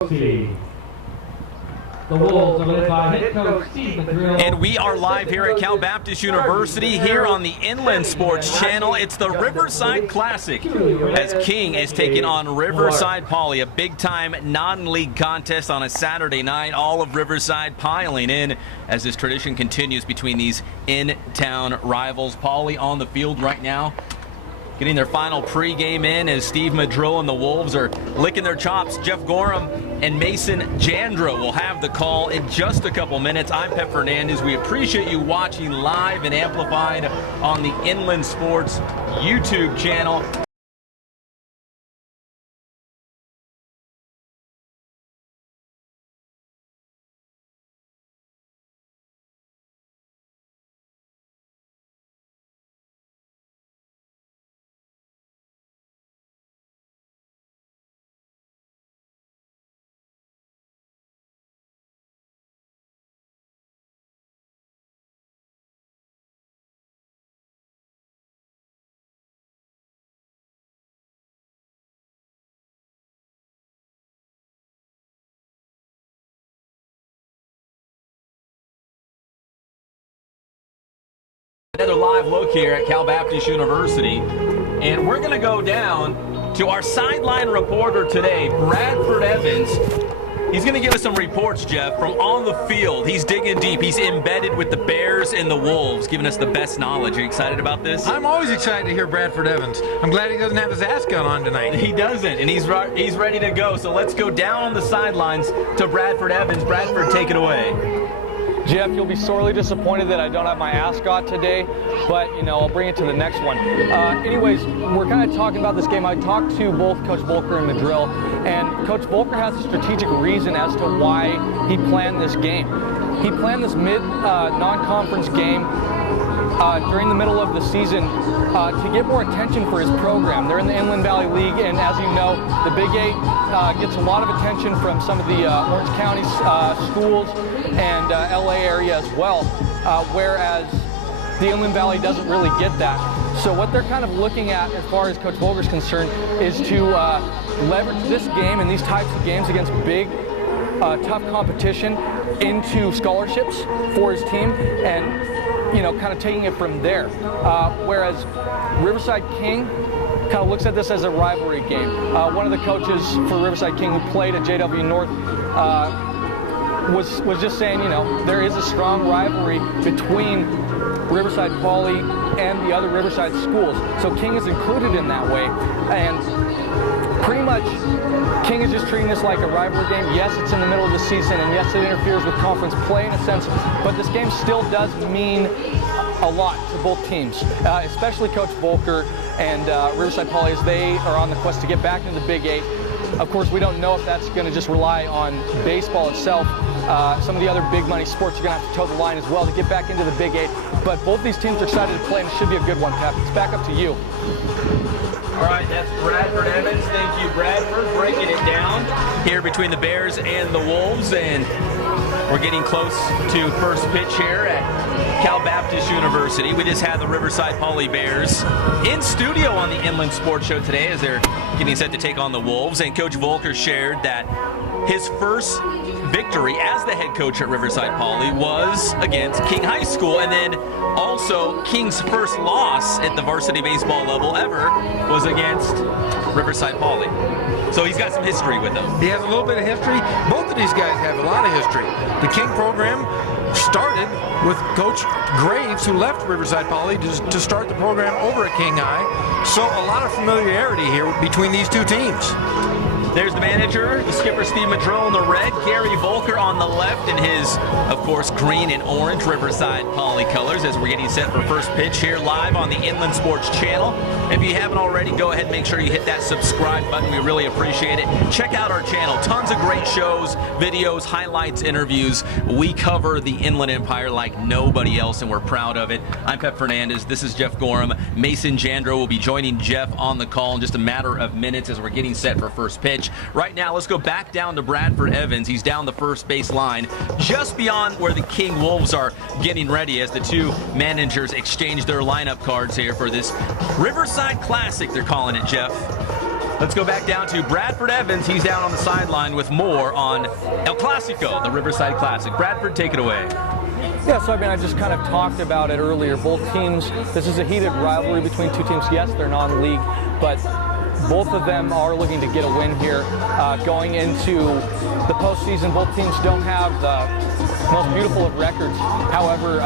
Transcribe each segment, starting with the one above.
The Wolves are led by head coach Steve Madrill. And we are live here at Cal Baptist University here on the Inland Sports Channel. It's the Riverside Classic as King is taking on Riverside Poly, a big-time non-league contest on a Saturday night. All of Riverside piling in as this tradition continues between these in-town rivals. Poly on the field right now, getting their final pregame in as Steve Madrill and the Wolves are licking their chops. Jeff Gorham and Mason Jandra will have the call in just a couple minutes. I'm Pep Fernandez. We appreciate you watching live and amplified on the Inland Sports YouTube channel. Another live look here at Cal Baptist University, and we're going to go down to our sideline reporter today, Bradford Evans. He's going to give us some reports, Jeff, from on the field. He's digging deep. He's embedded with the Bears and the Wolves, giving us the best knowledge. Are you excited about this? I'm always excited to hear Bradford Evans. I'm glad he doesn't have his ass gun on tonight. He doesn't, and he's ready to go. So let's go down on the sidelines to Bradford Evans. Bradford, take it away. Jeff, you'll be sorely disappointed that I don't have my ascot today, but, you know, I'll bring it to the next one. Anyways, we're kind of talking about this game. I talked to both Coach Volker and Madrill, and Coach Volker has a strategic reason as to why he planned this game. He planned this non-conference game during the middle of the season to get more attention for his program. They're in the Inland Valley League, and as you know, the Big Eight gets a lot of attention from some of the Orange County schools and LA area as well, whereas the Inland Valley doesn't really get that. So what they're kind of looking at as far as Coach Volker's concerned is to leverage this game and these types of games against big, tough competition into scholarships for his team, and you know, kind of taking it from there. Whereas Riverside King kind of looks at this as a rivalry game. One of the coaches for Riverside King who played at JW North was just saying, you know, there is a strong rivalry between Riverside Poly and the other Riverside schools. So King is included in that way. And pretty much King is just treating this like a rivalry game. Yes, it's in the middle of the season, and yes, it interferes with conference play in a sense, but this game still does mean a lot to both teams, especially Coach Volker and Riverside Poly, as they are on the quest to get back into the Big Eight. Of course, we don't know if that's going to just rely on baseball itself. Some of the other big money sports are going to have to toe the line as well to get back into the Big Eight. But both these teams are excited to play, and it should be a good one, Pep. It's back up to you. All right, that's Bradford Evans. Thank you, Bradford, breaking it down here between the Bears and the Wolves. And we're getting close to first pitch here at Cal Baptist University. We just had the Riverside Poly Bears in studio on the Inland Sports Show today as they're getting set to take on the Wolves. And Coach Volker shared that his first victory as the head coach at Riverside Poly was against King High School, and then also King's first loss at the varsity baseball level ever was against Riverside Poly. So he's got some history with them. He has a little bit of history. Both of these guys have a lot of history. The King program started with Coach Graves, who left Riverside Poly to start the program over at King High. So a lot of familiarity here between these two teams. There's the manager, the skipper Steve Madrill in the red, Gary Volker on the left in his, of course, green and orange Riverside Poly colors as we're getting set for first pitch here live on the Inland Sports Channel. If you haven't already, go ahead and make sure you hit that subscribe button. We really appreciate it. Check out our channel. Tons of great shows, videos, highlights, interviews. We cover the Inland Empire like nobody else, and we're proud of it. I'm Pep Fernandez. This is Jeff Gorham. Mason Jandra will be joining Jeff on the call in just a matter of minutes as we're getting set for first pitch. Right now, let's go back down to Bradford Evans. He's down the first base line, just beyond where the King Wolves are getting ready as the two managers exchange their lineup cards here for this Riverside Classic, they're calling it, Jeff. Let's go back down to Bradford Evans. He's down on the sideline with more on El Clasico, the Riverside Classic. Bradford, take it away. Yeah, so I mean, I just kind of talked about it earlier. Both teams, this is a heated rivalry between two teams. Yes, they're non-league, but both of them are looking to get a win here. Going into the postseason, both teams don't have the most beautiful of records. However,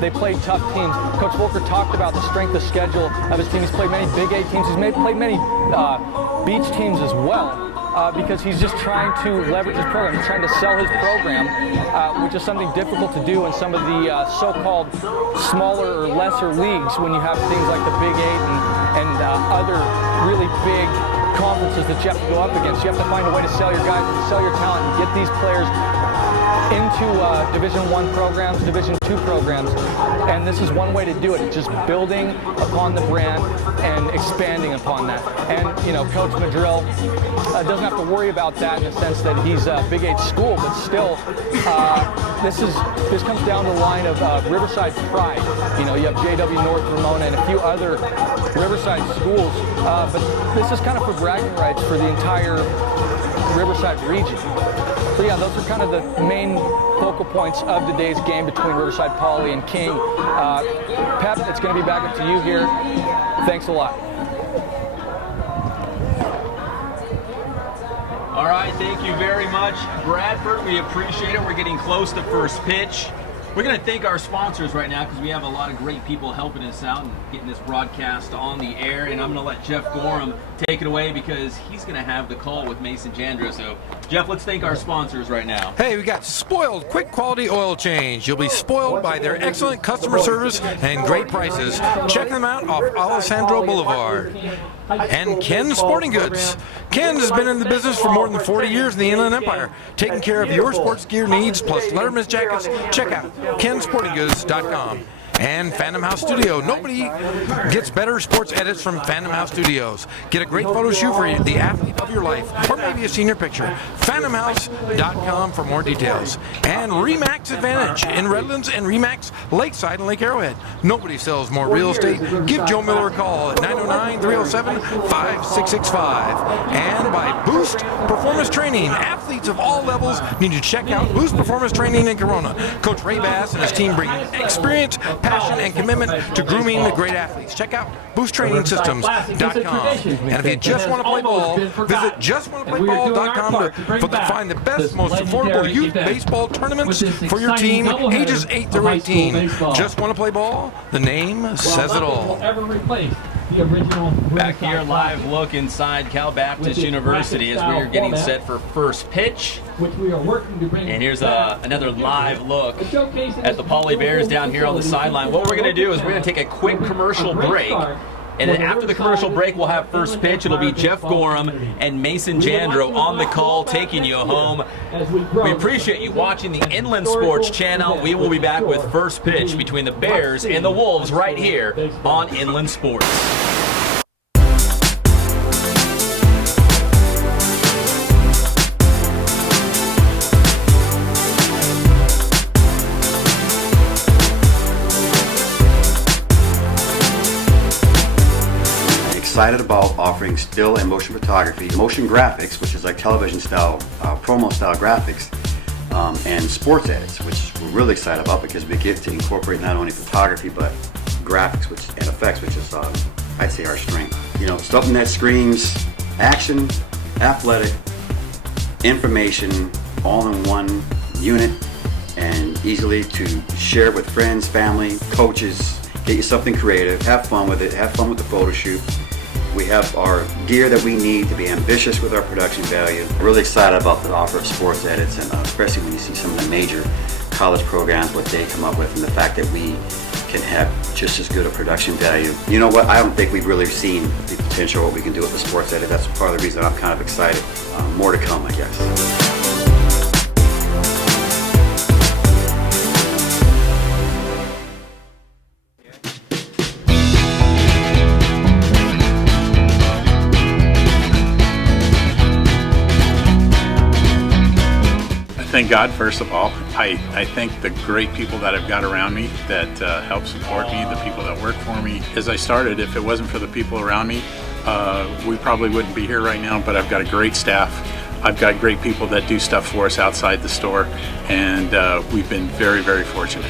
they played tough teams. Coach Volker talked about the strength of schedule of his team. He's played many Big 8 teams. He's played many beach teams as well. Because he's just trying to leverage his program. He's trying to sell his program, which is something difficult to do in some of the so-called smaller or lesser leagues when you have things like the Big 8 and other really big conferences that you have to go up against. You have to find a way to sell your guys and sell your talent and get these players into Division I programs, Division II programs, and this is one way to do it. It's just building upon the brand and expanding upon that. And you know, Coach Madrill doesn't have to worry about that in the sense that he's a Big 8 school, but still, this comes down the line of Riverside pride. You know, you have JW North, Ramona, and a few other Riverside schools, but this is kind of for bragging rights for the entire Riverside region. So yeah, those are kind of the main focal points of today's game between Riverside Poly and King. Pep, it's going to be back up to you here. Thanks a lot. All right, thank you very much, Bradford. We appreciate it. We're getting close to first pitch. We're going to thank our sponsors right now because we have a lot of great people helping us out and getting this broadcast on the air. And I'm going to let Jeff Gorham take it away because he's going to have the call with Mason Jandra. So, Jeff, let's thank our sponsors right now. Hey, we got Spoiled Quick Quality Oil Change. You'll be spoiled by their excellent customer service and great prices. Check them out off Alessandro Boulevard. And Ken's Sporting Goods. Ken has been in the business for more than 40 years in the Inland Empire, taking care of your sports gear needs plus Letterman's jackets. Check out kensportinggoods.com. And Phantom House Studio. Nobody gets better sports edits from Phantom House Studios. Get a great photo shoot for you, the athlete of your life, or maybe a senior picture. PhantomHouse.com for more details. And Remax Advantage in Redlands and Remax Lakeside and Lake Arrowhead. Nobody sells more real estate. Give Joe Miller a call at 909-307-5665. And by Boost Performance Training. Athletes of all levels need to check out Boost Performance Training in Corona. Coach Ray Bass and his team bring experience, passion, and commitment to grooming the great athletes. Check out boosttrainingsystems.com. And if you just want to play ball, visit justwanttoplayball.com to find the best, most affordable youth baseball tournaments for your team, ages 8 through 18. Just want to play ball? The name says it all. Back here, live look inside Cal Baptist University as we are getting set for first pitch. And here's another live look at the Poly Bears down here on the sideline. What we're going to do is we're going to take a quick commercial break. And then after the commercial break, we'll have first pitch. It'll be Jeff Gorham and Mason Jandro on the call, taking you home. We appreciate you watching the Inland Sports Channel. We will be back with first pitch between the Bears and the Wolves right here on Inland Sports. Excited about offering still and motion photography, motion graphics, which is like television style, promo style graphics, and sports edits, which we're really excited about because we get to incorporate not only photography but graphics and effects, which is I'd say our strength. You know, something that screams action, athletic, information, all in one unit, and easily to share with friends, family, coaches. Get you something creative, have fun with it, have fun with the photo shoot. We have our gear that we need to be ambitious with our production value. Really excited about the offer of sports edits, and especially when you see some of the major college programs, what they come up with, and the fact that we can have just as good a production value. You know what, I don't think we've really seen the potential of what we can do with the sports edit. That's part of the reason I'm kind of excited. More to come, I guess. Thank God, first of all. I thank the great people that I've got around me that help support me, the people that work for me. As I started, if it wasn't for the people around me, we probably wouldn't be here right now, but I've got a great staff. I've got great people that do stuff for us outside the store, and we've been very, very fortunate.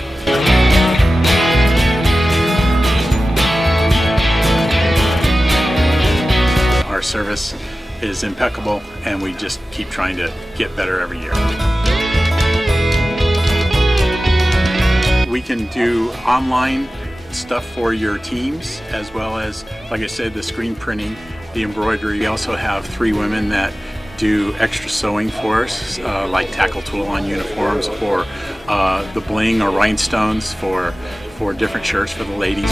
Our service is impeccable, and we just keep trying to get better every year. We can do online stuff for your teams, as well as, like I said, the screen printing, the embroidery. We also have 3 women that do extra sewing for us, like tackle tool on uniforms, or the bling or rhinestones for different shirts for the ladies.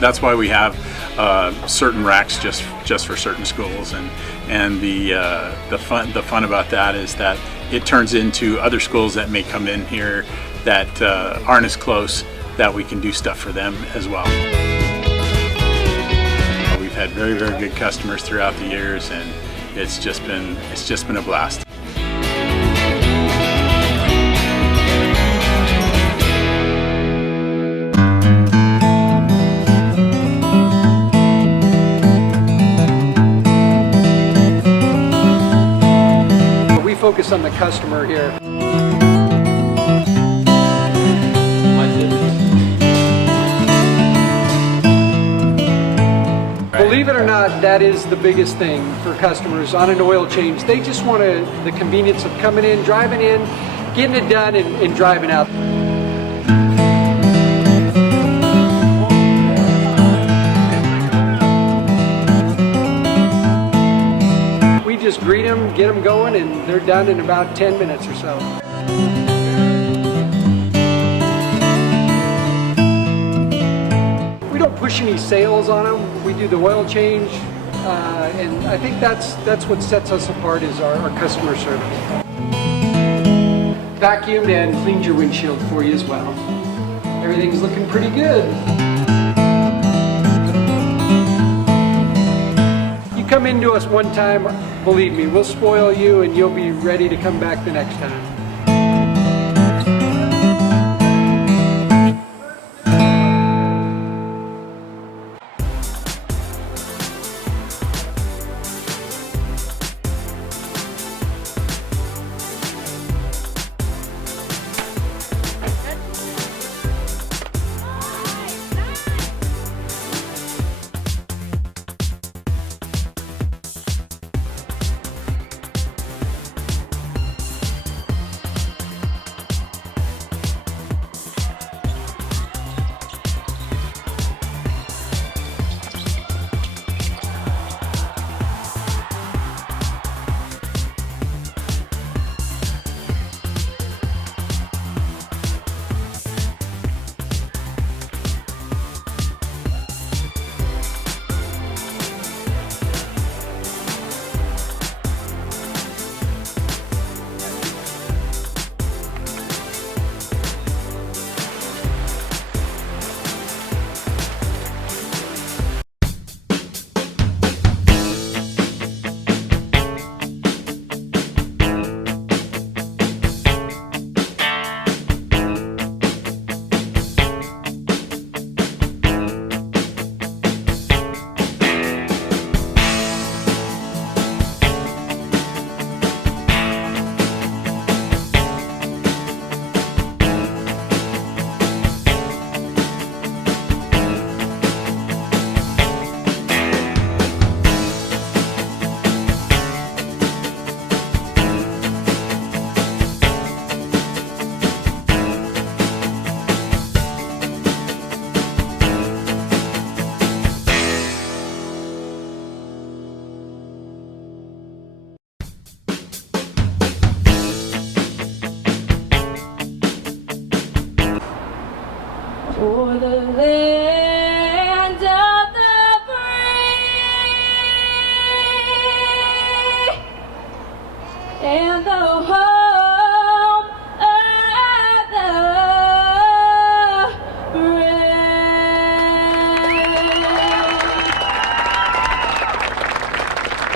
That's why we have certain racks just for certain schools, and the fun about that is that it turns into other schools that may come in here that aren't as close, that we can do stuff for them as well. We've had very, very good customers throughout the years, and it's just been a blast. We focus on the customer here. Believe it or not, that is the biggest thing for customers on an oil change. They just want the convenience of coming in, driving in, getting it done, and driving out. We just greet them, get them going, and they're done in about 10 minutes or so. We don't push any sales on them. We do the oil change, and I think that's what sets us apart, is our customer service. Vacuumed and cleaned your windshield for you as well. Everything's looking pretty good. You come into us one time, believe me, we'll spoil you, and you'll be ready to come back the next time. For the land of the free and the home of the brave.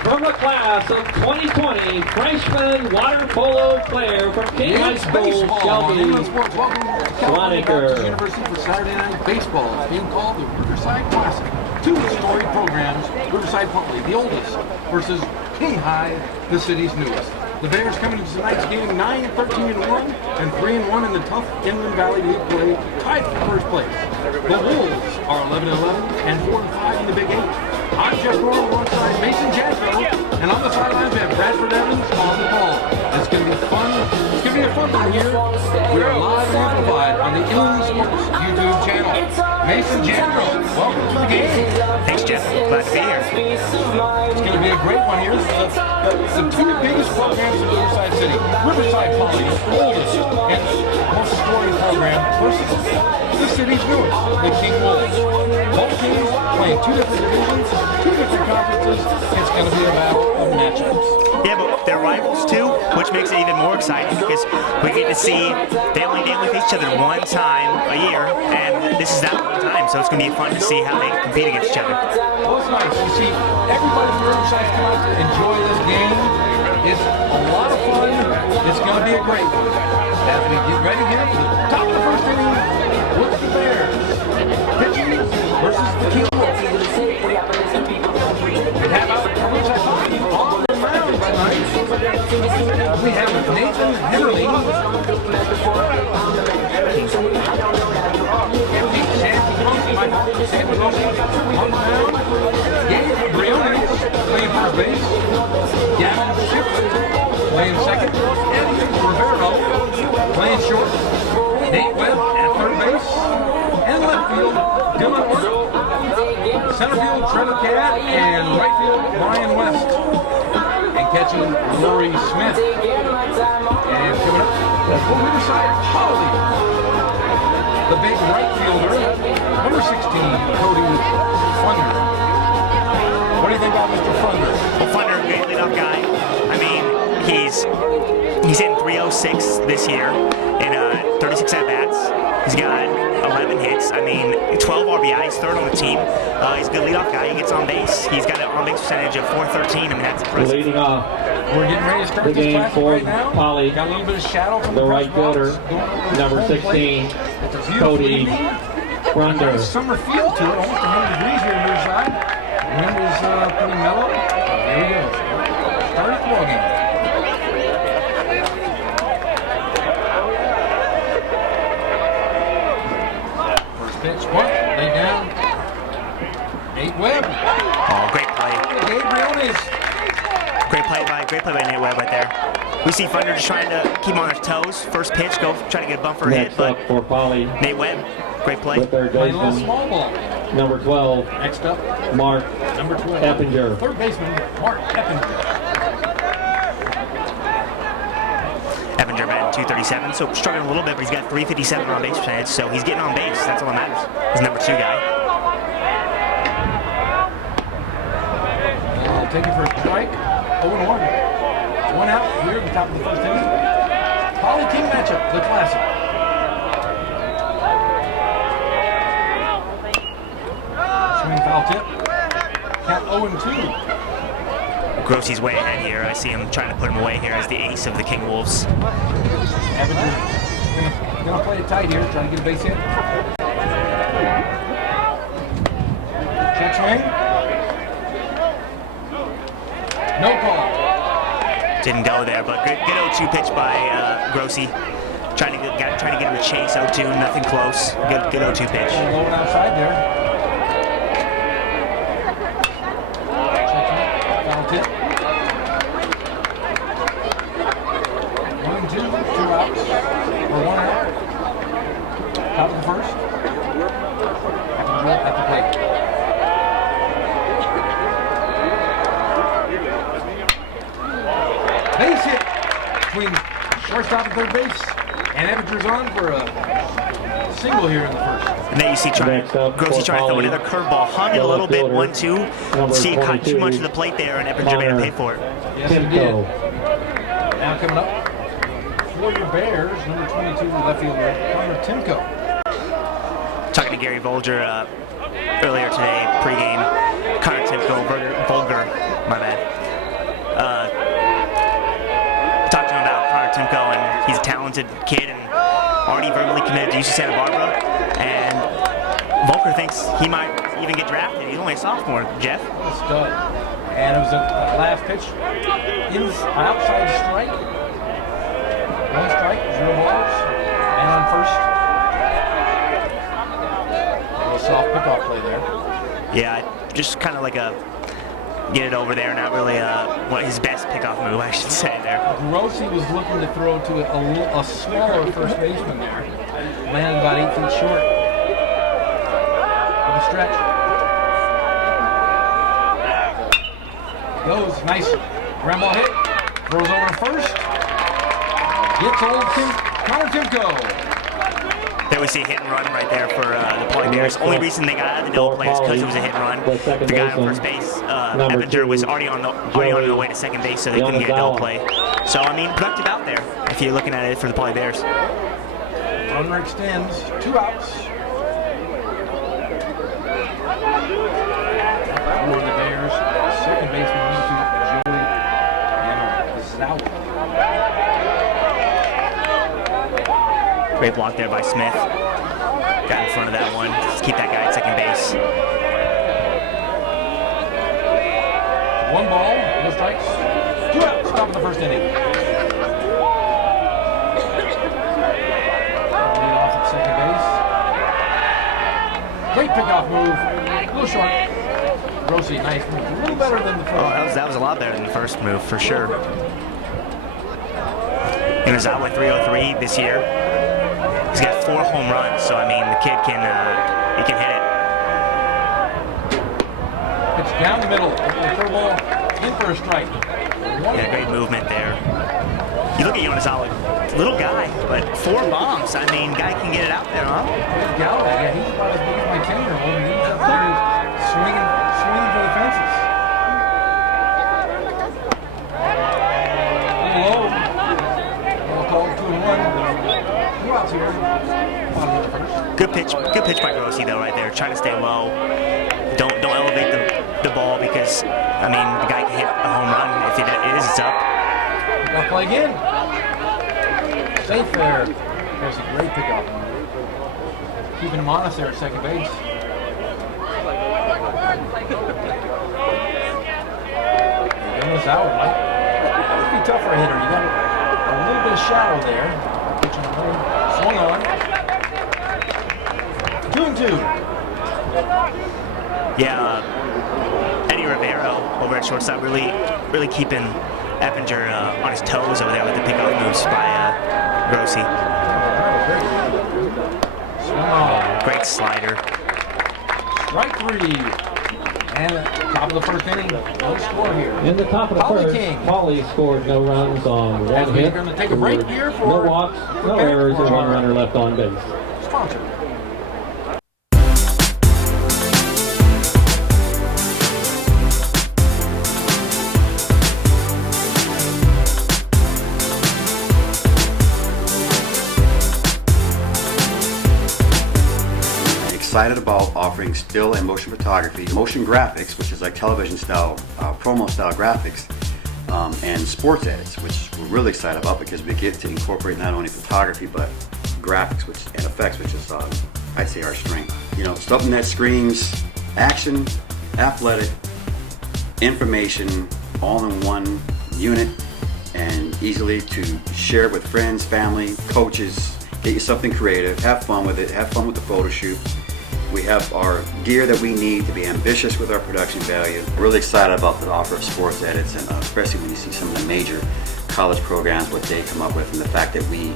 From the class class of 2020 freshman water polo player from King High School, Baseball on Shelby Inland Sports. Welcome to California Baptist Swaniker. University for Saturday Night Baseball. It's being called the Riverside Classic. Two storied programs, Riverside Poly, the oldest, versus King High, the city's newest. The Bears coming into tonight's game 9-13-1 and 3-1 in the tough Inland Valley League play, tied for first place. The Wolves are 11-11 and 4-5 in the Big 8. I'm Jeff Royal alongside Mason Jadko, and on the sidelines we have Bradford Evans on the ball. It's going to be fun. It's going to be a fun one here. We are live and amplified on the Inland Sports YouTube channel. Mason Jadko, welcome to the game. Thanks, Jeff. Glad to be here. It's going to be a great one here. The two biggest programs in Riverside City. Riverside Poly, the oldest and most storied program, versus the city's newest, the King Wolves. Both teams playing two different divisions, two different conferences. It's going to be a battle of matchups. Yeah, but they're rivals too, which makes it even more exciting because we get to see they only deal with each other one time a year, and this is that one time, so it's going to be fun to see how they compete against each other. Well, it's nice. You see, everybody from Riverside come out to enjoy this game. It's a lot of fun. It's going to be a great one. As we get ready here for the top of the first inning with the Bears. Pitching versus the King Wolves. We have out Riverside Poly on the mound tonight. We have Nathan Hemmerling. Sandy Rossi on the mound. Gabe Briones playing first base. Gavin Schiff playing second. Eddie Rivero playing short. Nate Webb at third base. And left field, Dylan Orr. Center field, Trevor Catt. And right field, Brian West. And catching, Lori Smith. And coming up, for Riverside Poly, the big right fielder, number 16, Cody Funder. What do you think about Mr. Funder? Well, Funder, great leadoff guy. I mean, he's hitting .306 this year in 36 at-bats. He's got 11 hits. I mean, 12 RBIs, third on the team. He's a good leadoff guy. He gets on base. He's got an on-base percentage of .413. I mean, that's impressive. leading off We're getting ready to start the this game classic for right now. Poly. Got a little bit of shadow from The the right fielder, number 16, Cody Grunder. Nice summer feel to it, almost 100 degrees here in Riverside. Wind is pretty mellow. Here we go. Start at the ball game. First pitch, one, laid down. Nate Webb. Oh, great play. Gabe Briones. Great play by Nate Webb right there. We see Funder just trying to keep him on their toes. First pitch, try to get a bumper hit, Next but up for Poly, Nate Webb, great play. the third Playing a little baseman, small ball. number 12, Next up, Mark number 12. Eppinger. Third baseman, Mark Eppinger. Epinger batting .237, so struggling a little bit, but he's got .357 on base percentage, so he's getting on base. That's all that matters. He's number 2 guy. I'll take it for a strike. 0-1. One out here at the top of the first inning. Poly King matchup, the classic. Swing foul tip. Count 0-2. Grossi's way ahead here. I see him trying to put him away here as the ace of the King Wolves. Epinger gonna play it tight here, trying to get a base hit. Check swing. No call. Didn't go there, but good 0-2 pitch by Grossi. Trying to get him to chase 0-2, nothing close. Good 0-2 pitch. Going outside there. Foul tip. 1-2, 2 outs, or 1 out. Top of the first. At the plate. Base hit between shortstop and third base, and Epinger's on for a single here in the first. And then you see Grossi trying to throw another curveball. Hung it a little bit, 1-2. See, it caught too much of the plate there, and Eppinger made him pay for it. Yes, he did. Now coming up for your Bears, number 22 left fielder, Connor Timko. Talking to Gary Volger earlier today, pregame. Connor Timko, Volger, my bad. talented kid and already verbally committed to UC Santa Barbara. And Volker thinks he might even get drafted. He's only a sophomore, Jeff. Stud. And it was a last pitch. Outside strike. 1 strike, 0 balls. Man on first. A little soft pickoff play there. Yeah, just kind of like a get it over there, not really what his best pickoff move, I should say there. Grossi was looking to throw to a smaller first baseman there. Landed about 8 feet short of the stretch. Goes, nice ground ball hit. Throws over to first. Gets old Connor Timko. There we see a hit and run right there for the Poly Bears. Only reason they got out of the double play is because it was a hit and run. The guy on first base, Epinger, was already on the way to second base, so they couldn't get a double play. So, I mean, productive out there if you're looking at it for the Poly Bears. Runner extends, 2 outs. For the Bears, second baseman into Joey Yamazawa. Great block there by Smith. Got in front of that one. Just keep that guy at second base. 1 ball, no strikes. 2 outs, top of the first inning. Lead off at second base. Great pickoff move. A little short. Grossi, nice move. A little better than the first. Oh, that was a lot better than the first move, for sure. He was out with 303 this year. He's got 4 home runs, so I mean the kid can hit it. It's down the middle. Third ball in for a strike. Yeah, great movement there. You look at Yonezawa, little guy, but 4 bombs. I mean, guy can get it out there, huh? Galloway, yeah, he's about as big as my 10-year-old, and he's up there swinging for the fences. A little low. Ball called 2-1. 2 outs here. Bottom of the first. Good pitch by Grossi though, right there. Trying to stay low. Don't elevate the ball because I mean the guy can hit a home run if it is. It's up. Got to play again. Safe there. There's a great pickup. Keeping him honest there at second base. Goes out, Mike. That would be tough for a hitter. You got a little bit of shadow there. Pitching home. Swung on. 2-2. Yeah, Eddie Rivero over at shortstop really keeping Eppinger on his toes over there with the pickoff moves by Grossi. Great slider. Strike 3. And top of the first inning, no score here. In the top of the Polly first, King. Polly scored no runs on As 1 we're hit. going to take a break here for No walks, no errors, and 1 runner left on base. Sponsor. Excited about offering still and motion photography, motion graphics, which is like television style, promo style graphics, and sports edits, which we're really excited about because we get to incorporate not only photography but graphics and effects, which is I'd say our strength. You know, something that screams action, athletic, information, all in one unit, and easily to share with friends, family, coaches. Get you something creative, have fun with it, have fun with the photo shoot. We have our gear that we need to be ambitious with our production value. Really excited about the offer of sports edits, and especially when you see some of the major college programs, what they come up with, and the fact that we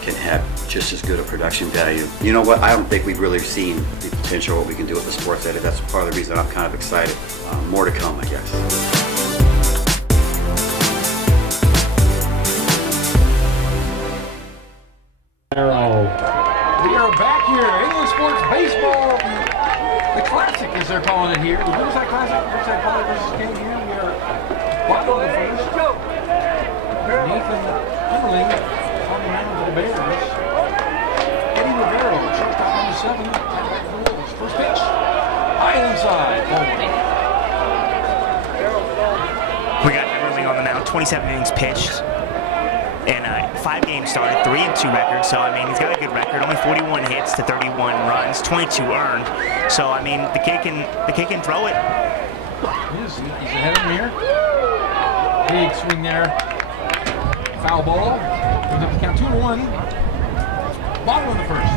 can have just as good a production value. You know what, I don't think we've really seen the potential of what we can do with the sports edit. That's part of the reason I'm kind of excited. More to come, I guess. We are back here, English Sports Baseball, the Classic as they're calling it here. The Riverside Classic, Riverside Poly versus King here. We are bottom of the first. Nathan Underling on the mound for the Bears. Eddie Rivero, shortstop number 7, for the Wolves. First pitch, high inside. We got Everling on the mound, 27 innings pitched. And 5 games started, 3-2 record. So I mean, he's got a good record. Only 41 hits to 31 runs, 22 earned. So I mean, the kid can throw it. He's ahead of him here. Big swing there. Foul ball. Brings up the count 2-1. Bottom of the first.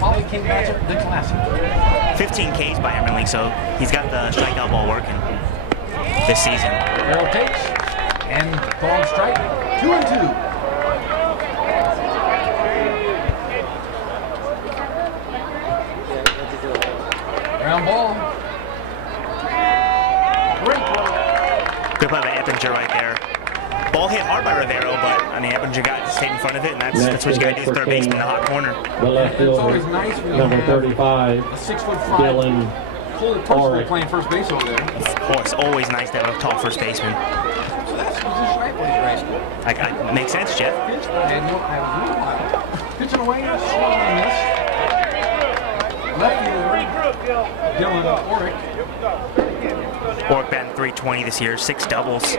Poly King matchup, the classic. 15 Ks by Emerling, so he's got the strikeout ball working this season. Arrow takes and called strike. 2-2. Ground ball. Great ball. Good play by Eppinger right there. Ball hit hard by Rivero, but I mean Eppinger got to stay in front of it, and that's what you got to do. Third baseman in the hot corner. The left It's always fielder, nice when you number have 35, a 6'5" Dylan full person Ulrich. playing first base over there. Of course, always nice to have a tall first baseman. So that's the position I played in high school. Makes sense, Jeff. Pitch, I had no, I was really wild. Pitching away, swung and missed. Left fielder, Dylan Ulrich. Ork batting 320 this year, 6 doubles.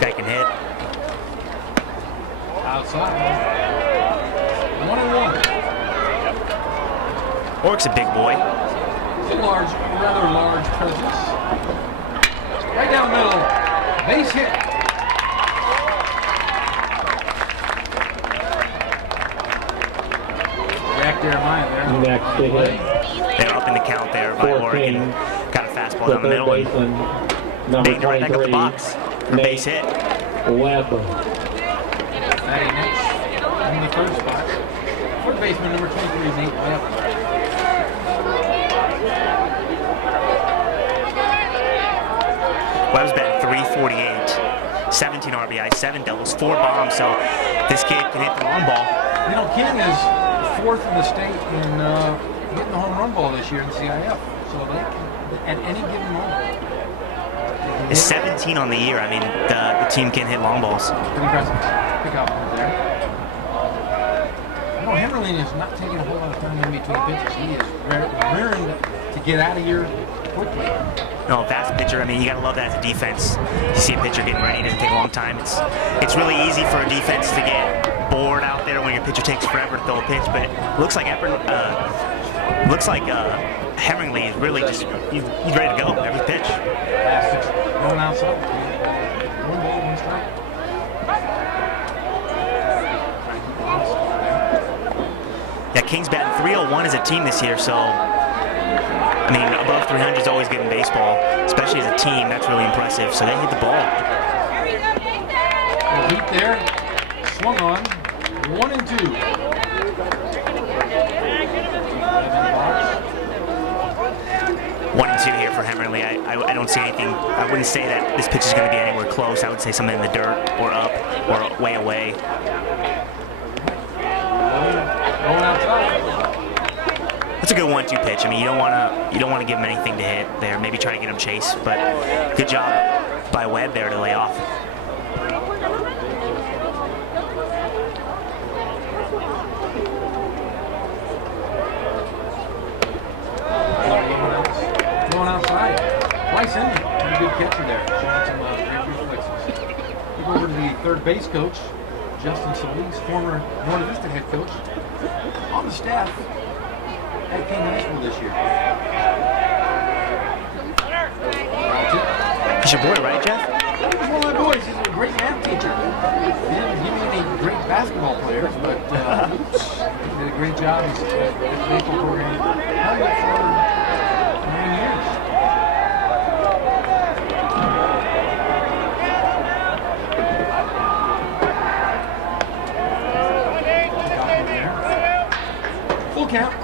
Guy can hit. Outside. 1-1. Ork's a big boy. It's a large, rather large presence. Right down the middle. Base hit. Back there, Maya there. Next to hit, They're up in the count there by 14, Oregon. Got a fastball the down the third middle and baseman, number banged it right back up the 23, box for base hit. Webb. Batting next in the third spot. Third baseman number 23 is Nate Webb. Webb's batting 348, 17 RBI, 7 doubles, 4 bombs. So this kid can hit the long ball. You know, King is 4th in the state in getting the home run ball this year in CIF. So they can, at any given moment. Is 17 on the year. I mean, the team can hit long balls. Pretty impressive. Pick up there. You know, Hemmerling is not taking a whole lot of time in between pitches. He is raring to get out of here quickly. No, fast pitcher. I mean, you gotta love that as a defense. You see a pitcher getting ready, it doesn't take a long time. It's really easy for a defense to get bored out there when your pitcher takes forever to throw a pitch. But it looks like Hemmerling is really just he's ready to go every pitch. Going outside. 1 ball, 1 strike. Yeah, Kings batting 301 as a team this year, so I mean, above 300 is always good in baseball, especially as a team. That's really impressive. So they hit the ball. The heat there, swung on, 1-2. 1-2 here for Hemmerly. I don't see anything. I wouldn't say that this pitch is going to be anywhere close. I would say something in the dirt or up or way away. Going outside. That's a good 1-2 pitch. I mean, you don't want to give him anything to hit there. Maybe try to get him chase, but good job by Webb there to lay off. Going outside. Bryce Inman, pretty good catcher there. Showing some great reflexes. We go over to the third base coach, Justin Solis, former North Vista head coach, on the staff at King High School this year. He's your boy, right, Jeff? He's one of my boys. He's a great math teacher. He didn't give me any great basketball players, but he did a great job. He's at the baseball program. Held it for 9 years. Full count.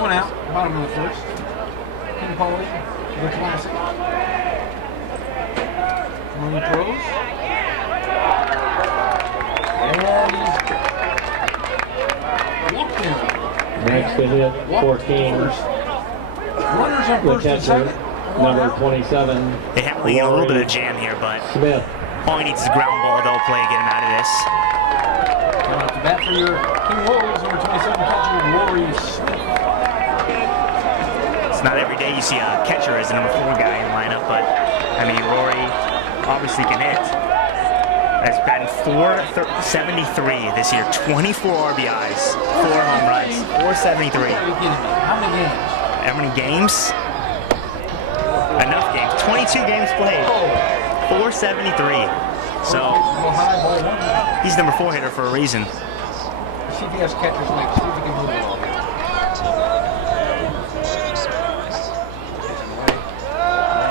1 out. Bottom of the first. King Poly, the classic. On the throws. And he's walked in. Next to hit for Kings, Runners on the first and catcher, second. number 27, They have a little bit of jam here, but Smith. all he needs is a ground ball, they'll play to get him out of this. Coming up to bat for your King Wolves, number 27 catcher, Rory Smith. It's not every day you see a catcher as the number 4 guy in the lineup, but I mean, Rory obviously can hit. Has batting .473 this year. 24 RBIs, 4 home runs, .473. How many games? Enough games. 22 games played. .473. So he's number 4 hitter for a reason. See if he has catcher's legs. See if he can move it all.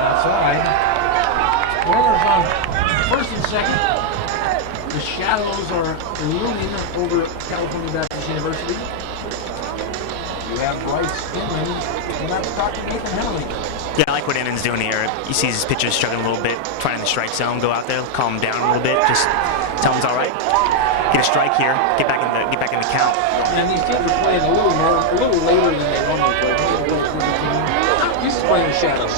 Outside. Runners on first and second. The shadows are looming over California Baptist University. You have Bryce Inman and that's Dr. Nathan Henley. Yeah, I like what Inman's doing here. He sees his pitchers struggling a little bit, trying the strike zone, go out there, calm him down a little bit, just tell him it's all right. Get a strike here, get back in the count. And these teams are playing a little later than they normally play. He's playing the shadows.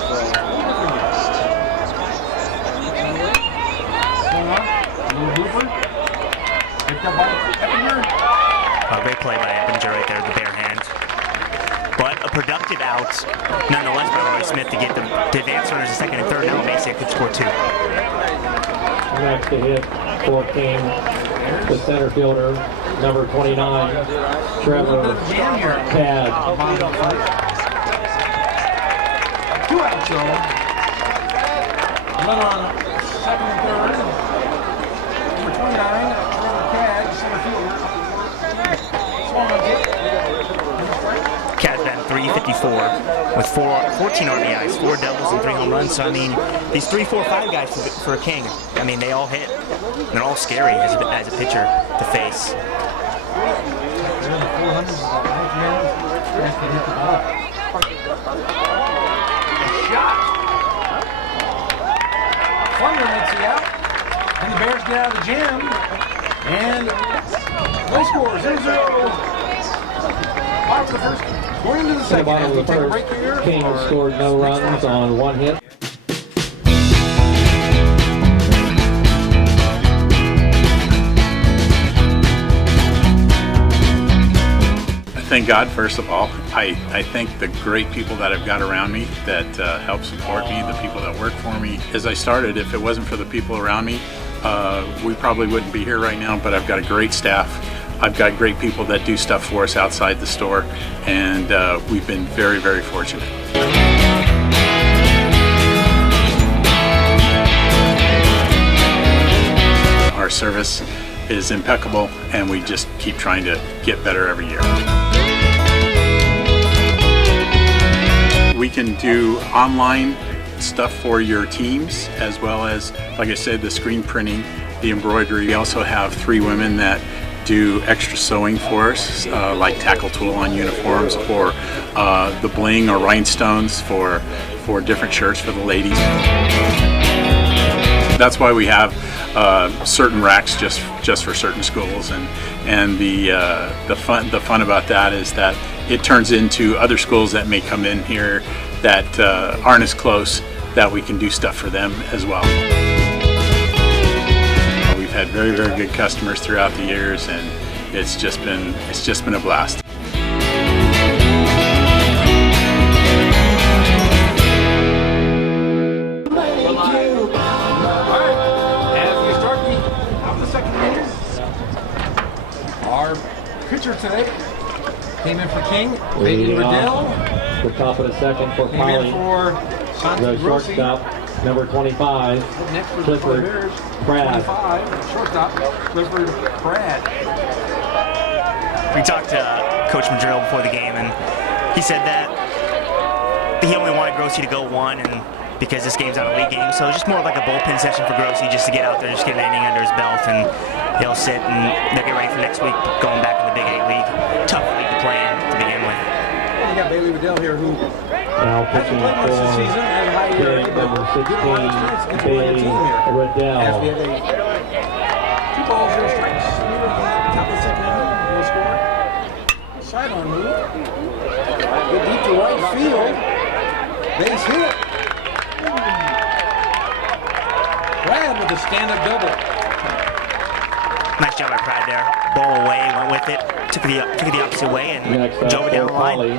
Picked up by Eppinger. Great play by Eppinger right there, the bare hand. But a productive out, nonetheless, by Roy Smith to get the advance runners in second and third. Now Macy could score 2. Next to hit for King, the center fielder, number 29, Trevor Cad. 2 out, Joe. Run on second and third. Number 29, Trevor Cad, center fielder. Swung hit. Cad's batting .354 with 14 RBIs, 4 doubles, and 3 home runs. So, I mean, these 3, 4, 5 guys for a King, I mean, they all hit. And they're all scary as a pitcher to face. Shot. Thunder makes it out. And the Bears get out of the jam. And no scores. 0-0. Bottom of the first. Going into the second. Bottom of the first, King scored no runs on 1 hit. Thank God, first of all. I thank the great people that I've got around me that help support me, the people that work for me. As I started, if it wasn't for the people around me, we probably wouldn't be here right now, but I've got a great staff. I've got great people that do stuff for us outside the store, and we've been very, very fortunate. Our service is impeccable, and we just keep trying to get better every year. We can do online stuff for your teams, as well as, like I said, the screen printing, the embroidery. We also have 3 women that do extra sewing for us, like tackle tool on uniforms, or the bling or rhinestones for different shirts for the ladies. That's why we have certain racks just for certain schools, and the fun about that is that it turns into other schools that may come in here that aren't as close, that we can do stuff for them as well. We've had very, very good customers throughout the years, and it's just been a blast. Pitcher today came in for King, Peyton Riddell. The top of the second for Came Polly. in for The shortstop, number 25, next for Clifford Bears, Brad. 25, shortstop, Clifford Brad. We talked to Coach Madrill before the game, and he said that he only wanted Grossi to go 1, and because this game's not a league game, so it's just more like a bullpen session for Grossi, just to get out there, just get an inning under his belt, and he'll sit and they'll get ready for next week, going back in the Big 8 league. Tough league to play in to begin with. You got Bailey Riddell here, who Now pitching hasn't played much this season, has a high ERA, for but number did a lot of strikes 16, against the winning team here. As we Riddell. have 2 balls, 0 strikes. Top of the second inning, no score. Sideline move. Good deep to right field. Base hit. Brad with a stand-up double. Nice job by Pride there. Ball away, went with it, took it the opposite way, and Next drove it up down for the line. Polly,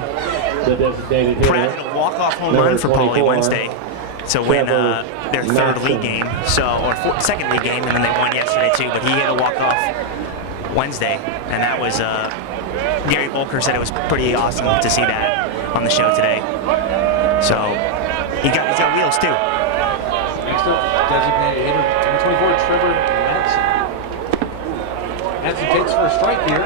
the designated Pride hitter. had a walk-off home Number run for Paulie 24. Wednesday. to win their third league game, second league game, and then they won yesterday too. But he had a walk-off Wednesday, and that was Gary Volker said it was pretty awesome to see that on the show today. So he's got wheels too. Next up, designated hitter, number 24, Trevor Madsen. Madsen takes for a strike here.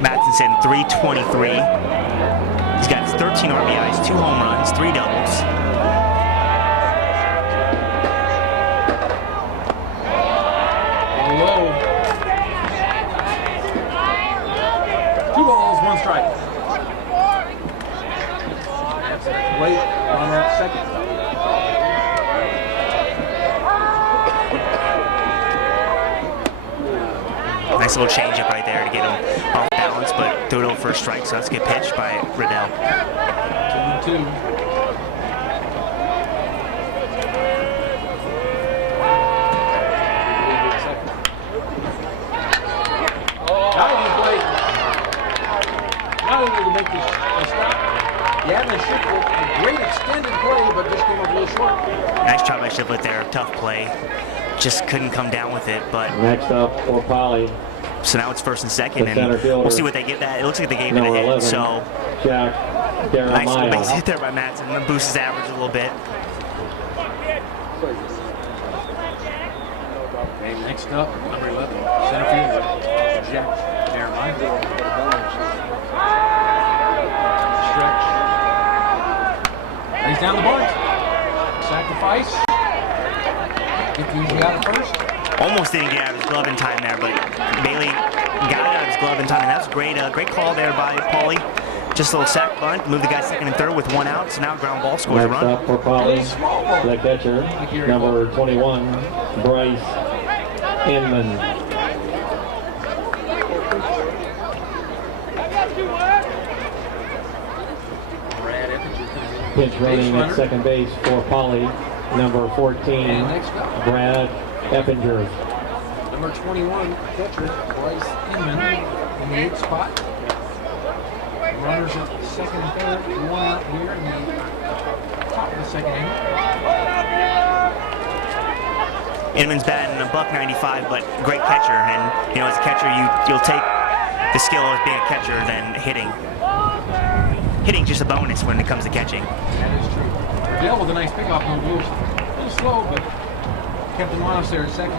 Madsen's hitting 323. He's got 13 RBIs, 2 home runs, 3 doubles. Low. 2 balls, 1 strike. Wait on that second. Nice little changeup right there to get him off balance, but threw it over for a strike, so that's a good pitch by Riddell. 2-2. Diving play. Not able to make this stop. Yadlin Shiflett, a great extended play, but just came up a little short. Nice job by Shiflett there, tough play. Just couldn't come down with it, but Next up for Polly, so now it's first and second, the and center fielder, we'll see what they get that. It looks like they gave it a number hit, 11, so Jack nice little base Daramiles. hit there by Madsen, and boosts his average a little bit. Okay, next up, number 11, center fielder, Jack Daramiles. Stretch. Lays down the bunt. Sacrifice. Get the easy out at first. Almost didn't get out of his glove in time there, but Bailey got it out of his glove in time, and that's a great call there by Paulie. Just a little sack bunt, move the guy second and third with 1 out, so now ground ball scores a Next run. up for Polly, the catcher, number 21, Bryce Inman. Pinch running at second base for Polly, number 14, Brad Eppinger. Number 21, catcher, Bryce Inman in the 8th spot. Runners at second and third, 1 out here in the top of the second inning. Inman's batting a $195, but great catcher, and you know, as a catcher, you'll take the skill of being a catcher than hitting. Hitting just a bonus when it comes to catching. That is true. Dale with a nice pickoff, no blue. A little slow, but kept him honest there at second.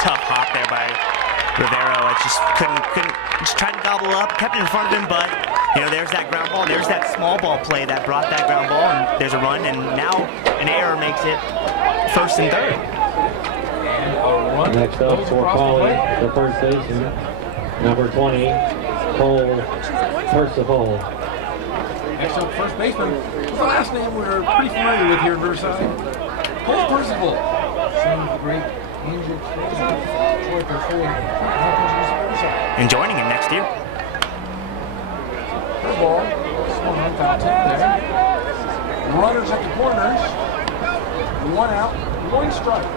Tough hop there by Rivero. It just couldn't just tried to gobble up, kept it in front of him, but you know, there's that ground ball, there's that small ball play that brought that ground ball, and there's a run, and now an error makes it first and third. Next up for Polly, the first baseman, number 20, Cole Percival. Next up, first baseman. What's the last name we're pretty familiar with here in Riverside? Cole Percival. Some great injured Troy Percival. And joining him next year. First ball, swung on foul tip there. Runners at the corners. 1 out, 1 strike.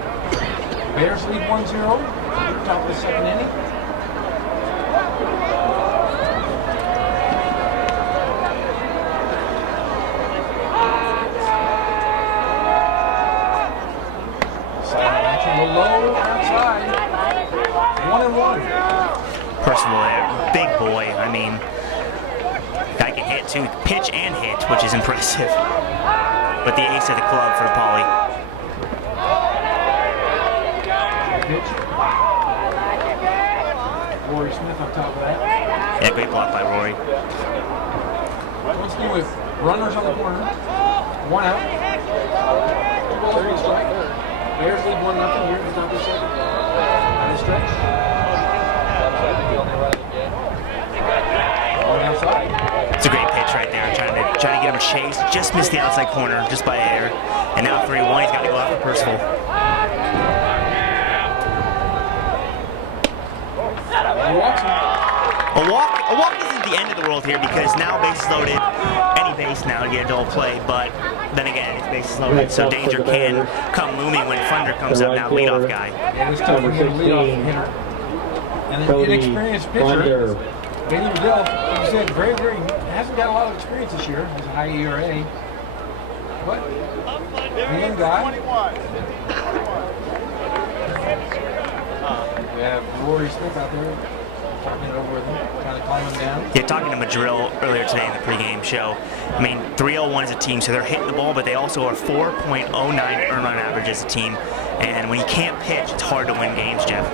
Bears lead 1-0. Top of the second inning. Side action, the low outside. 1-1. Percival, big boy. I mean, guy can hit too, pitch and hit, which is impressive. But the ace of the club for Paulie. Pitch. Rory Smith on top of that. Yeah, great block by Rory. Let's do with runners on the corner. 1 out. 2 balls, 1 strike. Bears lead 1-0 here at the top of the second. And a stretch. Going outside. It's a great pitch right there. Trying to get him chased. Just missed the outside corner just by air. And now 3-1. He's got to go out for Percival. walks him. A walk isn't the end of the world here because now bases loaded, any base now to get a double play, but then again, it's bases loaded, so danger can come looming when Thunder comes up now, leadoff guy. It was tough to get a leadoff hitter. And an inexperienced pitcher, Bailey Riddell, like you said, very, hasn't got a lot of experience this year. He's a high ERA. But, the young guy. We have Rory Smith out there. Talking it over with him, trying to climb him down. Yeah, talking to Madrill earlier today in the pregame show. I mean, 301 as a team, so they're hitting the ball, but they also are 4.09 earn run average as a team. And when you can't pitch, it's hard to win games, Jeff.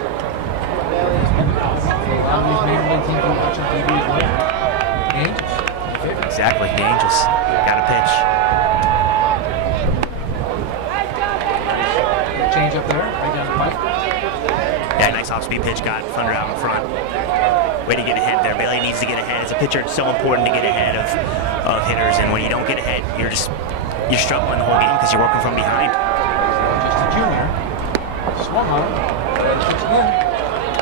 Exactly, the Angels got a pitch. Change up there, right down the pipe. Yeah, nice off-speed pitch, got Thunder out in front. Way to get ahead there. Bailey needs to get ahead. As a pitcher, it's so important to get ahead of hitters, and when you don't get ahead, you're struggling the whole game because you're working from behind. Just a junior. Swung on him. Pitch again.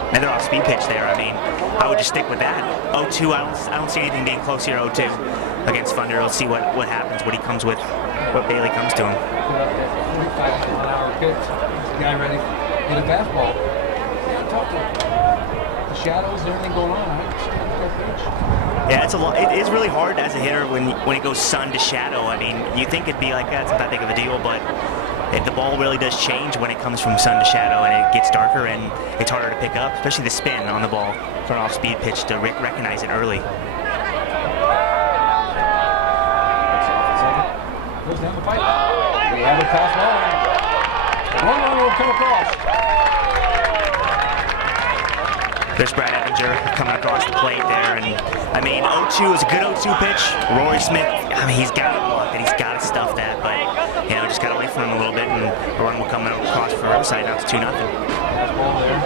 Another off-speed pitch there. I mean, I would just stick with that. 0-2, I don't see anything being close here. 0-2 against Thunder. Let's see what happens, what he comes with, what Bailey comes to him. Put up that 45-mile-an-hour pitch. Is the guy ready to hit a fastball? Yeah, talk to him. The shadows and everything going on. Yeah, it's a lot. It is really hard as a hitter when it goes sun to shadow. I mean, you think it'd be like that's not that big of a deal, but the ball really does change when it comes from sun to shadow, and it gets darker and it's harder to pick up, especially the spin on the ball for an off-speed pitch to recognize it early. Goes down the pipe. We have a fastball. One run will come across. There's Brad Eppinger coming across the plate there, and I mean, 0-2 is a good 0-2 pitch. Rory Smith, I mean, he's got to block it, he's got to stuff that, but just got to wait for him a little bit, and a run will come across for Riverside. Now it's 2-0. Ball there.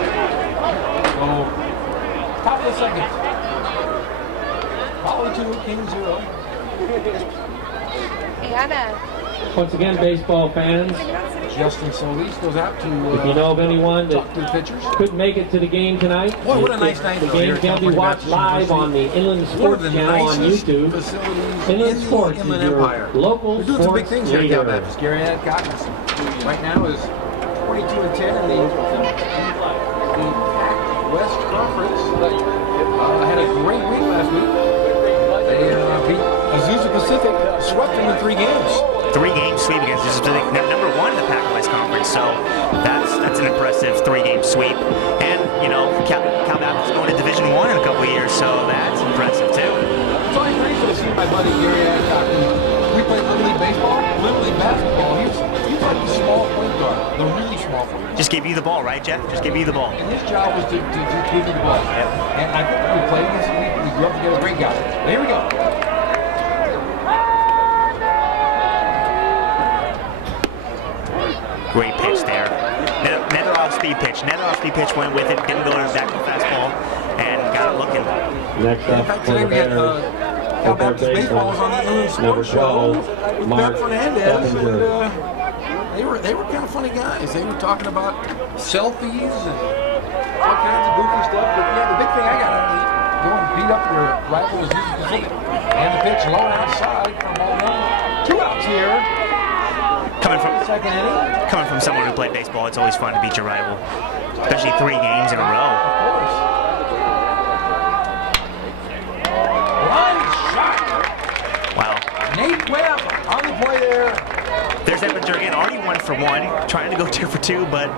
So, top of the second. Poly 2, King 0. Anna. Once again, baseball fans, Justin Solis goes out to if you know of anyone that talk to the pitchers. couldn't make it to the game tonight, Boy, what a nice night the though, game here at can be California watched Baptist live on the Inland One of Sports the channel on nicest YouTube. facilities Inland in Sports the is Inland your Empire. local They're doing some big sports things here at Cal leader. Baptist. Gary Adcock right now is 22-10 in the West Conference. Had a great week last week. They beat Azusa Pacific, swept them in 3 games. 3-game sweep against Azusa Pacific, number 1 in the Pac-West Conference, so that's an impressive 3-game sweep. And Cal Baptist is going to Division I in a couple of years, so that's impressive too. So I'm grateful to see my buddy Gary Adcock. We played Little League baseball, Little League basketball. He was like the small point guard, the really small point guard. Just give you the ball, right, Jeff? Just give you the ball. And his job was to give you the ball. And I think we played against him. We grew up together, great guy. Here we go. Great pitch there. Another off-speed pitch. Another off-speed pitch went with it. Didn't go to back to the fastball and got it looking. Next In up fact, for today the we had Bears, Cal Baptist baseball was on the Inland number Sports Show 12, with Mark Beth Fernandez, Eppinger. and they were kind of funny guys. They were talking about selfies and all kinds of goofy stuff. But yeah, the big thing I got out of it, go and beat up your rival Azusa Pacific, and the pitch low outside from ball 1. 2 outs here. Second inning. Coming from someone who played baseball, it's always fun to beat your rival, especially 3 games in a row. Of course. Line shot. Wow. Nate Webb on the play there. There's Eppinger again, already 1 for 1, trying to go 2 for 2, but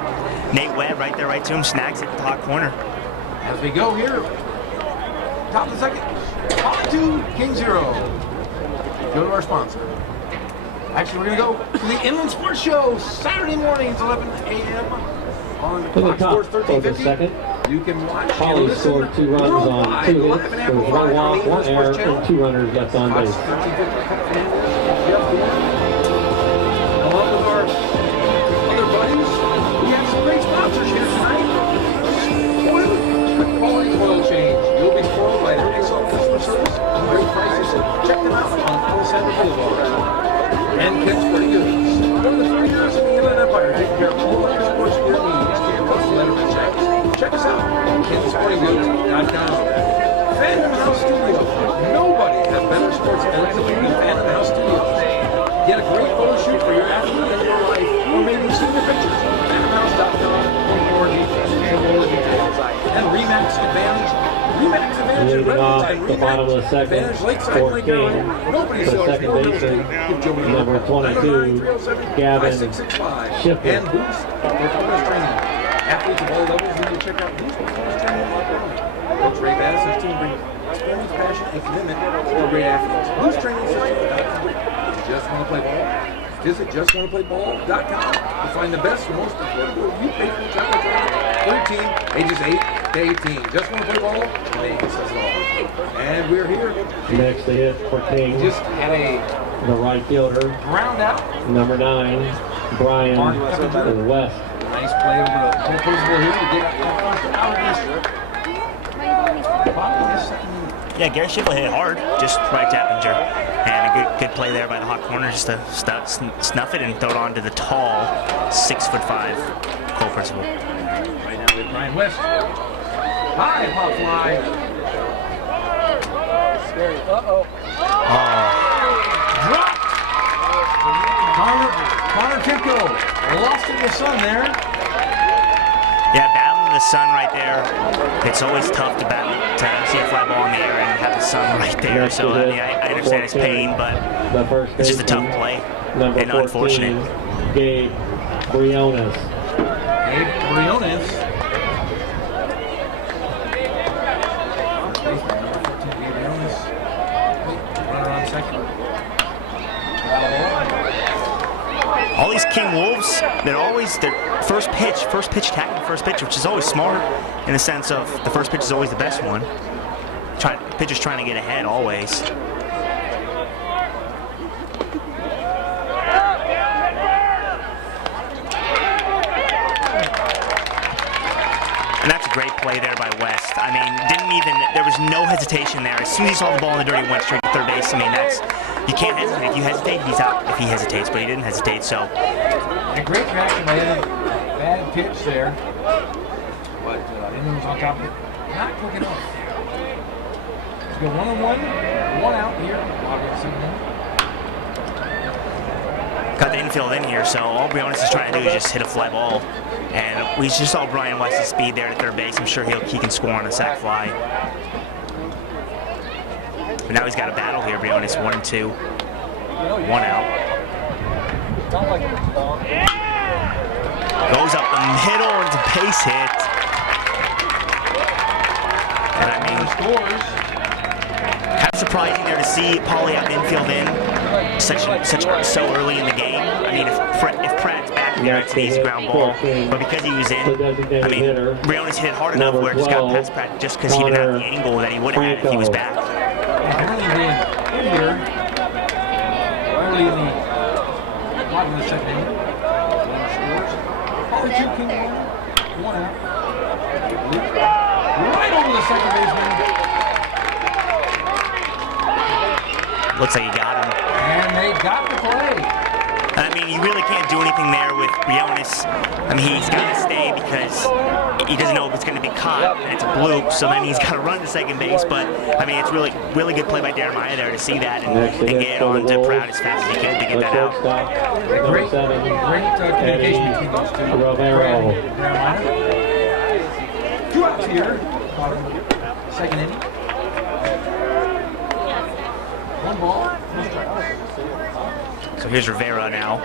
Nate Webb right there, right to him, snags it at the top corner. As we go here, top of the second, on to King 0. Go to our sponsor. Actually, we're going to go to the Inland Sports Show Saturday mornings, 11 a.m. on Fox Sports 1350. You can watch Poly and listen scored 2 runs on worldwide, 2 live hits. and There was 1 amplified on walk, the 1 Inland error, Sports Channel. and 2 runners left on Fox base. 1350. Along with our other buddies, we have some great sponsors here tonight. Oil, quick quality oil change. You'll be spoiled by their excellent customer service and great prices. Check them out on Alessandra Boulevard. And Ken Sporting Goods. One of the 30 years in the Inland Empire, taking care of all of your sports gear needs. Get your custom letterman checks. Check us out at KenSportingGoods.com. great photo shoot for your athlete in your life, or maybe you've seen the pictures. Mouse.com for more details and more details. And Remax Advantage. Remax Advantage in Leading off Riverside. the bottom of the second, Advantage Lakeside fourth Lake game, Area. Nobody the sells second more real baseman, estate. Give Joey number 22, Gavin Shipper. And Boost Performance Training. Athletes of all levels need to check out Boost Performance Training. Coach Ray Bass and his team bring experience, passion, and commitment to great athletes. Boost Training System.com. Just want to play ball? Visit justwanntoplayball.com to find the best and most affordable youth baseball travel training for your team, ages 8 to 18. Just want to play ball? Name says it all. And we're here. Next to hit for King, Just had a the right fielder, round out. number 9, Brian West. Nice play over the principal here to get out of this. Yeah, Gary Schiffel hit hard, just right to Eppinger. And a good play there by the hot corner just to snuff it and throw it on to the tall 6'5" Cole Principal. Right now with Brian West. High pop fly. Scary. Uh-oh. Dropped. Connor Timko lost in the sun there. Yeah, battling the sun right there. It's always tough to battle to see a fly ball in the air and have the sun right there. So I mean, I understand his pain, but it's just a tough play Number and 14, unfortunate. Gabe Briones. Gabe Briones. Runner on second. All these King Wolves, they're always their first pitch attacking the first pitch, which is always smart in the sense of the first pitch is always the best one. Pitcher's trying to get ahead always. And that's a great play there by West. I mean, there was no hesitation there. As soon as he saw the ball in the dirt, he went straight to third base. I mean, you can't hesitate. If you hesitate, he's out if he hesitates, but he didn't hesitate, so. A great reaction by him. Bad pitch there. But Inman was on top of it. Not quick enough. Let's go 1-on-1. 1 out here. Got the infield in here, so all Briones is trying to do is just hit a fly ball. And we just saw Brian West's speed there at third base. I'm sure he can score on a sac fly. But now he's got a battle here, Briones, 1-2. 1 out. Goes up the middle and it's a base hit. And I mean, kind of surprising there to see Paulie have infield in so early in the game. I mean, if Pratt's back there, it's an easy ground ball. But because he was in, I mean, Briones hit it hard enough where it just got past Pratt just because he didn't have the angle that he would have had if he was back. Early in here, early in the bottom of the second inning, scores. 2 King 1 out. Right over the second baseman. Looks like he got him. And they got the play. I mean, you really can't do anything there with Briones. I mean, he's got to stay because he doesn't know if it's going to be caught, and it's a bloop, so then he's got to run to second base. But, I mean, it's really good play by Darren Meyer there to see that and get it on to Pratt as fast as he could to get that out. Great communication between those two. Romero. Darren Meyer. 2 outs here. Second inning. 1 ball. So here's Rivera now.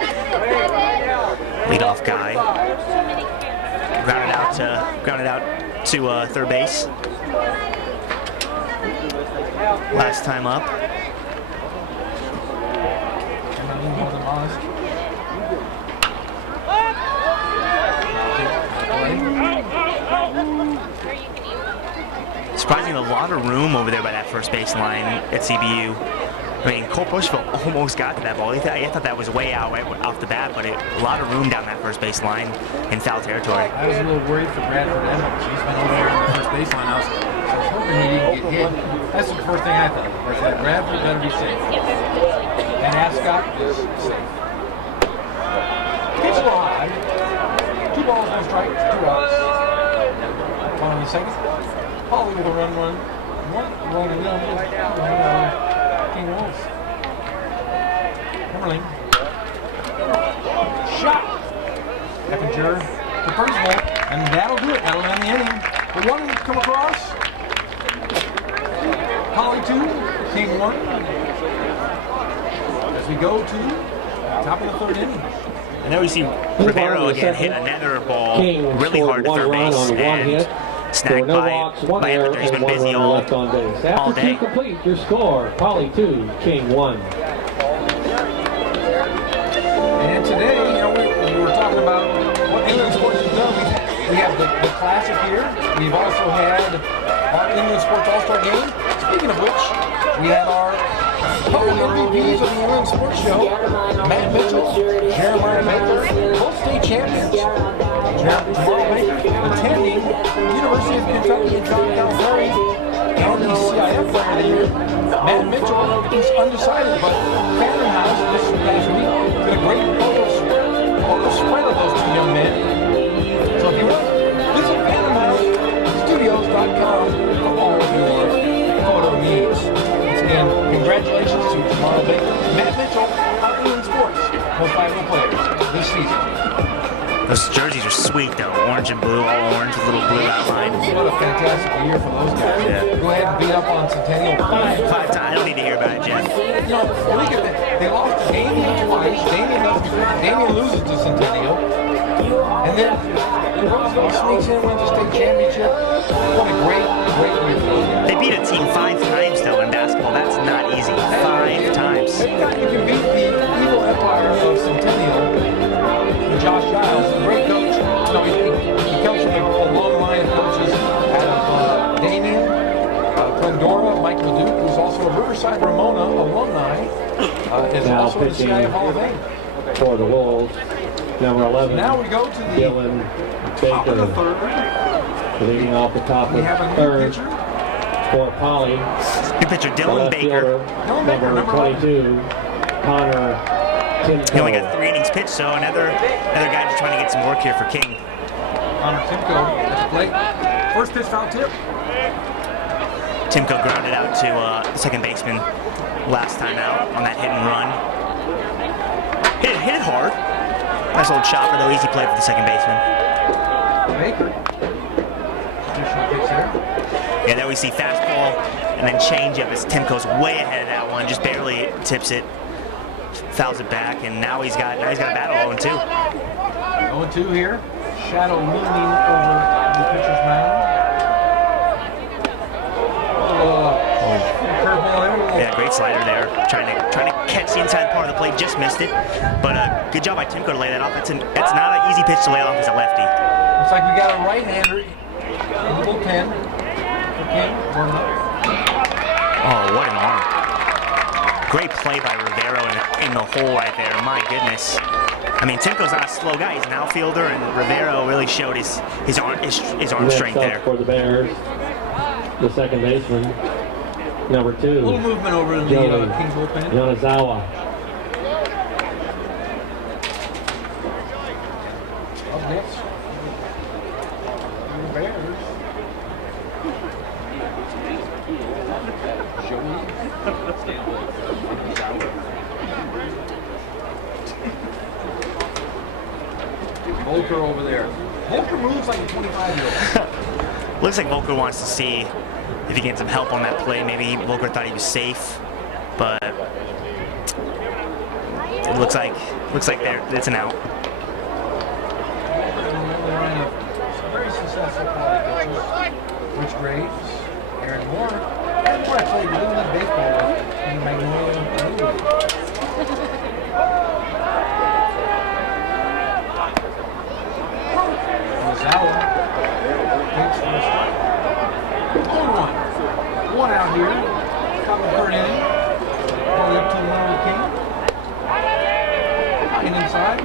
Leadoff guy. Grounded out to third base. Last time up. Surprisingly, a lot of room over there by that first base line at CBU. I mean, Cole Bushville almost got to that ball. I thought that was way out right off the bat, but a lot of room down that first base line in foul territory. I was a little worried for Bradford Edmonds. He's been over there on the first base line. I was hoping he didn't get hit. That's the first thing I thought. I said, Bradford better be safe. And Ascot is safe. Pitch a little high. 2 balls, 1 strike, 2 outs. On the second. Paulie with a run. 1 run and then King Wolves. Hemmerling shot. Eppinger to Percival, and that'll do it. That'll end the inning. The one come across. Poly 2, King 1. As we go to top of the third inning. And now we see Rivero again hit another ball really hard to third base and snagged by Eppinger. He's been busy all day. After 2 complete, your score, Poly 2, King 1. And today, we were talking about what Inland Sports has done. We have the Classic here. We've also had our Inland Sports All-Star Game. Speaking of which, we had our couple MVPs of the Inland Sports Show. Matt Mitchell, Jeremiah Baker, both state champions. Jamal Baker attending University of Kentucky in Calgary, and the CIF Player of the Year. Matt Mitchell, he's undecided, but Family House this past week did a great photo spread of those 2 young men. So if you want, visit PanamaHouseStudios.com for all of your photo needs. Once again, congratulations to Jamal Baker, Matt Mitchell, our Inland Sports most valuable players this season. Those jerseys are sweet though, orange and blue, all orange with a little blue outline. What a fantastic year for those guys. Yeah. Go ahead and beat up on Centennial. 5 times. I don't need to hear about it, Jeff. Look at that. They lost to Damien twice. Damien loses to Centennial. And then Roseville sneaks in, wins the state championship. What a great year for those guys. They beat a team 5 times though in basketball. That's not easy. 5 times. Anytime you can beat the evil empire of Centennial, Josh Giles, a great coach. He comes from a long line of coaches out of Damien, Glendora, Mike LeDuc, who's also a Riverside Ramona alumni, is Now also in the pitching CIF Hall of Fame. for the Wolves, number 11. So now we go to the Dylan top of the Baker, third. leading off the top We of have a new third pitcher. for Poly. New pitcher The Dylan left Baker. fielder, number 22, Connor Timko. He only got 3 innings pitched, so another guy just trying to get some work here for King. Connor Timko at the plate. First pitch foul tip. Timko grounded out to the second baseman last time out on that hit and run. Hit it hard. Nice little chopper though, easy play for the second baseman. Baker. Additional pitch there. Yeah, there we see fastball and then changeup as Timko's way ahead of that one, just barely tips it, fouls it back, and now he's got a battle 0-2. 0-2 here. Shadow leaning over the pitcher's mound. Curveball there. Yeah, great slider there. Trying to catch the inside part of the plate, just missed it. But good job by Timko to lay that off. It's not an easy pitch to lay off as a lefty. Looks like we got a right-hander in the bullpen. Okay, warm up. Oh, what an arm. Great play by Rivero in the hole right there. My goodness. I mean, Timko's not a slow guy. He's an outfielder, and Rivero really showed his arm strength there. For the Bears, the second baseman, number 2. A little movement over in the King bullpen. Yonezawa. Up next, the Bears. Joey. Volker over there. Volker moves like a 25-year-old. Looks like Volker wants to see if he gets some help on that play. Maybe Volker thought he was safe, but it looks like it's an out. Very successful quality pitchers. Rich Graves, Aaron Moore. Aaron Moore played Little League baseball in Magnolia. Zawa takes for a strike. 0-1. One out here. Top of the third inning. Going up to the middle of the King. And inside.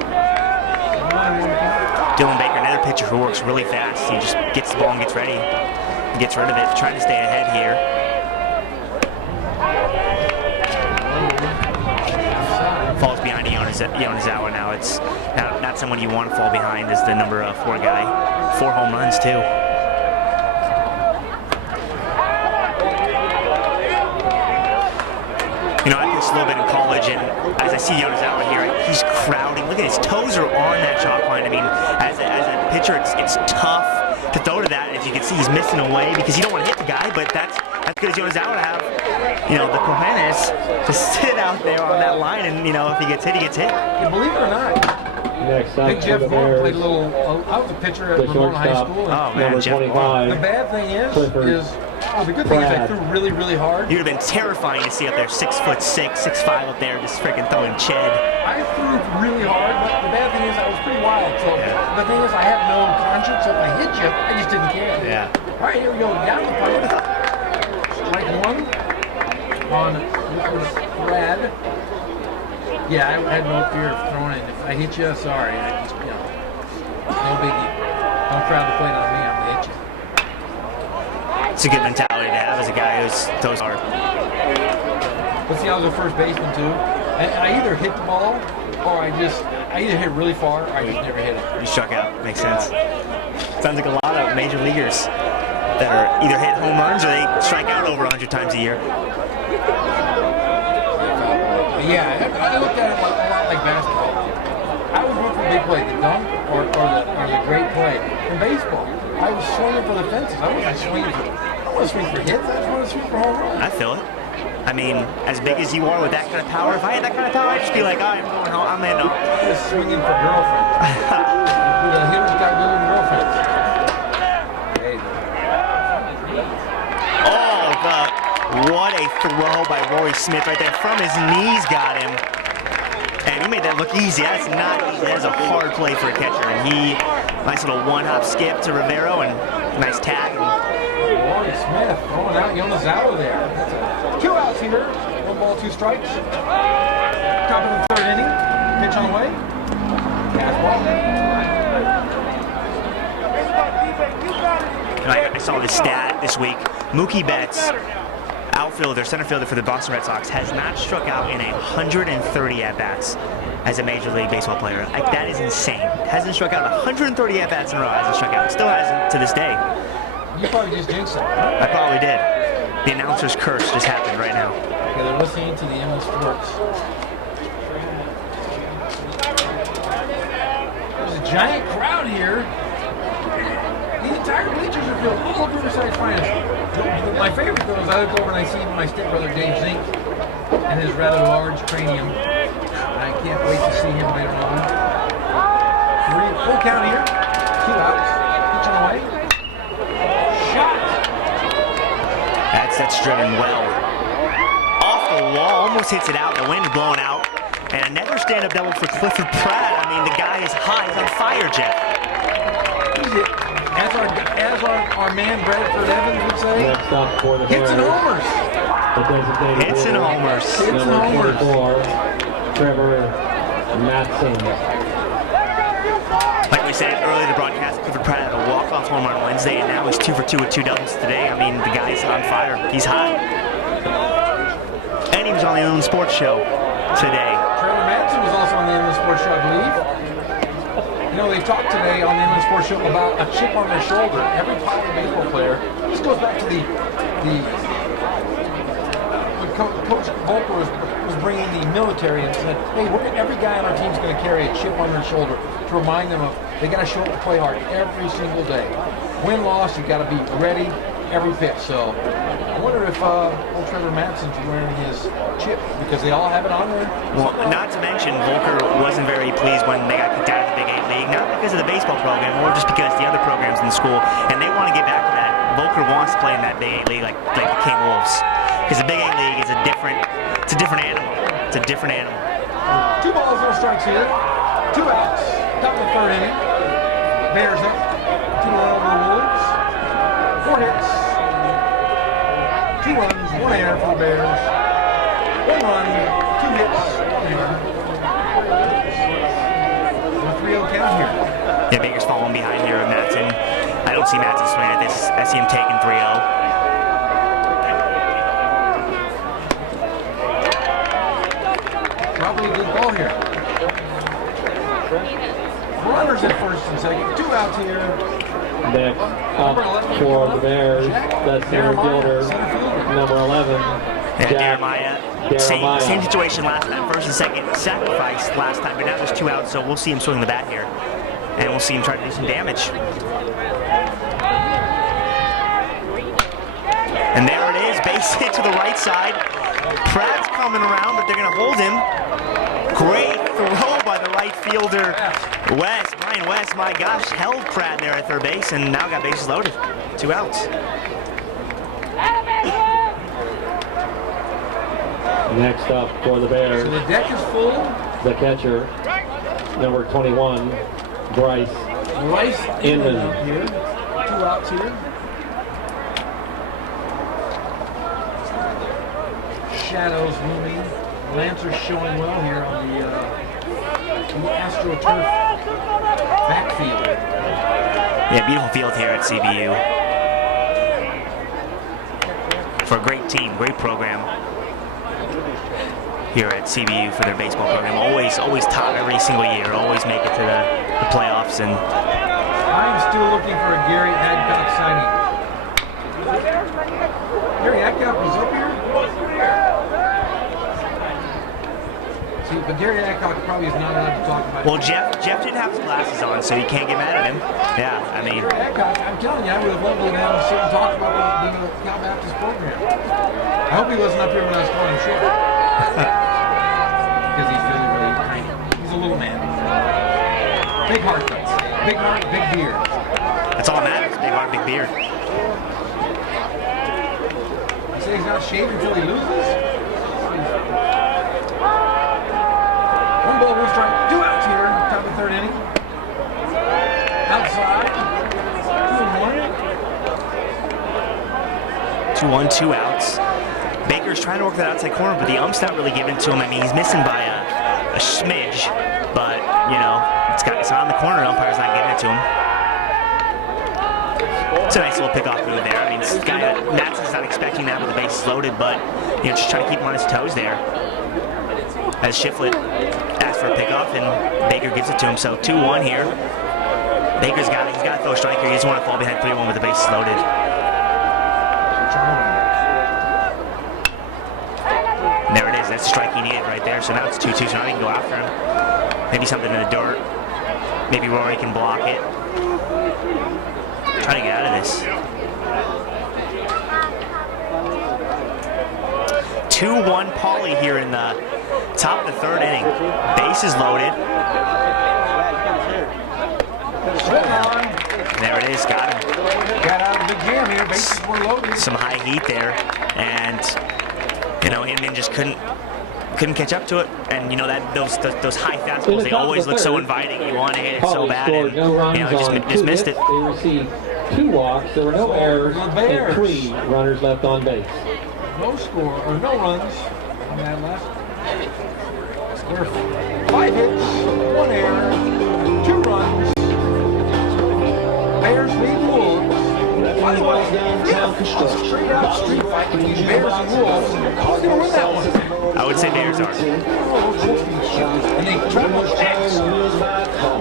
1-1 count. Dylan Baker, another pitcher who works really fast. He just gets the ball and gets ready. Gets rid of it, trying to stay ahead here. Falls behind Yonezawa now. It's not someone you want to fall behind as the number 4 guy. 4 home runs too. I pitched a little bit in college, and as I see Yonezawa here, he's crowding. look at his toes are on that chalk line. I mean, as a pitcher, it's tough to throw to that. As you can see, he's missing away because you don't want to hit the guy, but that's good as Yonezawa to have, you know, the cojones to sit out there on that line, and, you know, if he gets hit, he gets hit. And believe it or not, Next up Big for Jeff the Moore Bears, played a little, I was a pitcher at the Ramona High shortstop, School. Oh, man, number Jeff Moore. 25. The bad thing Clifford. the good thing is I Brad. threw really, really hard. He would have been terrifying to see up there, 6'6", 6'5" up there, just freaking throwing Ched. I threw really hard, but the bad thing is I was pretty wild. So the thing is, I have no conscience. So if I hit you, I just didn't care. Yeah. All right, here we go. Down the pipe. Strike one on Brad. Yeah, I had no fear of throwing it. If I hit you, sorry. I just, you know, no biggie. Don't crowd the plate on me. I'm gonna hit you. It's a good mentality to have as a guy who's toes hard. But see, I was a first baseman too. I either hit the ball, or I either hit really far, or I just never hit it. You struck out. Makes sense. Sounds like a lot of major leaguers that are either hit home runs or they strike out over 100 times a year. Yeah, I looked at it a lot like basketball. I was going for the big play, the dunk or the great play. In baseball, I was swinging for the fences. I wasn't swinging for. I don't want to swing for hits. I just want to swing for home runs. I feel it. I mean, as big as you are with that kind of power, if I had that kind of power, I'd just be like, oh, I'm going home. I'm in. Just swinging for girlfriends. The hitters got good with girlfriends. Hey. What a throw by Rory Smith right there. From his knees got him. And he made that look easy. That's not easy. That is a hard play for a catcher. And he, nice little one-hop skip to Rivero and nice tag. Rory Smith throwing out Yonezawa there. That's a 2 outs here. 1 ball, 2 strikes. Top of the 3rd inning. Pitch on the way. Fastball. I saw this stat this week. Mookie Betts, outfielder, center fielder for the Boston Red Sox, has not struck out in 130 at-bats as a Major League Baseball player. Like, that is insane. Hasn't struck out 130 at-bats in a row. Hasn't struck out. Still hasn't to this day. You probably just jinxed it. I probably did. The announcer's curse just happened right now. Yeah, they're listening to the MS Sports. There's a giant crowd here. The entire bleachers are filled. All of Riverside's finest. My favorite though is I look over and I see my stepbrother Dave Zink and his rather large cranium. And I can't wait to see him later on. Full count here. 2 outs. Pitching away. Shot. That's driven well. Off the wall, almost hits it out. The wind's blowing out. And another stand-up double for Clifford Pratt. I mean, the guy is hot. He's on fire, Jeff. As our man Bradford Evans would say, Next up for the hits and Bears, homers. the designated Hits and hitter, homers. Hits and number homers. 24, Trevor Matson. Like we said earlier in the broadcast, Clifford Pratt had a walk-off home on Wednesday, and now he's 2 for 2 with 2 doubles today. I mean, the guy's on fire. He's hot. And he was on the Inland Sports Show today. Trevor Matson was also on the Inland Sports Show, I believe. You know, they talked today on the Inland Sports Show about a chip on their shoulder. Every college baseball player, this goes back to when Coach Volker was bringing the military and said, hey, every guy on our team's going to carry a chip on their shoulder to remind them of they got to show up and play hard every single day. Win, loss, you got to be ready every pitch. So I wonder if old Trevor Matson's wearing his chip because they all have it on there. Well, not to mention, Volker wasn't very pleased when they got kicked out of the Big 8 League, not because of the baseball program, or just because the other programs in the school, and they want to get back to that. Volker wants to play in that Big 8 League like the King Wolves, because the Big 8 League is a different animal. It's a different animal. 2 balls, no strikes here. 2 outs. Top of the 3rd inning. Bears up. 2-1 over the Wolves. 4 hits. 2 runs, 1 error for the Bears. 1 run, 2 hits, 1 error. 3-0 count here. Yeah, Baker's falling behind here with Matson. I don't see Matson swinging at this. I see him taking 3-0. Probably a good ball here. Runners at first and second. 2 outs here. Next up for the Bears, that's center fielder, number 11, Yeah, Jeremiah. Same situation last time. First and second sacrifice last time, but now there's 2 outs, so we'll see him swing the bat here. And we'll see him try to do some damage. And there it is, base hit to the right side. Pratt's coming around, but they're going to hold him. Great throw by the right fielder, West. Brian West, my gosh, held Pratt there at third base and now got bases loaded. 2 outs. Next up for the Bears, So the deck is full. the catcher, number 21, Bryce Inman. Here. 2 outs here. Shadows looming. Lancers showing well here on the AstroTurf backfield. Yeah, beautiful field here at CBU. For a great team, great program here at CBU for their baseball program. Always top every single year. Always make it to the playoffs. And I'm still looking for a Gary Adcock signing. Gary Adcock was up here? See, but Gary Adcock probably is not allowed to talk about. well, Jeff didn't have his glasses on, so you can't get mad at him. Yeah, I mean, Gary Adcock, I'm telling you, I would have loved to have him sit and talk about the Cal Baptist program. I hope he wasn't up here when I was calling him short. Because he's really tiny. He's a little man. Big heart, though. Big heart, big beard. that's all that matters. Big heart, big beard. I say he's not shaved until he loses. 1 ball, 1 strike, 2 outs here, top of the 3rd inning. Outside, 2-1, 2 outs. Baker's trying to work that outside corner, but the ump's not really giving it to him. I mean, he's missing by a smidge, but, you know, it's on the corner. Umpire's not giving it to him. It's a nice little pickoff move there. I mean, Matson's not expecting that with the bases loaded, but, you know, just trying to keep him on his toes there. As Shiflett asked for a pickoff, and Baker gives it to him. So 2-1 here. Baker's got it. He's got to throw a striker. He doesn't want to fall behind 3-1 with the bases loaded. And there it is. That's the strike he needed right there. So now it's 2-2. So now he can go after him. Maybe something in the dirt. Maybe Rory can block it. Trying to get out of this. 2-1 Pauly here in the top of the 3rd inning. Bases loaded. There it is, got him. got out of the jam here, bases were loaded. Some high heat there, and you know, Inman just couldn't catch up to it. And you know that those high fastballs, they always look so inviting. You want to hit it so bad, and no runs, you know, just missed it. They received 2 walks. There were no errors and 3 runners left on base. No score, or no runs on that last. There were 5 hits, 1 error, 2 runs. Bears lead Wolves. By the way, straight out street fight between Bears and Wolves. Who's going to win that one? I would say Bears are. And they try to X.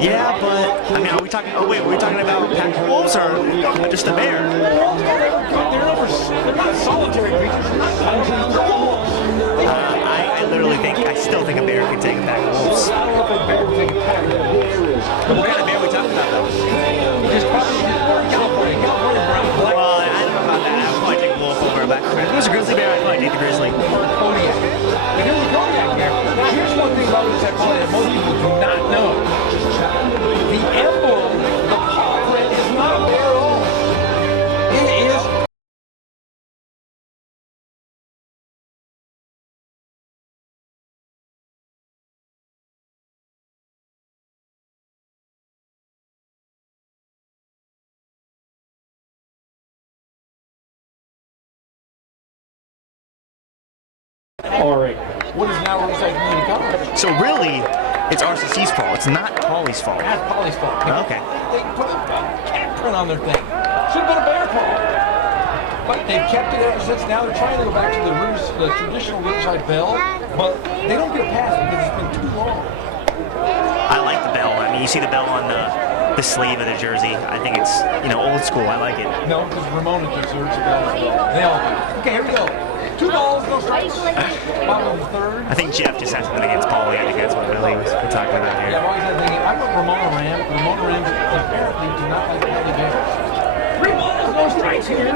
Yeah, but I mean, are we talking? Oh wait, were we talking about Pack Wolves or just the Bears? They're not solitary creatures. I literally think, I still think a bear could take a Pack Wolves. I don't know if a bear would take a pack. What kind of bear are we talking about though? It's probably California brown black. Well, I don't know about that. I would probably take a wolf over a back. If it was a grizzly bear, I'd probably take the grizzly. Kodiak. But here's the Kodiak here. Here's one thing about this Kodiak that most people do not know. The emblem, the paw print is not a bear at all. It is. Oregon. What is now Riverside Community College? So really, it's RCC's fault. It's not Pauly's fault. That's Polly's fault. Okay. They put a cat print on their thing. Should have been a bear paw. But they've kept it ever since. Now they're trying to go back to the traditional Riverside bell, but they don't get a pass because it's been too long. I like the bell. I mean, you see the bell on the sleeve of the jersey. I think it's, you know, old school. I like it. No, because Ramona deserves a bell as well. They all do. Okay, here we go. 2 balls, no strikes. Bottom of the third. I think Jeff just has something against Paulie. I think that's what really we're talking about Yeah, here. I've always had thinking, I put Ramona Ram. Ramona Rams apparently do not like Paulie Bears. 3 balls, no strikes here.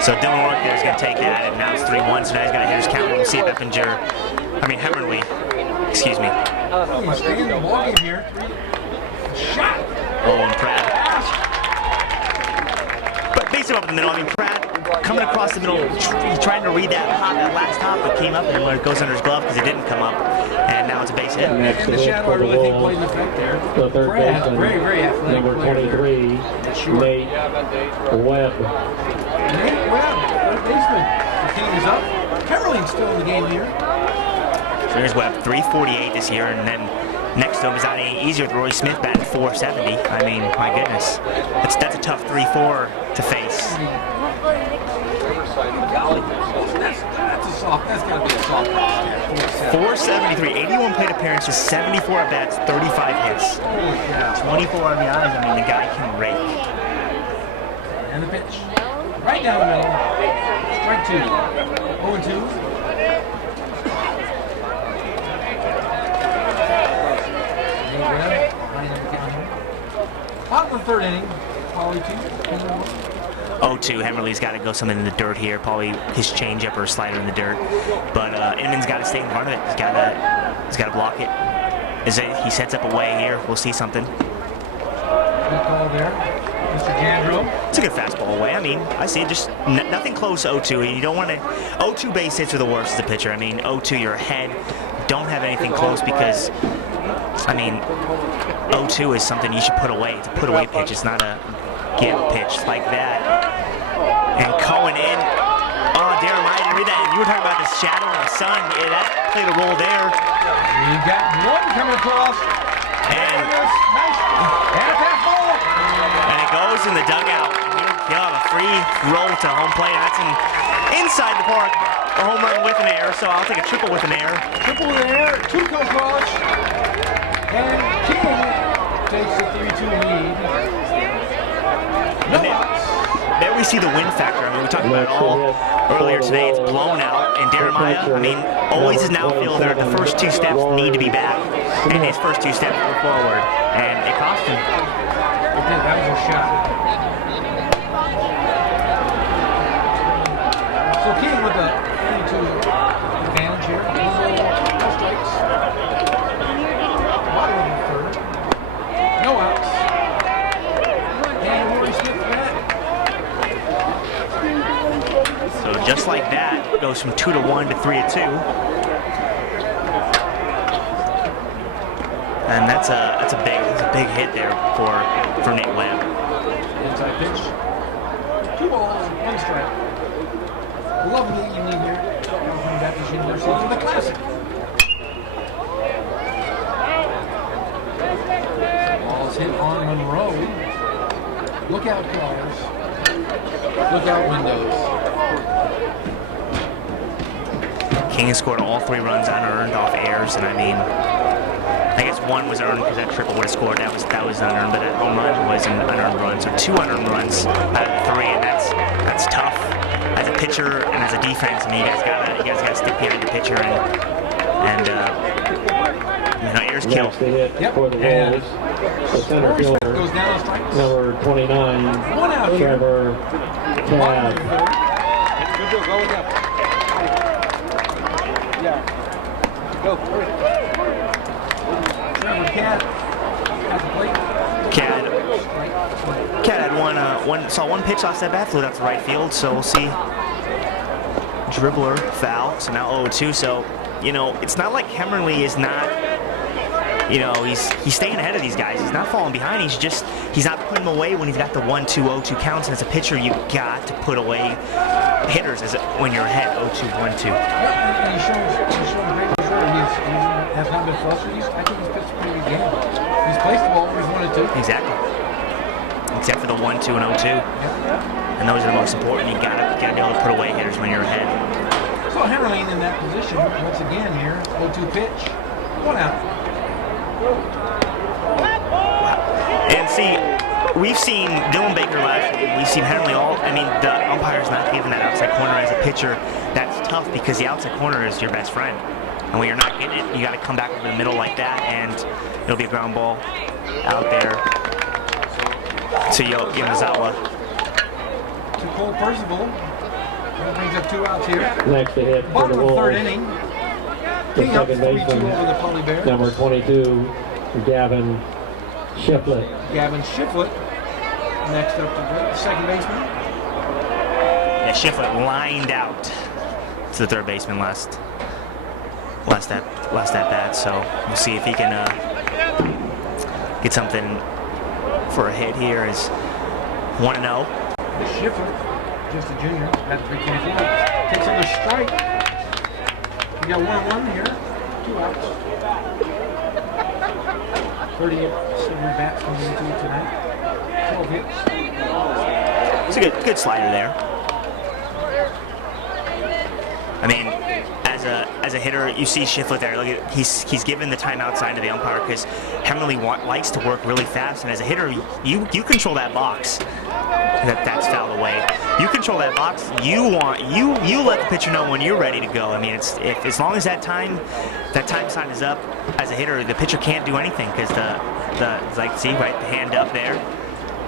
So Dylan Rourke there is going to take that, and now it's 3-1. So now he's got a hitter's count. We'll see if Hemmerly, excuse me. He's staying in the ballgame here. Shot. Oh, and Pratt. But base him up in the middle. I mean, Pratt coming across the middle, trying to read that last hop that came up, and when it goes under his glove because it didn't come up, and now it's a base hit. And the shadow I really think played an effect there. The third Pratt, baseman, very, very athletic number player 23, Nate Webb. Nate Webb, third baseman. The team is up. Caroline's still in the game here. So here's Webb, 348 this year, and then next to him is not any easier with Roy Smith batting 470. I mean, my goodness. That's a tough 3-4 to face. That's got to be a soft pass. 473, 81 plate appearances, 74 at bats, 35 hits. 24 RBIs. I mean, the guy can rake. And the pitch. Right down the middle. Strike 2. 0-2. Bottom of the third inning. Paulie 2. 0-2. Hemmerly's got to go something in the dirt here. Probably his changeup or slider in the dirt. But Inman's got to stay in front of it. He's got to block it. He sets up a way here. We'll see something. Good call there. Mr. Jandro. It's a good fastball away. I mean, I see it just nothing close to 0-2. You don't want to. 0-2 base hits are the worst as a pitcher. I mean, 0-2 you're ahead. Don't have anything close because, I mean, 0-2 is something you should put away. It's a put away pitch. It's not a give pitch like that. And Cohen in. Oh, Darren, I didn't read that. You were talking about the shadow and the sun. Yeah, that played a role there. You got one coming across. And a fastball. And it goes in the dugout. Yeah, a free roll to home plate. That's inside the park. A home run with an error, so I'll take a triple with an error. Triple with an error. 2 come across. And King takes a 3-2 lead. There we see the win factor. I mean, we talked about it all earlier today. It's blown out. And Darren Maya, I mean, always as an outfielder, the first 2 steps need to be back. And his first 2 steps were forward. And it cost him. It did. That was a shot. So King with a 3-2 advantage here. No strikes. Bottom of the third. No outs. And Rory Smith back. So just like that, it goes from 2-1 to 3-2. And that's a big hit there for Nate Webb. Inside pitch. 2 balls, 1 strike. Lovely evening here at California Baptist University for the Classic. Ball's hit on Monroe. Look out, cars. Look out, windows. King has scored all 3 runs unearned off errors, and I mean, I guess 1 was earned because that triple would have scored. That was unearned, but that home run was an unearned run. So 2 unearned runs out of 3, and that's tough as a pitcher and as a defense. I mean, you guys gotta stick behind the pitcher and errors kill. Next hit for the Wolves, the center fielder, Goes down on strikes. number 29, 1 out here. Trevor Cab. Trevor Cat at the plate. Cat had saw one pitch off that bat, flew out to right field. So we'll see. Dribbler foul. So now 0-2. So it's not like Hemmerly is not. He's staying ahead of these guys. He's not falling behind. He's not putting them away when he's got the 1-2, 0-2 counts. And as a pitcher, you got to put away hitters when you're ahead 0-2, 1-2. And he's shown great reserve. He has not been flustered. I think he's pitched a pretty good game. He's placed the ball where he's wanted to. Exactly. Except for the 1-2 and 0-2. And those are the most important. You gotta be able to put away hitters when you're ahead. So Hemmerly in that position once again here. 0-2 pitch. 1 out. And see, we've seen Dylan Baker left. We've seen Henry all. I mean, the umpire's not giving that outside corner as a pitcher. That's tough because the outside corner is your best friend. And when you're not getting it, you got to come back over the middle like that, and it'll be a ground ball out there to Yamazawa. To Cole Percival. That brings up 2 outs here. Next to hit for Bottom the of the Wolves, 3rd inning. the King up second 3-2 baseman, over the Poly Bears. number 22, Gavin Shiflett. Gavin Shiflett. Next up to the second baseman. Yeah, Shiflett lined out to the third baseman last at bat. So we'll see if he can get something for a hit here. Is 1-0. Shiflett, just a junior, at 324. Takes on the strike. We got 1-1 here. 2 outs. 37 bats coming into it tonight. 12 hits. It's a good slider there. I mean, as a hitter, you see Shiflett there. Look at he's given the timeout sign to the umpire because Hemmerly likes to work really fast, and as a hitter, you control that box. That's fouled away. You control that box. You let the pitcher know when you're ready to go. I mean, as long as that time sign is up, as a hitter, the pitcher can't do anything because the see right, the hand up there,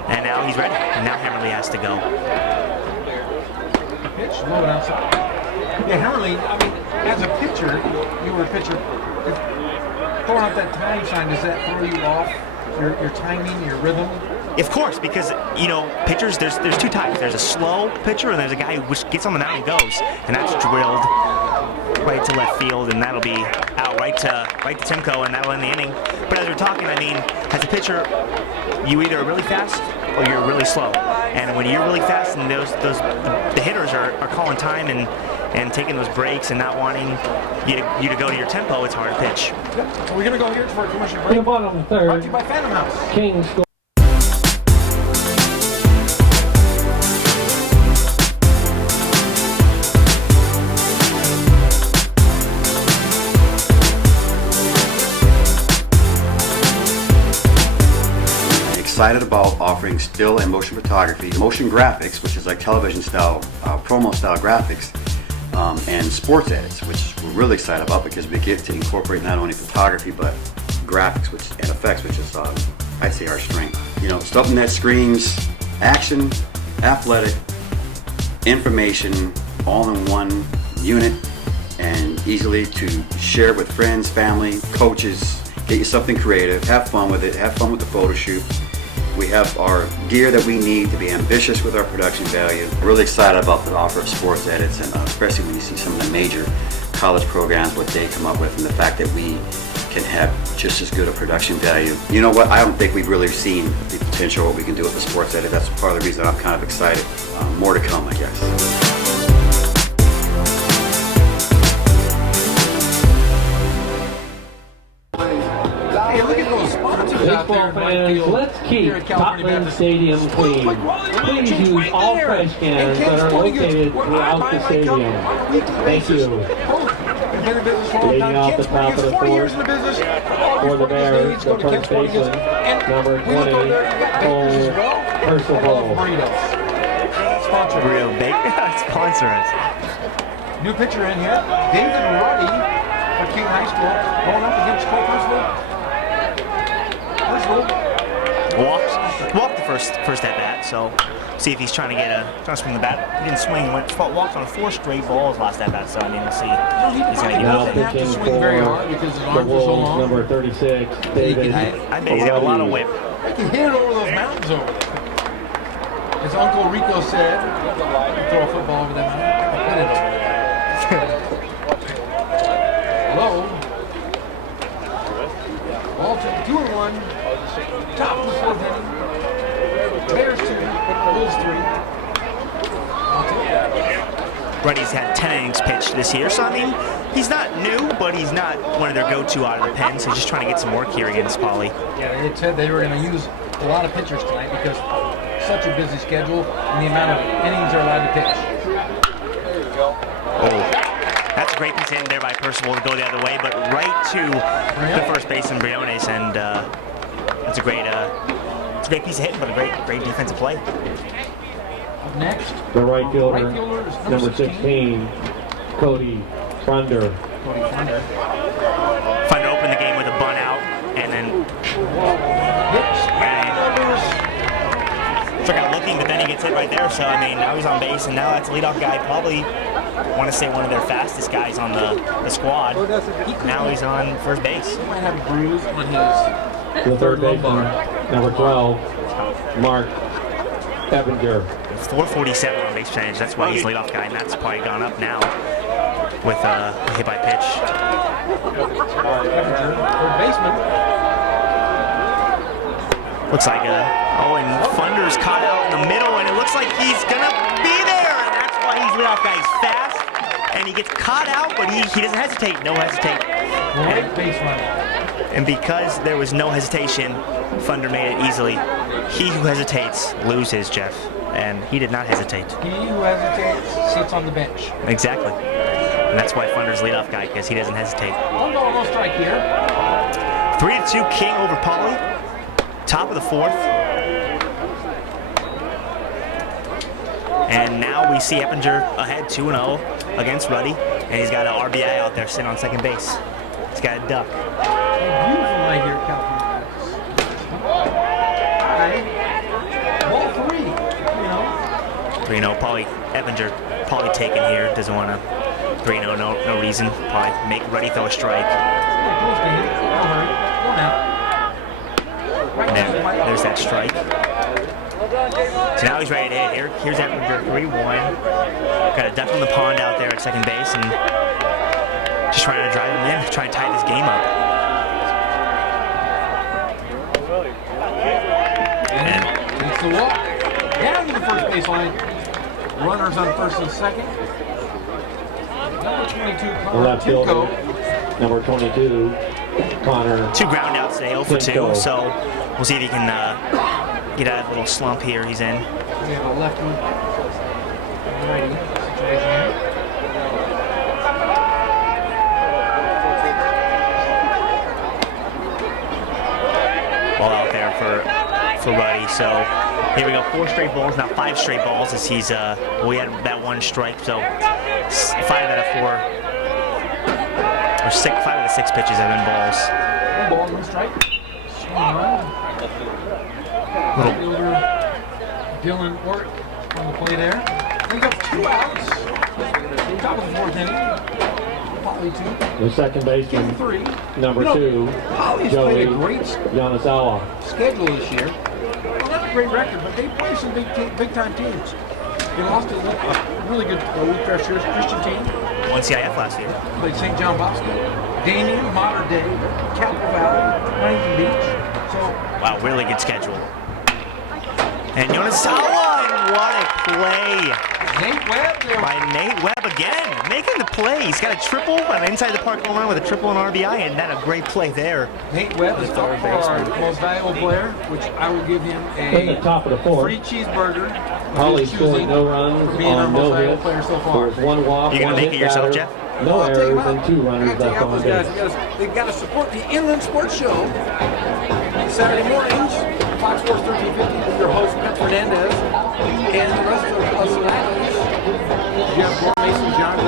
and now he's ready. And now Hemmerly has to go. Pitch low and outside. Yeah, Hemmerly, I mean, as a pitcher, you were a pitcher. Throwing out that time sign, does that throw you off your timing, your rhythm? Of course, because pitchers. There's 2 types. There's a slow pitcher, and there's a guy who gets on the mound and goes, and that's drilled right to left field, and that'll be out right to Timko, and that'll end the inning. But as we're talking, I mean, as a pitcher, you either are really fast or you're really slow. And when you're really fast, and the hitters are calling time and taking those breaks and not wanting you to go to your tempo, it's hard to pitch. So we're going to go here for a commercial In break. the bottom of the 3rd, Brought to you by Phantom House. King score. Excited about offering still and motion photography, motion graphics, which is like television style, promo style graphics, and sports edits, which we're really excited about because we get to incorporate not only photography but graphics and effects, which is I'd say our strength. Something that screams action, athletic, information, all in one unit, and easily to share with friends, family, coaches. Get you something creative, have fun with it, have fun with the photo shoot. We have our gear that we need to be ambitious with our production value. Really excited about the offer of sports edits, and especially when you see some of the major college programs, what they come up with, and the fact that we can have just as good a production value. You know what? I don't think we've really seen the potential of what we can do with the sports edit. That's part of the reason I'm kind of excited. More to come, I guess. Hey, look at those sponsors out there Baseball in right fans, field let's here keep at California Topman Baptist. Stadium clean. Please use all trash cans that are located throughout the stadium. Thank you. Been in business for a long Leading time. off Kent the top of the 40 years in fourth the business. for the Bears, the first baseman, number 20, Cole Percival. Sponsor. Real big sponsor us. New pitcher in here, David Ruddy for King High School, going up against Cole Percival. Walked the first at bat, so see if he's trying to swing the bat. He didn't swing, walked on 4 straight balls last at bat, so I mean, we'll see. He's going to Now get have to pitching swing very for hard because his the arms are so Wolves, long. number 36, David. I bet he's got a lot of whip. They can hit it over those mountains over there. As Uncle Rico said, you can throw a football over that mountain. Hit it over there. Low. Ball to 2-1. Top of the 4th inning. Bears 2, Wolves 3. Ruddy's had 10 innings pitched this year, so I mean, he's not new, but he's not one of their go-to out of the pen, so he's just trying to get some work here against Poly. Yeah, they said they were going to use a lot of pitchers tonight because such a busy schedule and the amount of innings they're allowed to pitch. Oh, that's a great piece in there by Percival to go the other way, but right to the first baseman Briones, and that's a great a great piece of hitting, but a great defensive play. Next, The right fielder, is number 16, Cody Funder. Thunder opened the game with a bunt out, and then took out looking, but then he gets hit right there. So I mean, now he's on base, and now that's a leadoff guy. Probably want to say one of their fastest guys on the squad. Now he's on first base. He might have a bruise on his The third baseman, lumbar. number 12, Mark Ebinger. 447 on base percentage. That's why he's leadoff guy, and that's probably gone up now with a hit by pitch. Third baseman. Looks like and Thunder's caught out in the middle, and it looks like he's gonna be there, and that's why he's leadoff guy. He's fast, and he gets caught out, but he doesn't hesitate. No hesitate. Right base runner. And because there was no hesitation, Thunder made it easily. He who hesitates loses, Jeff, and he did not hesitate. He who hesitates sits on the bench. Exactly. And that's why Thunder's leadoff guy, because he doesn't hesitate. 1 ball, no strike here. 3-2 King over Pauley. Top of the fourth. And now we see Eppinger ahead 2-0 against Ruddy. And he's got an RBI out there sitting on second base. He's got a duck. Beautiful night here at California. Ball 3, 3-0 Eppinger probably taken here. Doesn't want to 3-0, no reason. Probably make Ruddy throw a strike. And there's that strike. So now he's ready to hit. Here's Eppinger 3-1. Got a duck from the pond out there at second base, and just trying to drive him in, trying to tie this game up. and takes the walk down to the first baseline. Runners on first and second. Number 22, The Connor left fielder, Timko. number 22, Connor. 2 ground outs today, 0 for 2. So we'll see if he can get out of a little slump here he's in. We have a lefty and righty situation here. Ball out there for Ruddy. So here we go, 4 straight balls, now 5 straight balls as he's, we had that 1 strike, so 5 out of 4, or 5 out of 6 pitches have been balls. 1 ball, 1 strike. Swing on. Fielder Dylan Ort on the play there. Brings up 2 outs. Top of the 4th inning. Polly 2. The second baseman, King 3. number 2, Polly's Joey played a great Yanazawa. schedule this year. Well, not a great record, but they play some big-time teams. They lost to a really good Christian team. 1 CIF last year. Played St. John Bosco, Damien, Mater Dei, Capital Valley, Huntington Beach. So, Wow, really good schedule. And Yonezawa, and what a play Nate Webb there. by Nate Webb again, making the play. He's got a triple, an inside the park home run with a triple and RBI, and then a great play there. Nate Webb is up for our most valuable player, which I will give him In the a top of the 4th, free cheeseburger. of Holly his scored choosing no runs for being our on most no valuable hits. player so There far. was 1 walk, You gonna 1 make hit it yourself, batter, Jeff? no I'll take him errors, out. and 2 runners I gotta left take out on those guys. base. They've got to support the Inland Sports Show. Saturday mornings, Fox Sports 1350 with your host, Pep Fernandez, and the rest of us ladies, Jeff Moore, Mason John,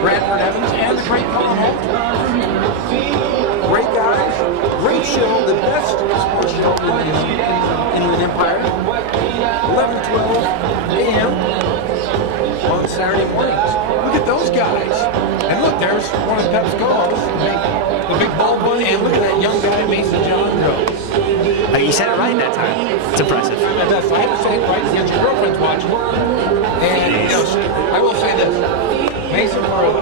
Bradford Evans, and the great Colin Holt. Great guys, great show, the best sports show in the Inland Empire. 11:12 a.m. on Saturday mornings. Look at those guys. And look, there's one of Pep's co-hosts, the big bald one, and look at that young guy, Mason John Joe. You said it right that time. It's impressive. That's, I had to say it right because your girlfriend's watching. And you know, I will say this. Mason, for a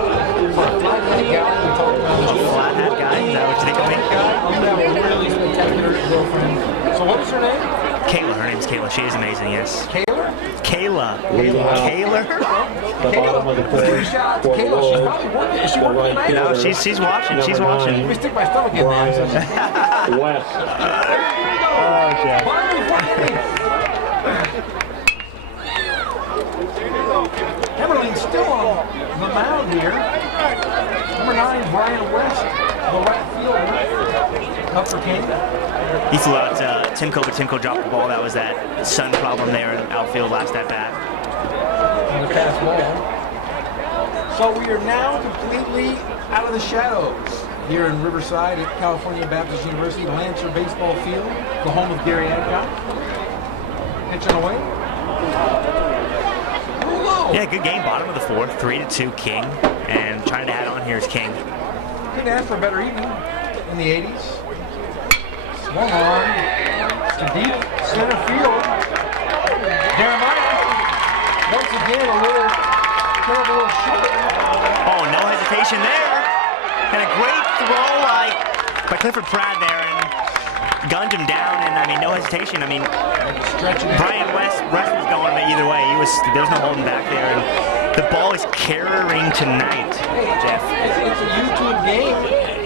flat-headed guy, we talked about this. Flat hat guy, is that what you think of me? You have a really spectacular girlfriend. So what was her name? Kayla, her name's Kayla. She is amazing, yes. Kayla? Kayla. Leading out Kayla? the bottom of the 4th, Shout out to Fort Kayla. She's Worth, probably working. Is she the working right tonight? No, fielder, she's watching. She's number watching. 'Let me 9, stick my stomach in there. Brian West. Everly's still on the mound here. Number 9, Brian West, the right fielder. Up for King. He flew out Timko, but Timko dropped the ball. That was that sun problem there in the outfield last at bat. And the pass ball. So we are now completely out of the shadows here in Riverside at California Baptist University, Lancer Baseball Field, the home of Gary Adcock. Pitching away. Low. Yeah, good game. Bottom of the fourth, 3-2 King, and trying to add on here is King. Couldn't ask for a better evening in the 80s. Swung on to deep center field. Jeremiah, once again, a little terrible shot. Oh, no hesitation there. And a great throw by Clifford Pratt there, and gunned him down, and I mean, no hesitation. I mean, Brian West was going either way. There was no holding back there, and the ball is carrying tonight, Jeff. It's a YouTube game.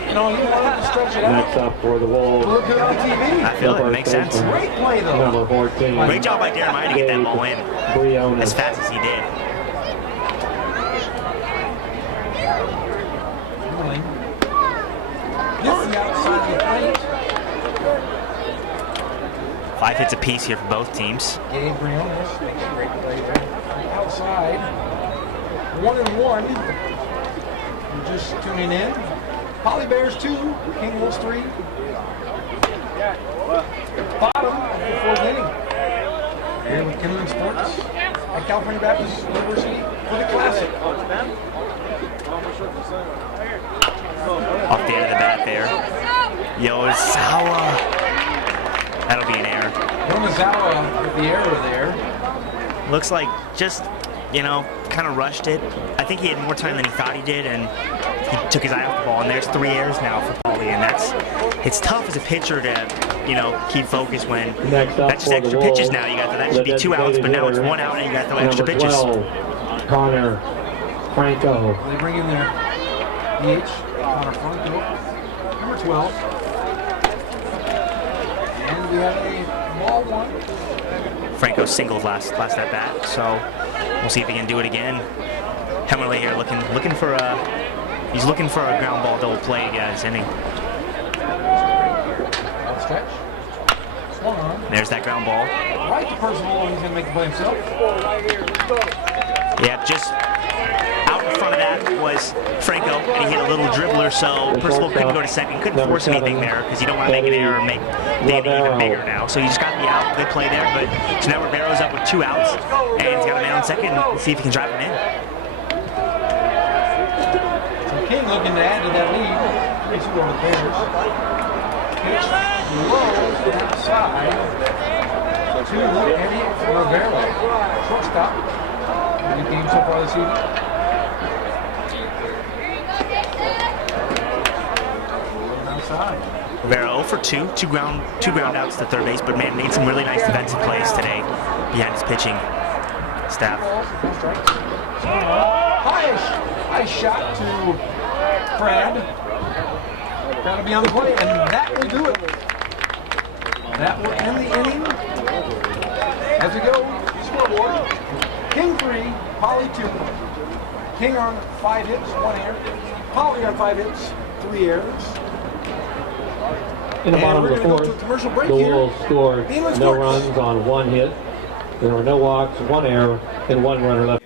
You know, you wanted to stretch it out. Next up for the Wolves. Look good on TV. I feel it makes sense. Great play, though. Number 14. Great job by Jeremiah to get that ball in as fast as he did. This is outside the plate. 5 hits apiece here for both teams. Gabe Briones makes a great play there. Outside. 1-1. You're just tuning in. Poly Bears 2, King Wolves 3. Bottom of the fourth inning. Here with Kindling Sports at California Baptist University for the Classic. Off the end of the bat there. Yozawa. That'll be an error. Yozawa with the error there. Looks like just, kind of rushed it. I think he had more time than he thought he did, and he took his eye off the ball. And there's 3 errors now for Pauly, and it's tough as a pitcher to, keep focus when that's just extra pitches now. You got that should be 2 outs, but now it's 1 out, and you got the extra pitches. 12, Connor Franco. They bring in their DH, Connor Franco, number 12. And we have a ball 1. Franco singled last at bat, so we'll see if he can do it again. Hemmerle here looking for he's looking for a ground ball double play this inning. Stretch. Swung on. There's that ground ball. Right to Percival, he's going to make the play himself. Yep, just out in front of that was Franco, and he hit a little dribbler, so Percival couldn't go to second, couldn't force anything there because you don't want to make an error and make Davey even bigger now. So you just got the out, good play there, but so now Rivero's up with 2 outs, and he's got a man on second. Let's see if he can drive him in. So King looking to add to that lead. 3-2 over the Bears. Pitch low outside to Eddie Rivera. Shortstop. Good game so far this evening. Rivera 0 for 2, two ground outs to third base, but man, made some really nice defensive plays today behind his pitching staff. High shot to Brad. Got to be on the play, and that will do it. That will end the inning. As we go, scoreboard. King 3, Pauly 2. King on 5 hits, 1 error. Pauly on 5 hits, 3 errors. In the bottom of the fourth, the Wolves scored no runs on 1 hit. There were no walks, 1 error, and 1 runner left.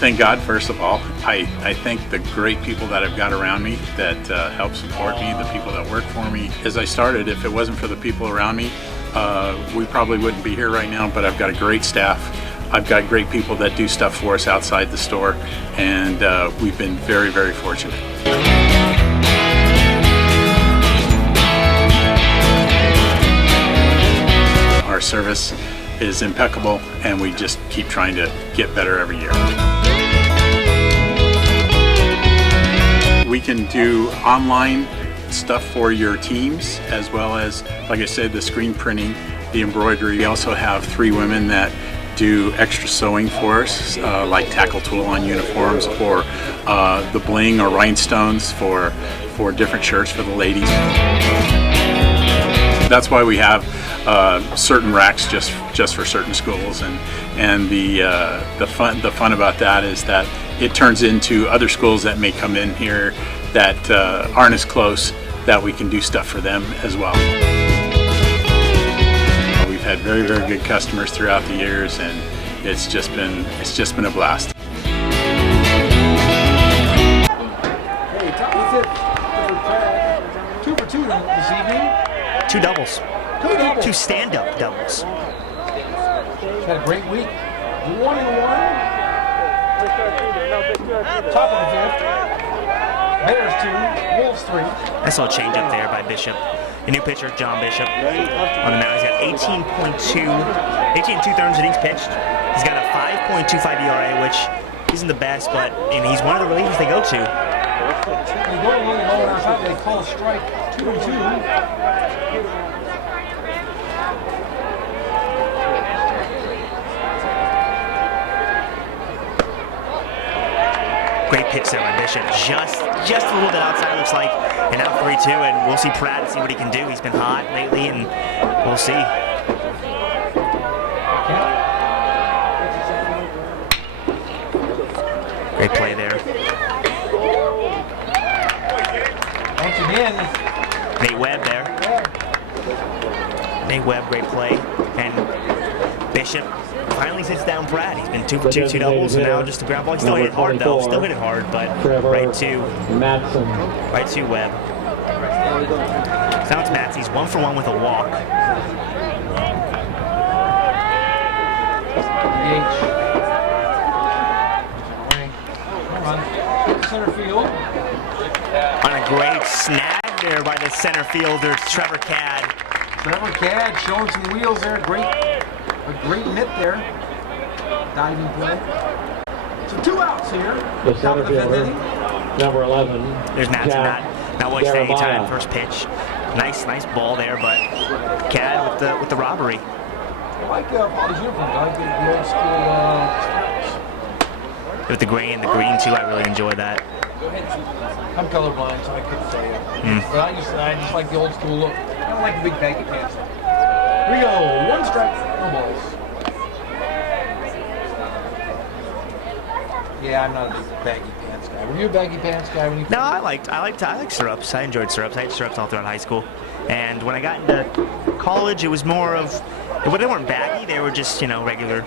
Thank God, first of all. I thank the great people that I've got around me that help support me, the people that work for me. As I started, if it wasn't for the people around me, we probably wouldn't be here right now, but I've got a great staff. I've got great people that do stuff for us outside the store, and we've been very, very fortunate. Our service is impeccable, and we just keep trying to get better every year. We can do online stuff for your teams, as well as, like I said, the screen printing, the embroidery. We also have 3 women that do extra sewing for us, like tackle tool on uniforms, or the bling or rhinestones for different shirts for the ladies. That's why we have certain racks just for certain schools, and the fun about that is that it turns into other schools that may come in here that aren't as close, that we can do stuff for them as well. We've had very good customers throughout the years, and it's just been a blast. Hey, top of the fifth. 2 for 2 this evening. 2 doubles. 2 doubles. 2 stand-up doubles. Had a great week. 1 and 1. Top of the fifth. Bears 2, Wolves 3. Nice little change up there by Bishop. The new pitcher, John Bishop, on the mound. He's got 18 2/3 innings pitched. He's got a 5.25 ERA, which isn't the best, but he's one of the relievers they go to. They go a little lower on top. They call strike 2 and 2. Great pitch there by Bishop. Just a little bit outside, looks like. And now 3-2, and we'll see Pratt and see what he can do. He's been hot lately, and we'll see. Great play there. Once again, Nate Webb there. Nate Webb, great play. And Bishop finally sits down Pratt. He's been 2 for 2 doubles, and now just a ground ball. He still hit it hard, though. Still hit it hard, but right to Webb. So now it's Matz. He's 1 for 1 with a walk. Center field. On a great snag there by the center fielder, Trevor Cadd. Trevor Cadd showing some wheels there. A great mitt there. Diving play. So 2 outs here. The center fielder, number 11. There's Matson. Not wasting any time. First pitch. Nice ball there, but Cadd with the robbery. I like Paul's uniform. I like the old school Scouts. With the gray and the green too, I really enjoy that. I'm colorblind, so I couldn't say it. But I just like the old school look. I don't like the big baggy pants. Here we go. 1 strike, no balls. Yeah, I'm not a big baggy pants guy. Were you a baggy pants guy when you? No, I like syrups. I enjoyed syrups. I had syrups all throughout high school, and when I got into college, it was more of, they weren't baggy. They were just regular,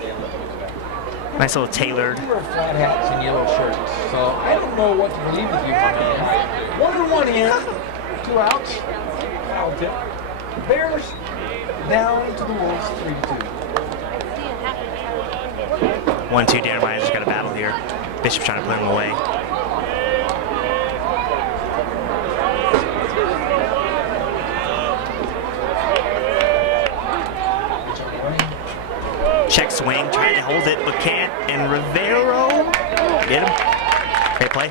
nice little tailored. You wear flat hats and yellow shirts, so I don't know what to believe with you, my man. 1 and 1 here. 2 outs. Foul tip. Bears down to the Wolves 3-2. 1-2. Darren Myers got a battle here. Bishop trying to put him away. Check swing, trying to hold it, but can't. And Rivero, get him. Great play.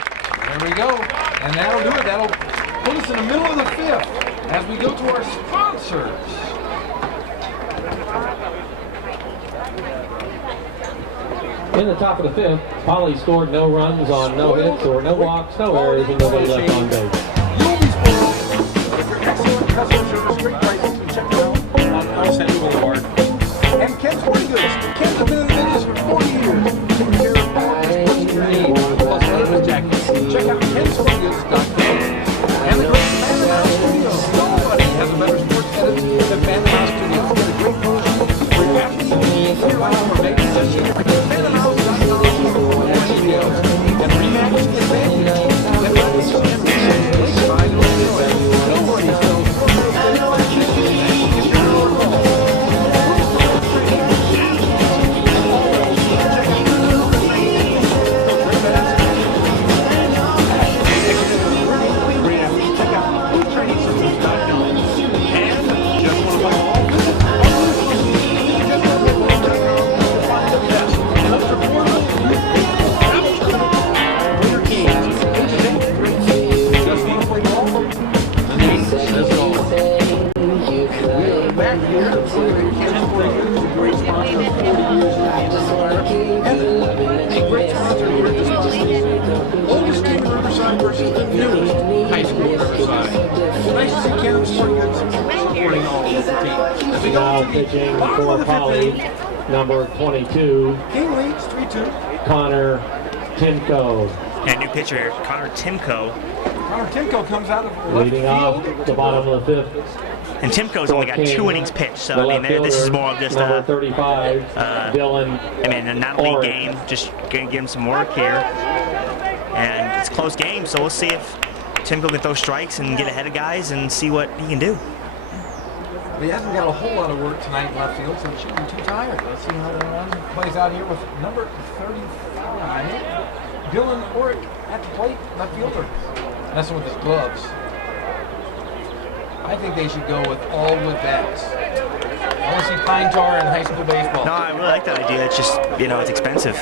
There we go. And that'll do it. That'll put us in the middle of the 5th as we go to our sponsors. In the top of the 5th, Poly scored no runs on no hits or no walks, no errors, and nobody left on base. You'll be spoiled. For excellent customer service, great prices, and check them out on Central Boulevard. And Ken's Sporting Goods. Ken's been in the business for 40 years. Taking care of all your sports needs, plus leather jackets. Check out KenSportingGoods.com. And the great Family House Studios. Nobody has a better sports edit than Family House Studios. Get a great promotion for your family, your life, or making session. FamilyHouse.com for more details. And Remax Advantage. And Levis and Lakeside, Illinois. Nobody sells more real estate in your world. Oldest team in Riverside versus the newest high school in Riverside. Nice to see Canada Sporting Goods supporting all of them. team. Now pitching for Poly, number 22, King leads 3-2. Connor Timko. And new pitcher here, Connor Timko. Connor Timko comes out of left Leading off field. the bottom of the fifth. And Timko's only got 2 innings pitched, so I mean, this is more of just number a 35, Dylan. I mean, a non-league Orange. game, just gonna give him some work here. And it's a close game, so we'll see if Timko can throw strikes and get ahead of guys and see what he can do. He hasn't got a whole lot of work tonight in left field, so he shouldn't be too tired. Let's see how the run plays out here with number 35, Dylan Orick at the plate, left fielder. Messing with his gloves. I think they should go with all wood bats. I want to see pine tar in high school baseball. No, I really like that idea. It's just, you know, it's expensive.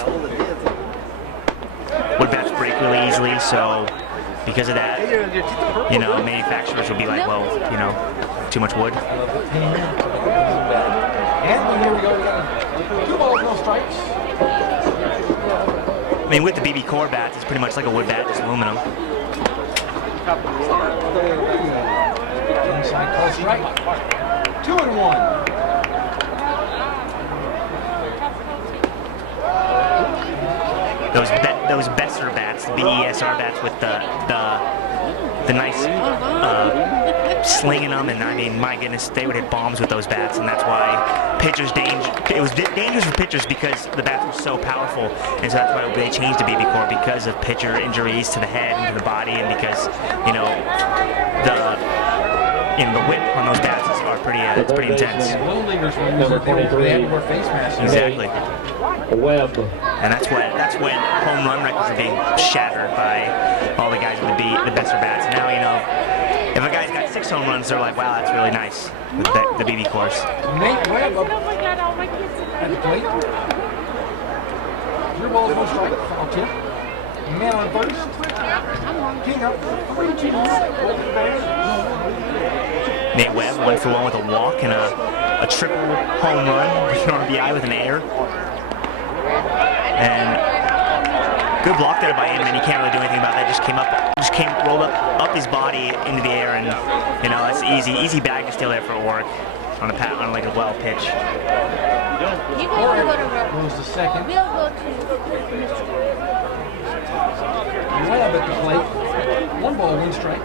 Wood bats break really easily, so because of that, you know, manufacturers will be like, well, you know, too much wood. And here we go. We got 2 balls, no strikes. I mean, with the BB core bats, it's pretty much like a wood bat, just aluminum. Inside call strike. 2-1. Those Besser bats, the BESR bats with the nice slinging them, and I mean, my goodness, they would hit bombs with those bats, and that's why pitchers it was dangerous for pitchers because the bats were so powerful, and so that's why they changed to BB core, because of pitcher injuries to the head and to the body, and because, you know, the whip on those bats are pretty intense. Little leaguers were Number using it. They had to wear face masks. Exactly. Webb. And that's when home run records are being shattered by all the guys with the Besser bats. Now, you know, if a guy's got 6 home runs, they're like, wow, that's really nice with the BB cores. Nate Webb up at the plate. 3 balls, no strike. Foul tip. Man on first. King up 3-2. Nate Webb 1-for-1 with a walk and a triple home run with an RBI with an error. And good block there by him, and he can't really do anything about that. Rolled up his body into the air, and you know, that's easy bag to steal there for work on like a well pitch. Goes to second. Webb at the plate. 1 ball, 1 strike.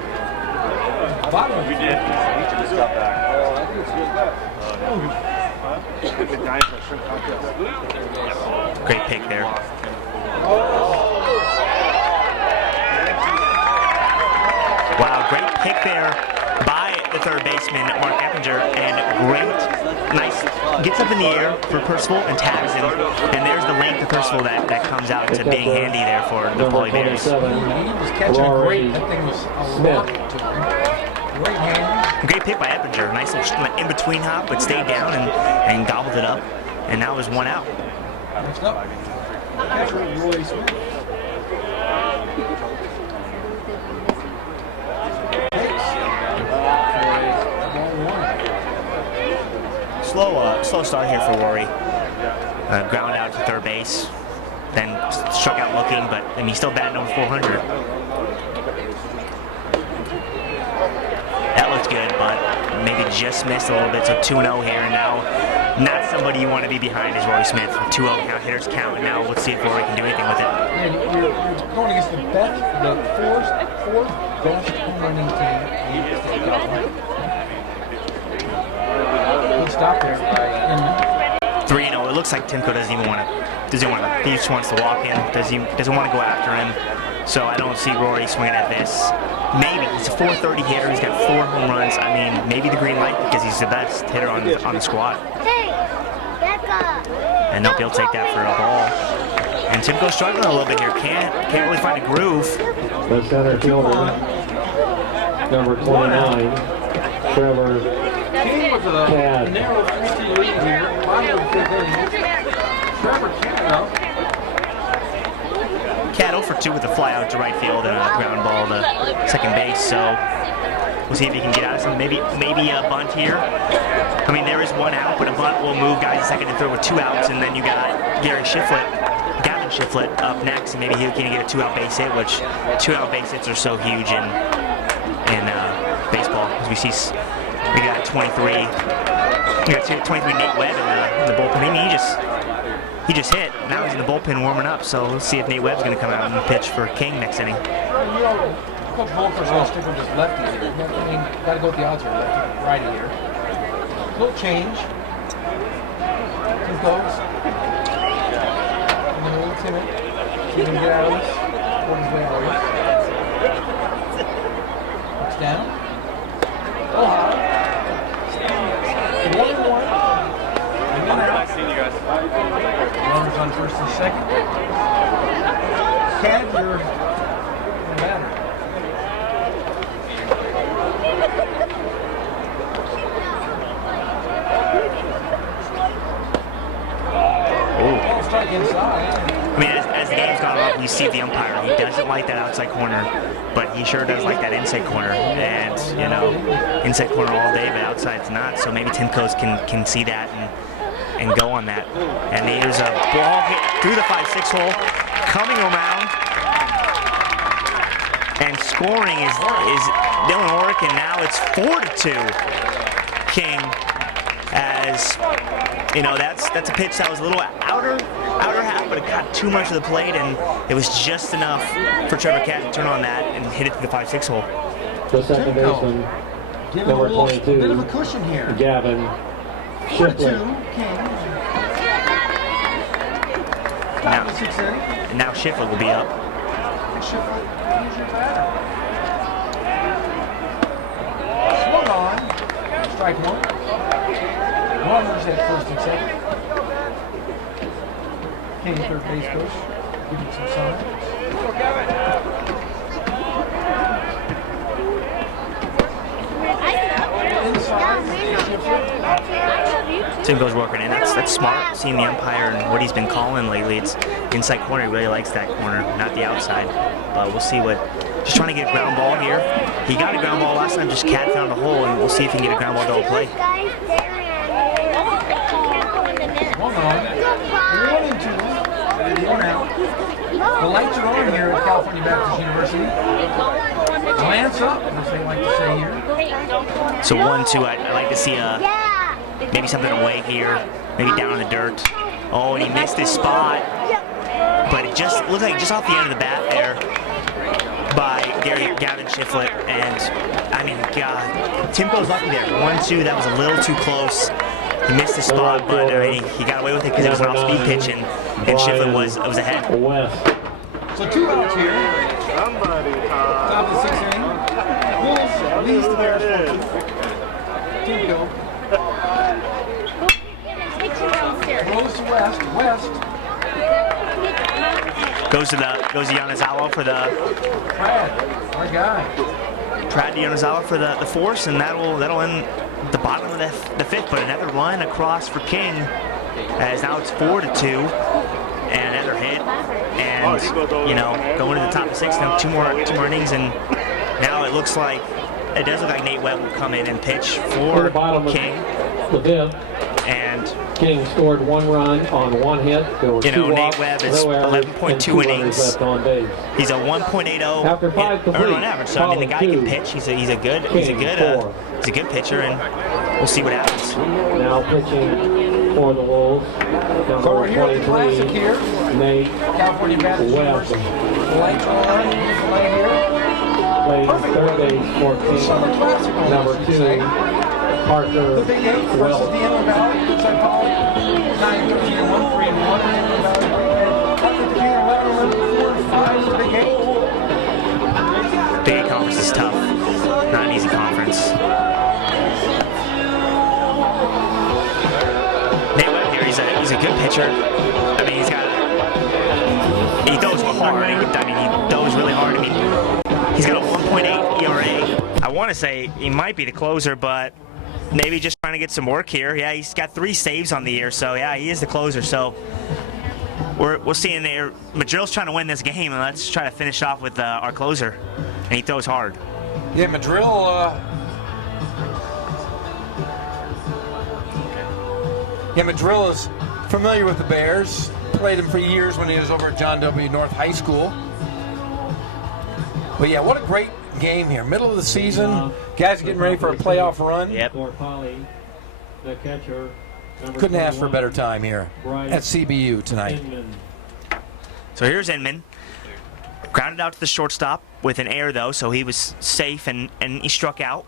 Bottom. We did. Great pick there. Wow, great pick there by the third baseman, Mark Eppinger, and gets up in the air for Percival and tags him, and there's the length of Percival that comes out to being handy there for the Poly Bears. He was catching great. That thing was a lot to him. Great hand. Great pick by Eppinger. Nice little in-between hop, but stayed down and gobbled it up, and now there's 1 out. Next up, catcher Roy Smith. Slow start here for Rory. Ground out to third base, then struck out looking, but I mean, he's still batting over 400. That looked good, but maybe just missed a little bit. So 2-0 here, and now not somebody you want to be behind is Rory Smith. 2-0 count, hitters count, and now let's see if Rory can do anything with it. Yeah, you're going against the fourth best home running team in the state of California. Good stop there. 3-0. It looks like Timko doesn't want to. He just wants to walk in. Doesn't want to go after him. So I don't see Rory swinging at this. Maybe he's a 430 hitter. He's got 4 home runs. I mean, maybe the green light because he's the best hitter on the squad. And nope, he'll take that for a ball. And Timko's struggling a little bit here. Can't really find a groove. The center fielder, number 29, Trevor King with a Cad. narrow 3-2 lead here. Bottom of the 5th inning. Trevor Cad. Cad 0 for 2 with a fly out to right field and a ground ball to second base. So we'll see if he can get out of some. Maybe a bunt here. I mean, there is 1 out, but a bunt will move guys to second and third with 2 outs, and then you got Gavin Shiflett up next, and maybe he can get a 2-out base hit, which 2-out base hits are so huge in baseball. As we got 23 We got 23 Nate Webb in the bullpen. I mean, he just hit. Now he's in the bullpen warming up. So let's see if Nate Webb's going to come out and pitch for King next inning. Coach Volker's going to stick with his lefty here. I mean, got to go with the odds here. Lefty, righty here. Little change. Two goes. And then a little timid. See if he can get out of this. Work his way out of this. Looks down. Oh, high. 1-1. And one out. Runners on first and second. Cad, you're the batter. Strike inside. I mean, as the game's gone on, you see the umpire. He doesn't like that outside corner, but he sure does like that inside corner. And, you know, inside corner all day, but outside's not. So maybe Timko's can see that and go on that. And there's a ball hit through the 5-6 hole, coming around. And scoring is Dylan Orrick, and now it's 4-2 King. As you know, that's a pitch that was a little outer half, but it got too much of the plate, and it was just enough for Trevor Cat to turn on that and hit it through the 5-6 hole. The second baseman, number 22, bit of a cushion here. Gavin Shiflett. Now Shiflett will be up. Swung on. Strike one. Runners at first and second. King, third base coach, giving some signs. Timko's working in. That's smart. Seeing the umpire and what he's been calling lately, it's inside corner. He really likes that corner, not the outside. But we'll see what. Just trying to get a ground ball here. He got a ground ball last time. Just Cat found a hole, and we'll see if he can get a ground ball double play. One on. 1-2. One out. The lights are on here at California Baptist University. Glance up, as they like to say here. So 1-2. I'd like to see maybe something away here, maybe down in the dirt. Oh, and he missed his spot, but it just looked like just off the end of the bat there by Gavin Shiflett. And I mean, God, Timko's lucky there. 1-2. That was a little too close. He missed his spot, but I mean, he got away with it because it was an off-speed pitch, and Shiflett was ahead. So 2 outs here. Top of the 6th inning. Wolves leads the Bears 4-2. Timko. Throws to West. Goes to Yanazawa for the Brad, our guy. Brad Yanazawa for the force, and that'll end the bottom of the 5th. But another run across for King, as now it's 4-2, and another hit, and you know, going to the top of 6 now, two more innings, and now it does look like Nate Webb will come in and pitch for King. The 5th. And King scored 1 run on 1 hit. There were 2 Nate walks, Webb is 11.2 innings. left on base. He's a 1.80 After 5 earned on average. So I mean, the guy can pitch. He's a good pitcher, and we'll see what happens. Now pitching for the Wolves. So we're here at the Classic here. Nate California Baptist University. The lights are on. Here's the light here. Playing third base for King. Summer Classic. Number 2. Parker The Big 8 versus the Inland Valley. Riverside Poly. 9-13-1, 3-1. Inland Valley. Up at the King 11-4-5. The Big 8. Big 8 conference is tough. Not an easy conference. Nate Webb here, he's a good pitcher. I mean, he throws hard. I mean, he throws really hard. I mean, he's got a 1.8 ERA. I want to say he might be the closer, but maybe just trying to get some work here. Yeah, he's got 3 saves on the year, so yeah, he is the closer. So we'll see in there. Madril's trying to win this game, and let's try to finish off with our closer. And he throws hard. Yeah, Madril. Madril is familiar with the Bears. Played him for years when he was over at John W. North High School. But yeah, what a great game here. Middle of the season. Guys are getting ready for a playoff run. Yep. the catcher. Couldn't ask for a better time here at CBU tonight. Inman. So here's Inman. Grounded out to the shortstop with an error, though, so he was safe and he struck out.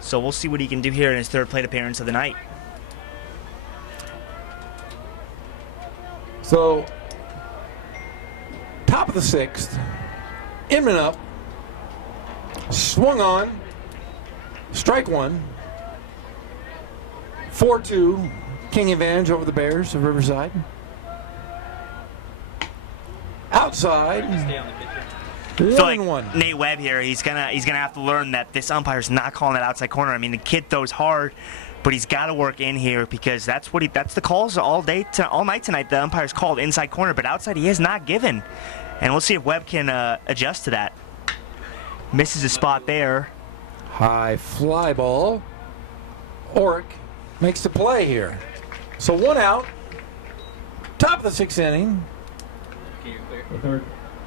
So we'll see what he can do here in his third plate appearance of the night. So, top of the 6th, Inman up, swung on, strike one, 4-2, King advantage over the Bears of Riverside. Outside, I feel like 1-1. Nate Webb here, he's gonna have to learn that this umpire's not calling that outside corner. I mean, the kid throws hard, but he's got to work in here because that's the calls all night tonight. The umpire's called inside corner, but outside he is not given. And we'll see if Webb can adjust to that. Misses a spot there. High fly ball. Oric makes the play here. So 1 out. Top of the 6th inning. The third,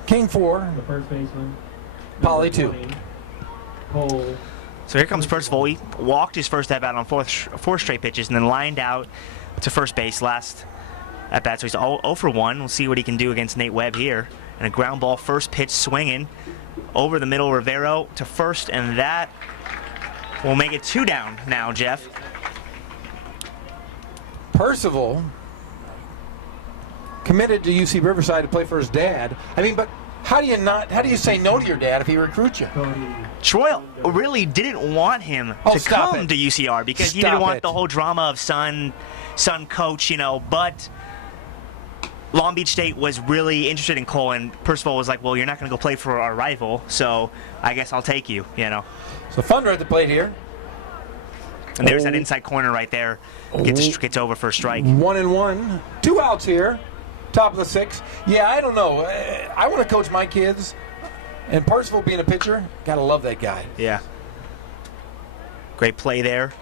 King 4, the first baseman. Polly number 2. 20, Cole. So here comes Percival. He walked his first at bat on four straight pitches and then lined out to first base last at bat. So he's 0 for 1. We'll see what he can do against Nate Webb here. And a ground ball, first pitch swinging over the middle. Rivero to first, and that will make it 2 down now, Jeff. Percival committed to UC Riverside to play for his dad. I mean, but how do you say no to your dad if he recruits you? Troy really didn't want him to come to UCR because he didn't want the whole drama of son coach, but Long Beach State was really interested in Cole, and Percival was like, well, you're not going to go play for our rival, so I guess I'll take you, So Thunder at the plate here. And there's that inside corner right there. Gets over for a strike. 1-1. 2 outs here. Top of the 6th. Yeah, I don't know. I want to coach my kids. And Percival being a pitcher, gotta love that guy. Yeah. Great play there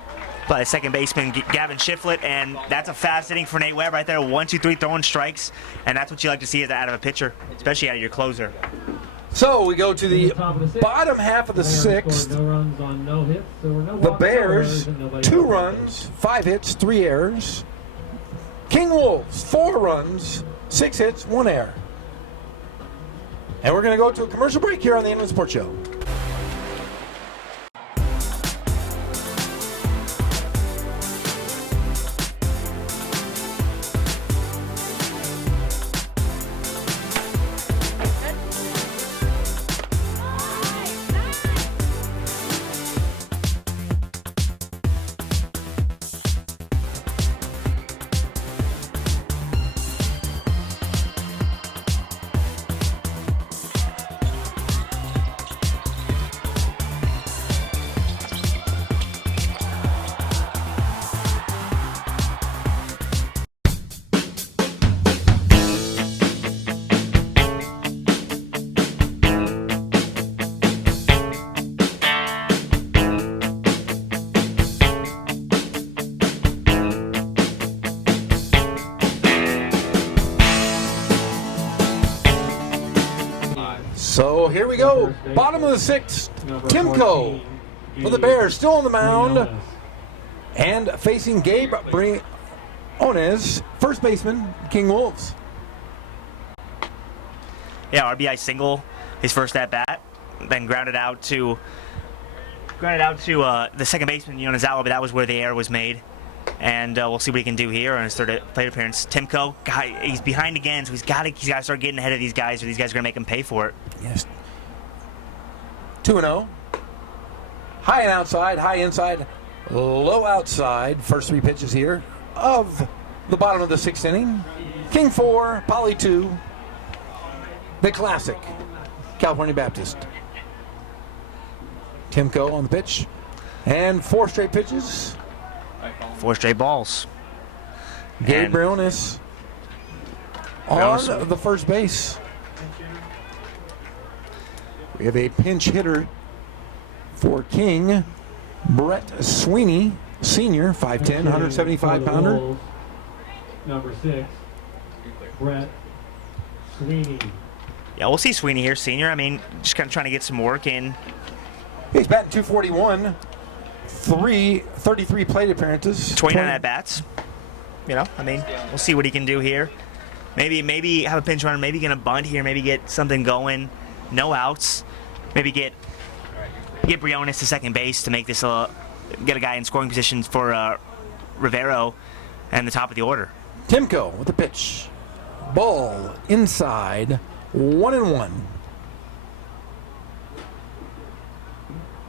by the second baseman, Gavin Shiflett, and that's a fast inning for Nate Webb right there. 1, 2, 3 throwing strikes, and that's what you like to see out of a pitcher, especially out of your closer. So we go to the bottom half of the 6th. No runs on no hits. There were no The walks, Bears, no errors, and 2 nobody runs, 5 hits, 3 errors. King Wolves, 4 runs, 6 hits, 1 error. And we're going to go to a commercial break here on the Inland Sports Show. So here we go. Bottom of the 6th. Timko for the Bears, still on the mound. And facing Gabe Briones, first baseman, King Wolves. Yeah, RBI single, his first at bat, then grounded out to the second baseman Yonezawa, but that was where the error was made. And we'll see what he can do here on his third plate appearance. Timko, he's behind again, so he's got to start getting ahead of these guys, or these guys are going to make him pay for it. Yes. 2-0. High and outside, high inside, low outside. First 3 pitches here of the bottom of the 6th inning. King 4, Polly 2. The classic, California Baptist. Timko on the pitch. And 4 straight pitches. 4 straight balls. Gabe Briones on the first base. We have a pinch hitter for King, Brett Sweeney, senior, 5'10", 175-pounder. Number 6, Brett Sweeney. Yeah, we'll see Sweeney here, senior. I mean, just kind of trying to get some work in. He's batting .241, 33 plate appearances. 29 at-bats. You know, I mean, we'll see what he can do here. Maybe have a pinch runner, maybe get a bunt here, maybe get something going. No outs. Maybe get Briones to second base to make this get a guy in scoring position for Rivero and the top of the order. Timko with the pitch. Ball inside, 1-1.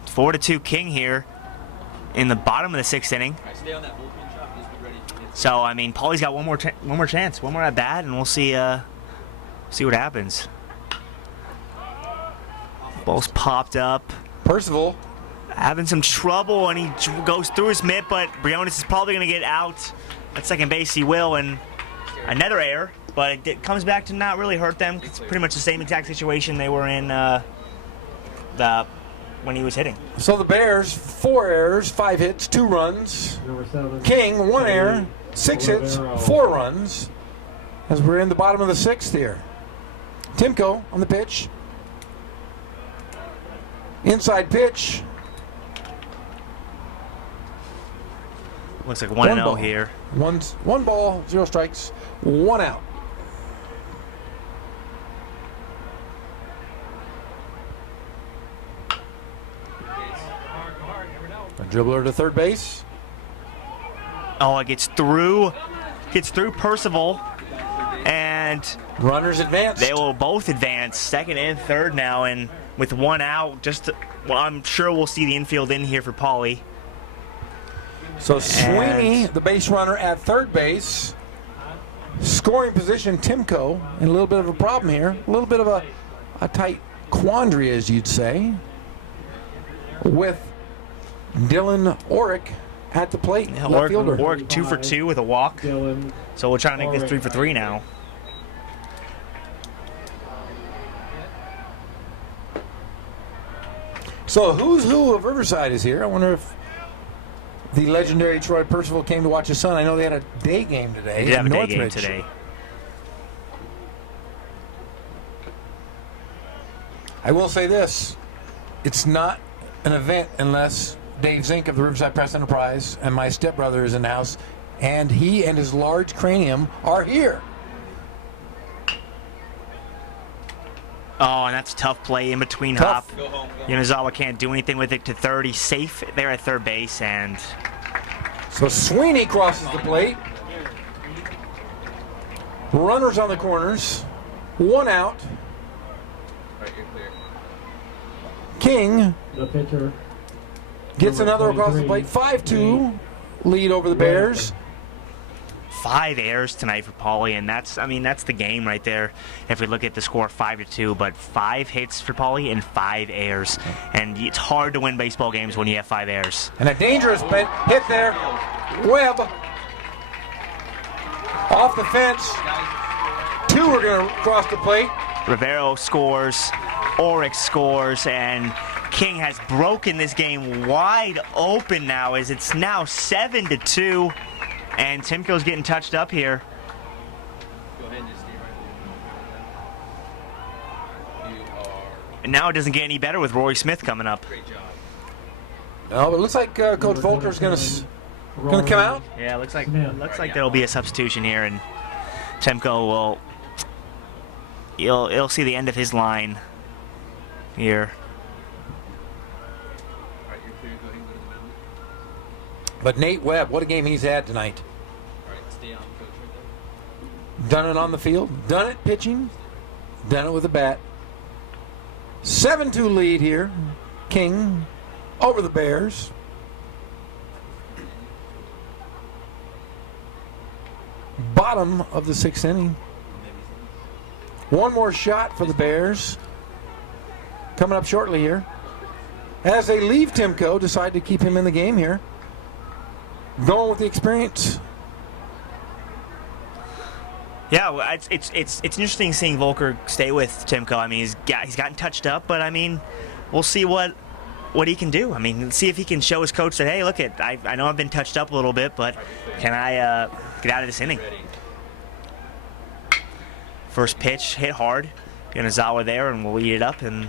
4-2 King here in the bottom of the 6th inning. So I mean, Paulie's got one more chance, one more at bat, and we'll see what happens. Ball's popped up. Percival having some trouble, and he goes through his mitt, but Briones is probably going to get out at second base. He will, and another error, but it comes back to not really hurt them. It's pretty much the same exact situation they were in when he was hitting. So the Bears, 4 errors, 5 hits, 2 runs. King, 1 error, 6 hits, 4 runs. As we're in the bottom of the 6th here. Timko on the pitch. Inside pitch. Looks like 1-0 here. One ball, 0 strikes, 1 out. A dribbler to third base. Oh, it gets through Percival, and runners advance. They will both advance, second and third now, and with 1 out, I'm sure we'll see the infield in here for Paulie. So Sweeney, the base runner at third base. Scoring position, Timko, and a little bit of a problem here. A little bit of a tight quandary, as you'd say, with Dylan Orick at the plate, left fielder. Orick 2 for 2 with a walk. So we'll try to make this 3 for 3 now. So who's who of Riverside is here? I wonder if the legendary Troy Percival came to watch his son. I know they had a day game today. They did have a day game today. I will say this. It's not an event unless Dave Zink of the Riverside Press Enterprise and my stepbrother is in the house, and he and his large cranium are here. Oh, and that's a tough play in between hop. Yanazawa can't do anything with it to third. He's safe there at third base, and so Sweeney crosses the plate. Runners on the corners. 1 out. King, the pitcher, gets another across the plate. 5-2 lead over the Bears. 5 errors tonight for Paulie, and that's the game right there. If we look at the score, 5-2, but 5 hits for Paulie and 5 errors, and it's hard to win baseball games when you have 5 errors. And a dangerous hit there. Webb off the fence. 2 are going to cross the plate. Rivero scores, Orick scores, and King has broken this game wide open now, as it's now 7-2. And Timko's getting touched up here. And now it doesn't get any better with Rory Smith coming up. No, but it looks like Coach Volker's going to come out. Yeah, looks like there'll be a substitution here, and Timko he'll see the end of his line here. But Nate Webb, what a game he's had tonight. Done it on the field, done it pitching, done it with a bat. 7-2 lead here. King over the Bears. Bottom of the 6th inning. 1 more shot for the Bears. Coming up shortly here. As they leave Timko, decide to keep him in the game here. Going with the experience. Yeah, well, it's interesting seeing Volker stay with Timko. I mean, he's gotten touched up, but I mean, we'll see what he can do. I mean, see if he can show his coach that, hey, look, I know I've been touched up a little bit, but can I get out of this inning? First pitch hit hard. Yanazawa there, and we'll eat it up, and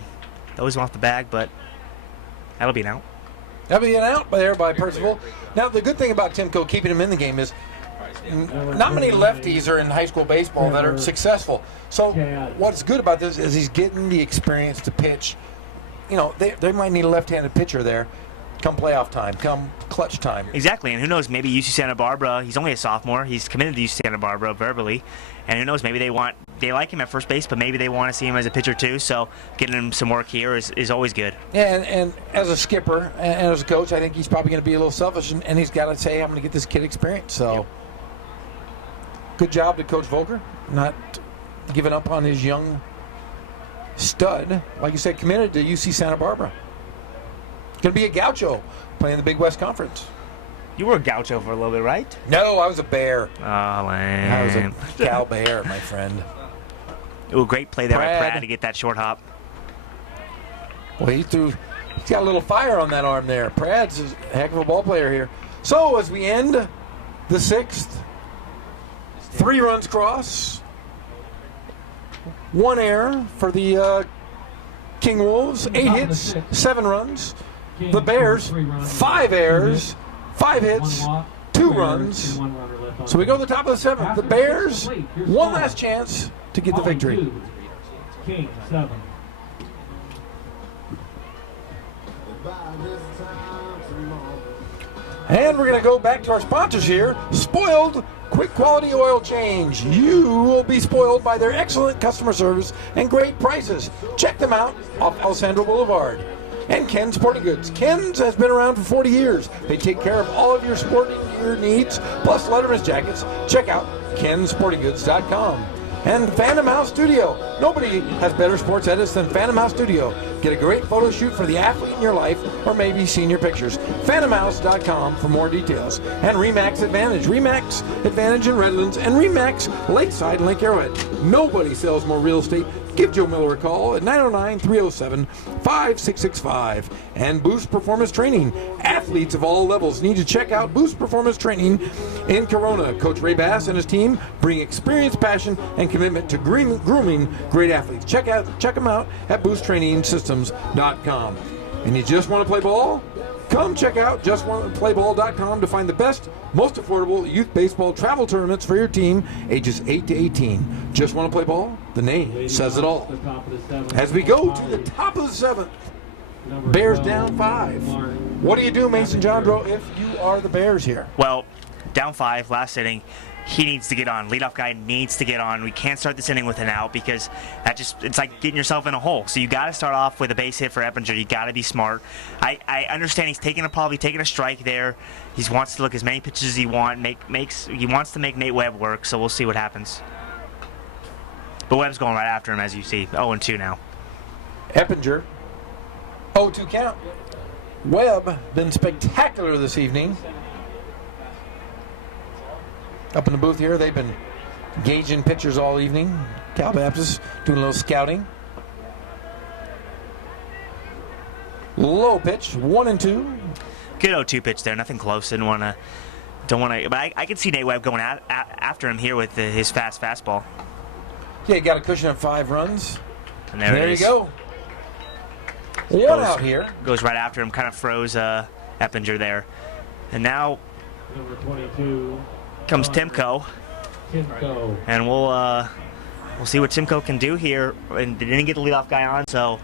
those off the bag, but that'll be an out. That'll be an out there by Percival. Now, the good thing about Timko keeping him in the game is not many lefties are in high school baseball that are successful. So what's good about this is he's getting the experience to pitch. You know, they might need a left-handed pitcher there come playoff time, come clutch time. Exactly, and who knows, maybe UC Santa Barbara, he's only a sophomore, he's committed to UC Santa Barbara verbally, and who knows, maybe they like him at first base, but maybe they want to see him as a pitcher too, so getting him some work here is always good. Yeah, and as a skipper and as a coach, I think he's probably going to be a little selfish, and he's got to say, I'm going to get this kid experience. So good job to Coach Volker, not giving up on his young stud. Like you said, committed to UC Santa Barbara. Going to be a Gaucho playing the Big West Conference. You were a Gaucho for a little bit, right? No, I was a Bear. Oh, lame. I was a Cal Bear, my friend. Ooh, great play there by Brad. Brad to get that short hop. Well, he's got a little fire on that arm there. Prad's a heck of a ball player here. So as we end the 6th, 3 runs cross, 1 error for the King Wolves, 8 hits, 7 runs. The Bears, 5 errors, 5 hits, 2 runs. So we go to the top of the 7th. The Bears, one last chance to get the victory. King 7. And we're going to go back to our sponsors here. Spoiled Quick Quality Oil Change. You will be spoiled by their excellent customer service and great prices. Check them out off Alessandro Boulevard. And Ken's Sporting Goods. Ken's has been around for 40 years. They take care of all of your sporting gear needs, plus Letterman's jackets. Check out kensportinggoods.com. And Phantom House Studio. Nobody has better sports edits than Phantom House Studio. Get a great photo shoot for the athlete in your life, or maybe senior pictures. PhantomHouse.com for more details. And Remax Advantage. Remax Advantage in Redlands and Remax Lakeside and Lake Arrowhead. Nobody sells more real estate. Give Joe Miller a call at 909-307-5665. And Boost Performance Training. Athletes of all levels need to check out Boost Performance Training in Corona. Coach Ray Bass and his team bring experience, passion, and commitment to grooming great athletes. Check them out at boosttrainingsystems.com. And you just want to play ball? Come check out justwanttoplayball.com to find the best, most affordable youth baseball travel tournaments for your team, ages 8 to 18. Just want to play ball? The name says it all. As we go to the top of the 7th, Bears down 5. What do you do, Mason Jandro, if you are the Bears here? Well, down 5, last inning. He needs to get on. Leadoff guy needs to get on. We can't start this inning with an out because it's like getting yourself in a hole. So you got to start off with a base hit for Eppinger. You got to be smart. I understand he's probably taking a strike there. He wants to look as many pitches as he wants. He wants to make Nate Webb work. So we'll see what happens. But Webb's going right after him, as you see. 0-2 now. Eppinger, 0-2 count. Webb been spectacular this evening. Up in the booth here, they've been gauging pitchers all evening. Cal Baptist doing a little scouting. Low pitch, 1-2. Good 0-2 pitch there. Nothing close. Don't want to. But I can see Nate Webb going after him here with his fast fastball. Yeah, he got a cushion of 5 runs. And there you go. One out here. Goes right after him. Kind of froze Eppinger there. And now Number 22. Comes Timko. And we'll see what Timko can do here. And they didn't get the leadoff guy on, so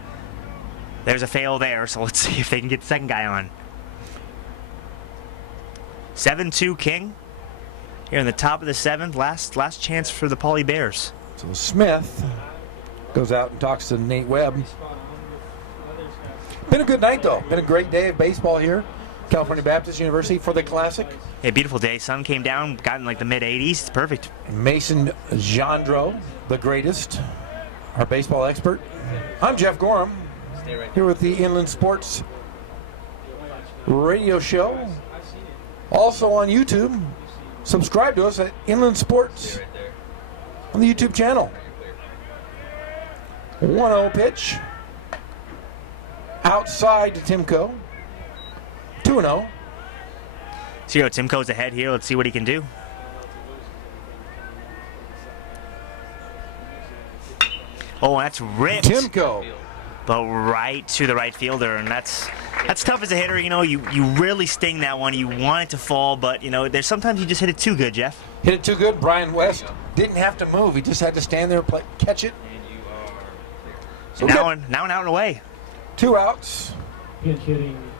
there's a fail there. So let's see if they can get the second guy on. 7-2 King. Here in the top of the 7th. Last chance for the Pauley Bears. So Smith goes out and talks to Nate Webb. Been a good night, though. Been a great day of baseball here. California Baptist University for the Classic. A beautiful day. Sun came down, got in like the mid-80s. It's perfect. Mason Jandro, the greatest, our baseball expert. I'm Jeff Gorham, here with the Inland Sports Radio Show. Also on YouTube. Subscribe to us at Inland Sports on the YouTube channel. 1-0 pitch. Outside to Timko. 2-0. So Timko's ahead here. Let's see what he can do. Oh, that's ripped. Timko. But right to the right fielder, and that's That's tough as a hitter. You know, you really sting that one. You want it to fall, but, you know, there's sometimes you just hit it too good, Jeff. Hit it too good. Brian West didn't have to move. He just had to stand there, catch it. So now an out and away. 2 outs.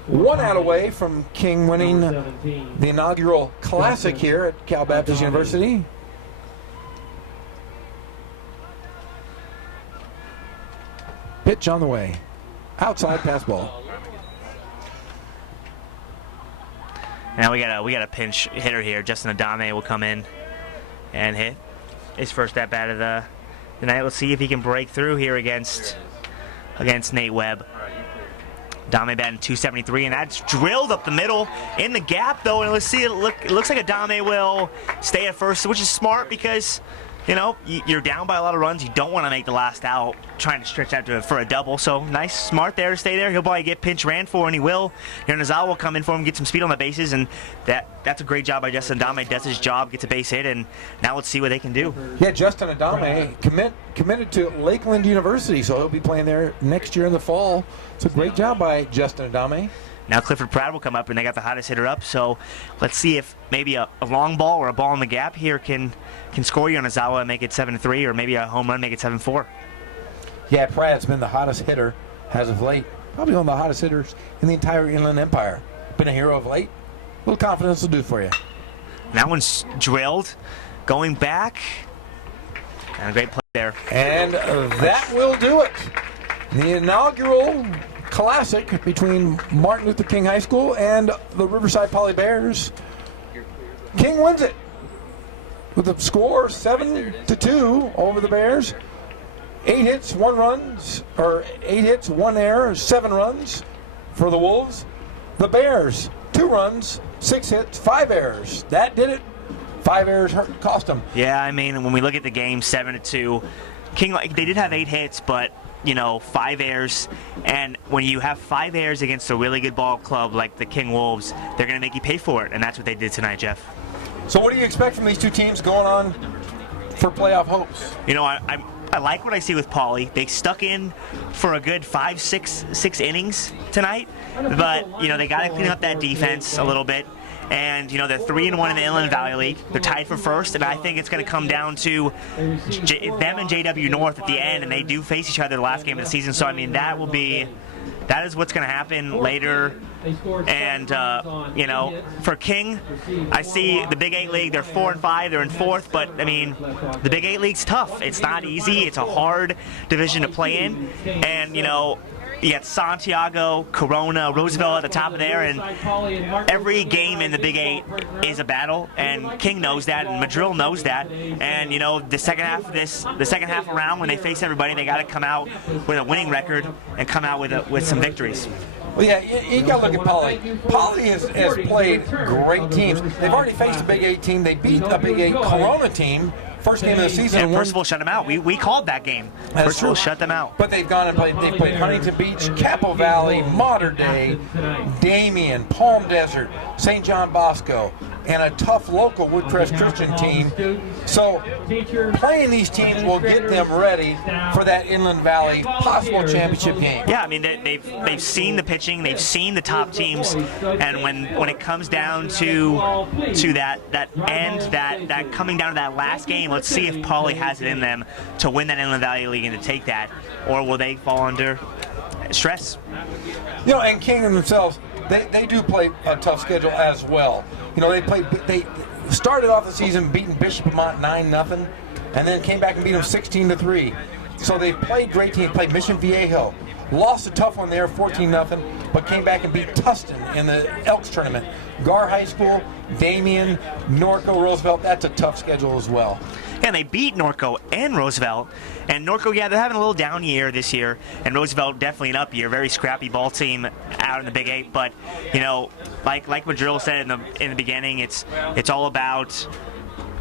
1 out away from King winning the inaugural Classic here at Cal Baptist University. Pitch on the way. Outside pass ball. Now we got a pinch hitter here. Justin Adame will come in and hit his first at bat of the night. Let's see if he can break through here against Nate Webb. Adame batting .273, and that's drilled up the middle in the gap though. And let's see, it looks like Adame will stay at first, which is smart because, you know, you're down by a lot of runs. You don't want to make the last out trying to stretch out for a double. So nice, smart there to stay there. He'll probably get pinch ran for, and he will. Nazawa will come in for him, get some speed on the bases, and that's a great job by Justin Adame. Does his job, gets a base hit, and now let's see what they can do. Yeah, Justin Adame committed to Lakeland University, so he'll be playing there next year in the fall. It's a great job by Justin Adame. Now Clifford Pratt will come up, and they got the hottest hitter up. So let's see if maybe a long ball or a ball in the gap here can score you on Nazawa and make it 7-3, or maybe a home run make it 7-4. Yeah, Pratt's been the hottest hitter as of late. Probably one of the hottest hitters in the entire Inland Empire. Been a hero of late. A little confidence will do for you. That one's drilled, going back, and a great play there. And that will do it. The inaugural Classic between Martin Luther King High School and the Riverside Poly Bears. King wins it with a score 7-2 over the Bears. 8 hits, 1 error, 7 runs for the Wolves. The Bears, 2 runs, 6 hits, 5 errors. That did it. 5 errors cost them. Yeah, I mean, when we look at the game, 7-2, King, they did have 8 hits, but, you know, 5 errors. And when you have 5 errors against a really good ball club like the King Wolves, they're going to make you pay for it, and that's what they did tonight, Jeff. So what do you expect from these two teams going on for playoff hopes? You know, I like what I see with Pauley. They stuck in for a good 6 innings tonight, but, you know, they got to clean up that defense a little bit. And, you know, they're 3-1 in the Inland Valley League. They're tied for first, and I think it's going to come down to them and JW North at the end, and they do face each other the last game of the season. So, I mean, that is what's going to happen later. And, you know, for King, I see the Big 8 League, they're 4-5, they're in 4th, but, I mean, the Big 8 League's tough. It's not easy. It's a hard division to play in. And, you know, you got Santiago, Corona, Roosevelt at the top of there, and every game in the Big 8 is a battle, and King knows that, and Madrill knows that. And, you know, the second half around, when they face everybody, they got to come out with a winning record and come out with some victories. Well, yeah, you got to look at Pauley. Pauley has played great teams. They've already faced a Big 8 team. They beat a Big 8 Corona team. First game of the season. And Percival shut them out. We called that game. Percival shut them out. But they've gone and played. They've played Huntington Beach, Capo Valley, Mater Dei, Damien, Palm Desert, St. John Bosco, and a tough local Woodcrest Christian team. So playing these teams will get them ready for that Inland Valley possible championship game. Yeah, I mean they've seen the pitching, they've seen the top teams, and when it comes down to that end, that coming down to that last game, let's see if Pauley has it in them to win that Inland Valley League and to take that, or will they fall under stress? You know, and King themselves, they do play a tough schedule as well. You know, they started off the season beating Bishop Vermont 9-0, and then came back and beat them 16-3. So they played great teams. Played Mission Viejo, lost a tough one there, 14-0, but came back and beat Tustin in the Elks tournament. Gar High School, Damien, Norco, Roosevelt. That's a tough schedule as well. And they beat Norco and Roosevelt. And Norco, yeah, they're having a little down year this year, and Roosevelt definitely an up year. Very scrappy ball team out in the Big 8. But, you know, like Madrill said in the beginning, it's all about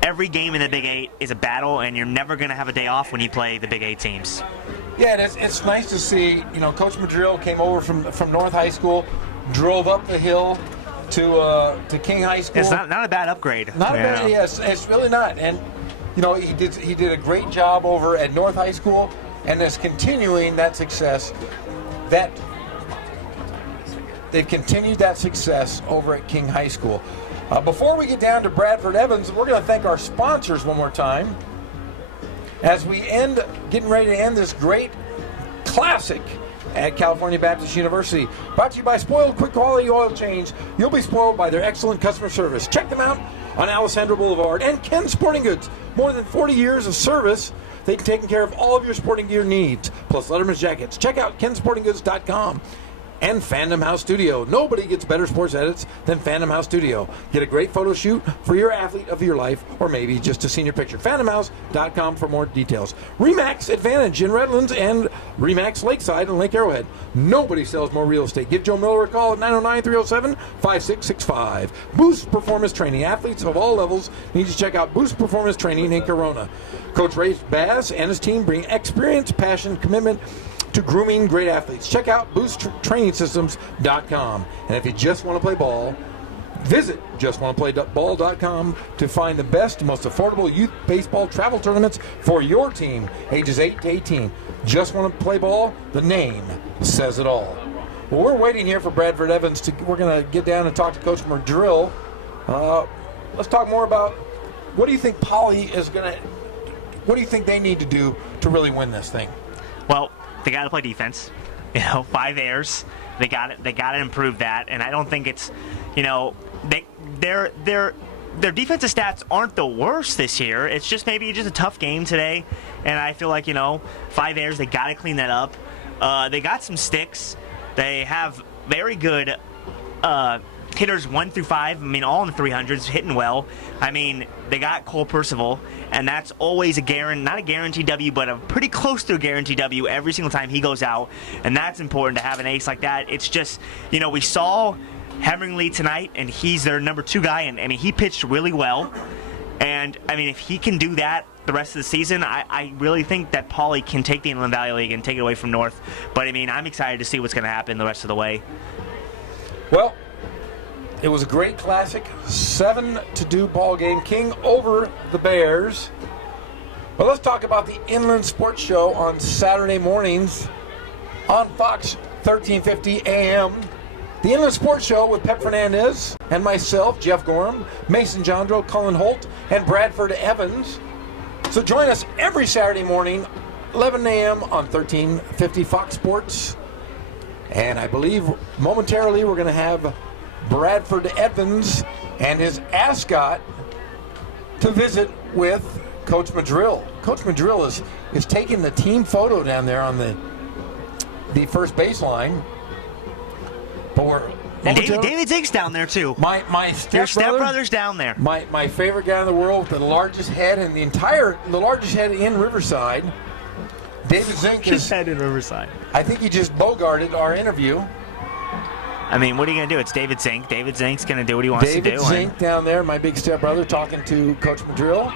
every game in the Big 8 is a battle, and you're never going to have a day off when you play the Big 8 teams. Yeah, it's nice to see. You know, Coach Madrill came over from North High School, drove up the hill to King High School. It's not a bad upgrade. Not a bad. Yes, it's really not. And you know, he did a great job over at North High School, and is continuing that success. That they've continued that success over at King High School. Before we get down to Bradford Evans, we're going to thank our sponsors one more time as we getting ready to end this great classic at California Baptist University. Brought to you by Spoiled Quick Quality Oil Change. You'll be spoiled by their excellent customer service. Check them out on Alessandro Boulevard. And Ken Sporting Goods. More than 40 years of service. They've taken care of all of your sporting gear needs, plus Letterman's jackets. Check out kensportinggoods.com. And Fandom House Studio. Nobody gets better sports edits than Fandom House Studio. Get a great photo shoot for your athlete of your life, or maybe just a senior picture. FandomHouse.com for more details. Remax Advantage in Redlands and Remax Lakeside and Lake Arrowhead. Nobody sells more real estate. Give Joe Miller a call at 909-307-5665. Boost Performance Training. Athletes of all levels need to check out Boost Performance Training in Corona. Coach Ray Bass and his team bring experience, passion, commitment to grooming great athletes. Check out boosttrainingsystems.com. And if you just want to play ball, visit justwanttoplayball.com to find the best, most affordable youth baseball travel tournaments for your team, ages 8 to 18. Just want to play ball? The name says it all. Well, we're waiting here for Bradford Evans. We're going to get down and talk to Coach Madrill. Let's talk more about what do you think Poly is going to, what do you think they need to do to really win this thing? Well, they got to play defense. 5 errors. They got to improve that. And I don't think it's, their defensive stats aren't the worst this year. It's just maybe a tough game today. And I feel like 5 errors. They got to clean that up. They got some sticks. They have very good hitters 1 through 5. I mean, all in the 300s, hitting well. I mean, they got Cole Percival, and that's always not a guaranteed W, but a pretty close to a guaranteed W every single time he goes out, and that's important to have an ace like that. It's just, we saw Hemmerly tonight, and he's their number 2 guy, and I mean, he pitched really well. And I mean, if he can do that the rest of the season, I really think that Poly can take the Inland Valley League and take it away from North. But I mean, I'm excited to see what's going to happen the rest of the way. Well, it was a great classic 7-2 ball game. King over the Bears. But let's talk about the Inland Sports Show on Saturday mornings on Fox 1350 AM. The Inland Sports Show with Pep Fernandez and myself, Jeff Gorham, Mason Jandro, Colin Holt, and Bradford Evans. So join us every Saturday morning, 11 a.m. on 1350 Fox Sports. And I believe momentarily we're going to have Bradford Evans and his ascot to visit with Coach Madrill. Coach Madrill is taking the team photo down there on the first baseline. But David Zink's down there too. My stepbrother's down there. My favorite guy in the world with the largest head in the largest head in Riverside. David Zink is head in Riverside. I think he just bogarted our interview. I mean, what are you going to do? It's David Zink. David Zink's going to do what he wants to do. David Zink down there, my big stepbrother, talking to Coach Madrill.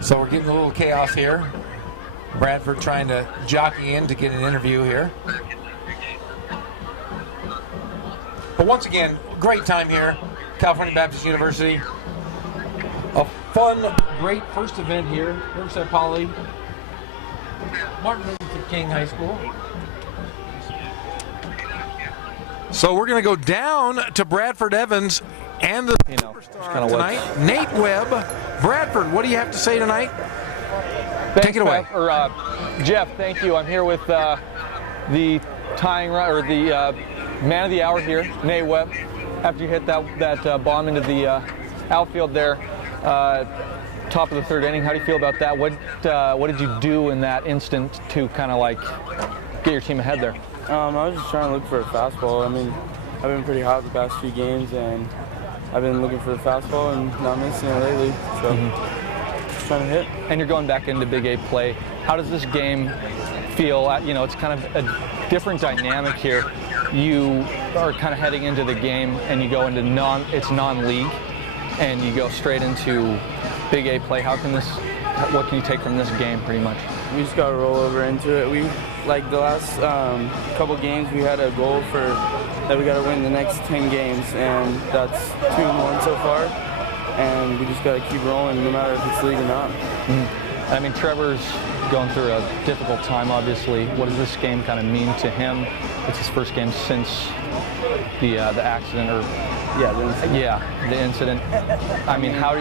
So we're getting a little chaos here. Bradford trying to jockey in to get an interview here. But once again, great time here. California Baptist University. A fun, great first event here. Riverside Poly. Martin Luther King High School. So we're going to go down to Bradford Evans and the superstar tonight, Nate Webb. Bradford, what do you have to say tonight? Thanks, Take it away. Jeff, thank you. I'm here with the tying run, or the man of the hour here, Nate Webb. After you hit that bomb into the outfield there, top of the third inning, how do you feel about that? What did you do in that instant to kind of like get your team ahead there? I was just trying to look for a fastball. I mean, I've been pretty hot the past few games, and I've been looking for the fastball and not missing it lately. So just trying to hit. And you're going back into Big A play. How does this game feel? It's kind of a different dynamic here. You are kind of heading into the game, and you go into non-league, and you go straight into Big A play. What can you take from this game, pretty much? We just got to roll over into it. Like the last couple games, we had a goal that we got to win the next 10 games, and that's 2-1 so far. And we just got to keep rolling, no matter if it's league or not. I mean, Trevor's going through a difficult time, obviously. What does this game kind of mean to him? It's his first game since the accident, or the incident. I mean, how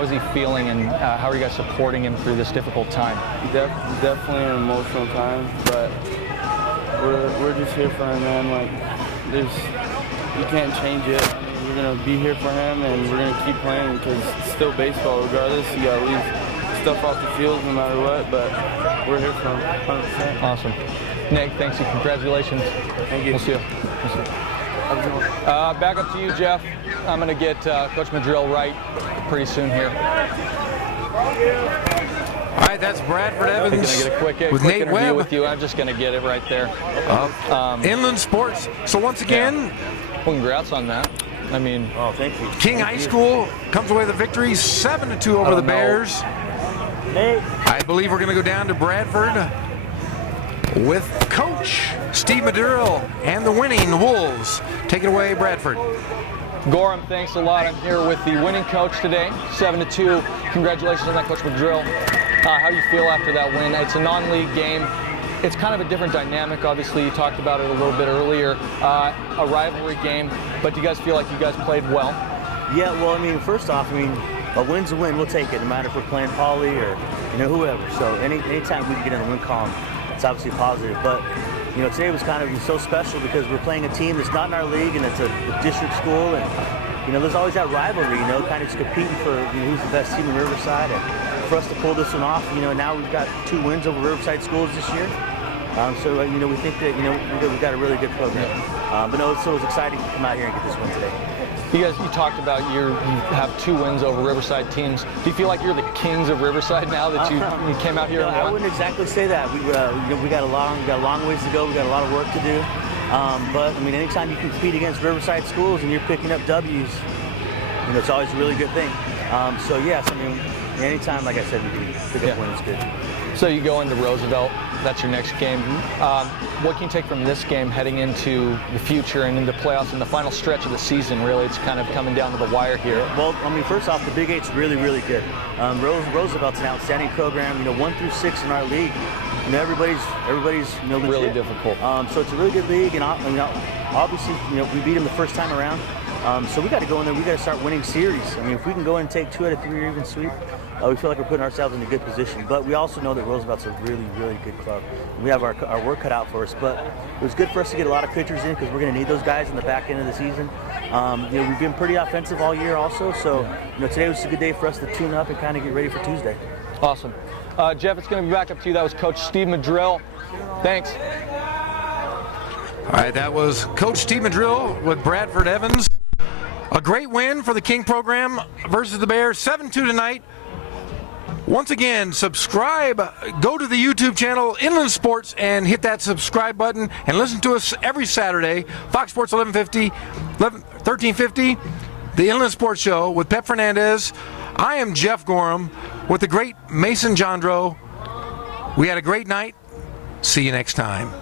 is he feeling, and how are you guys supporting him through this difficult time? Definitely an emotional time, but we're just here for him, man. Like, you can't change it. I mean, we're gonna be here for him, and we're gonna keep playing because it's still baseball. Regardless, you gotta leave stuff off the field no matter what. But we're here for him, 100%. Awesome, Nick. Thanks and congratulations. Thank you. We'll see you. Back up to you, Jeff. I'm gonna get Coach Madrill right pretty soon here. All right, that's Bradford Evans. Gonna get a quick Nate interview Webb with you. I'm just gonna get it right there. Inland Sports. So once again, well, congrats on that. I mean, thank you. King High School comes away with a victory, 7-2 over the Bears. I believe we're going to go down to Bradford with Coach Steve Madrill and the winning Wolves. Take it away, Bradford. Gorham, thanks a lot. I'm here with the winning coach today, 7-2. Congratulations on that, Coach Madrill. How do you feel after that win? It's a non-league game. It's kind of a different dynamic. Obviously, you talked about it a little bit earlier. A rivalry game, but do you guys feel like you guys played well? Yeah, well, I mean, first off, I mean, a win's a win. We'll take it, no matter if we're playing Poly or, whoever. So anytime we can get in the win column, it's obviously positive. But, today was kind of so special because we're playing a team that's not in our league, and it's a district school. And, there's always that rivalry, kind of just competing for, who's the best team in Riverside. And for us to pull this one off, now we've got 2 wins over Riverside schools this year. So, we think that, we've got a really good program. But no, so it was exciting to come out here and get this win today. You talked about you have 2 wins over Riverside teams. Do you feel like you're the kings of Riverside now that you came out here and won? I wouldn't exactly say that. We got a long ways to go. We got a lot of work to do. But I mean, anytime you can compete against Riverside schools and you're picking up W's, it's always a really good thing. So yes, I mean, anytime, like I said, we can pick up win, it's good. So you go into Roosevelt. That's your next game. What can you take from this game heading into the future and into playoffs in the final stretch of the season? Really, it's kind of coming down to the wire here. Well, I mean, first off, the Big Eight's really, really good. Roosevelt's an outstanding program. 1 through 6 in our league. Everybody's legit. Really difficult. So it's a really good league, and obviously, we beat them the first time around. So we got to go in there. We got to start winning series. I mean, if we can go in and take 2 out of 3 or even sweep, we feel like we're putting ourselves in a good position. But we also know that Roosevelt's a really, really good club. We have our work cut out for us. But it was good for us to get a lot of pitchers in because we're going to need those guys in the back end of the season. We've been pretty offensive all year also. So today was a good day for us to tune up and kind of get ready for Tuesday. Awesome. Jeff, it's going to be back up to you. That was Coach Steve Madrill. Thanks. All right, that was Coach Steve Madrill with Bradford Evans. A great win for the King program versus the Bears, 7-2 tonight. Once again, subscribe, go to the YouTube channel, Inland Sports, and hit that subscribe button, and listen to us every Saturday, Fox Sports 1350, the Inland Sports Show with Pep Fernandez. I am Jeff Gorham with the great Mason Jandro. We had a great night. See you next time.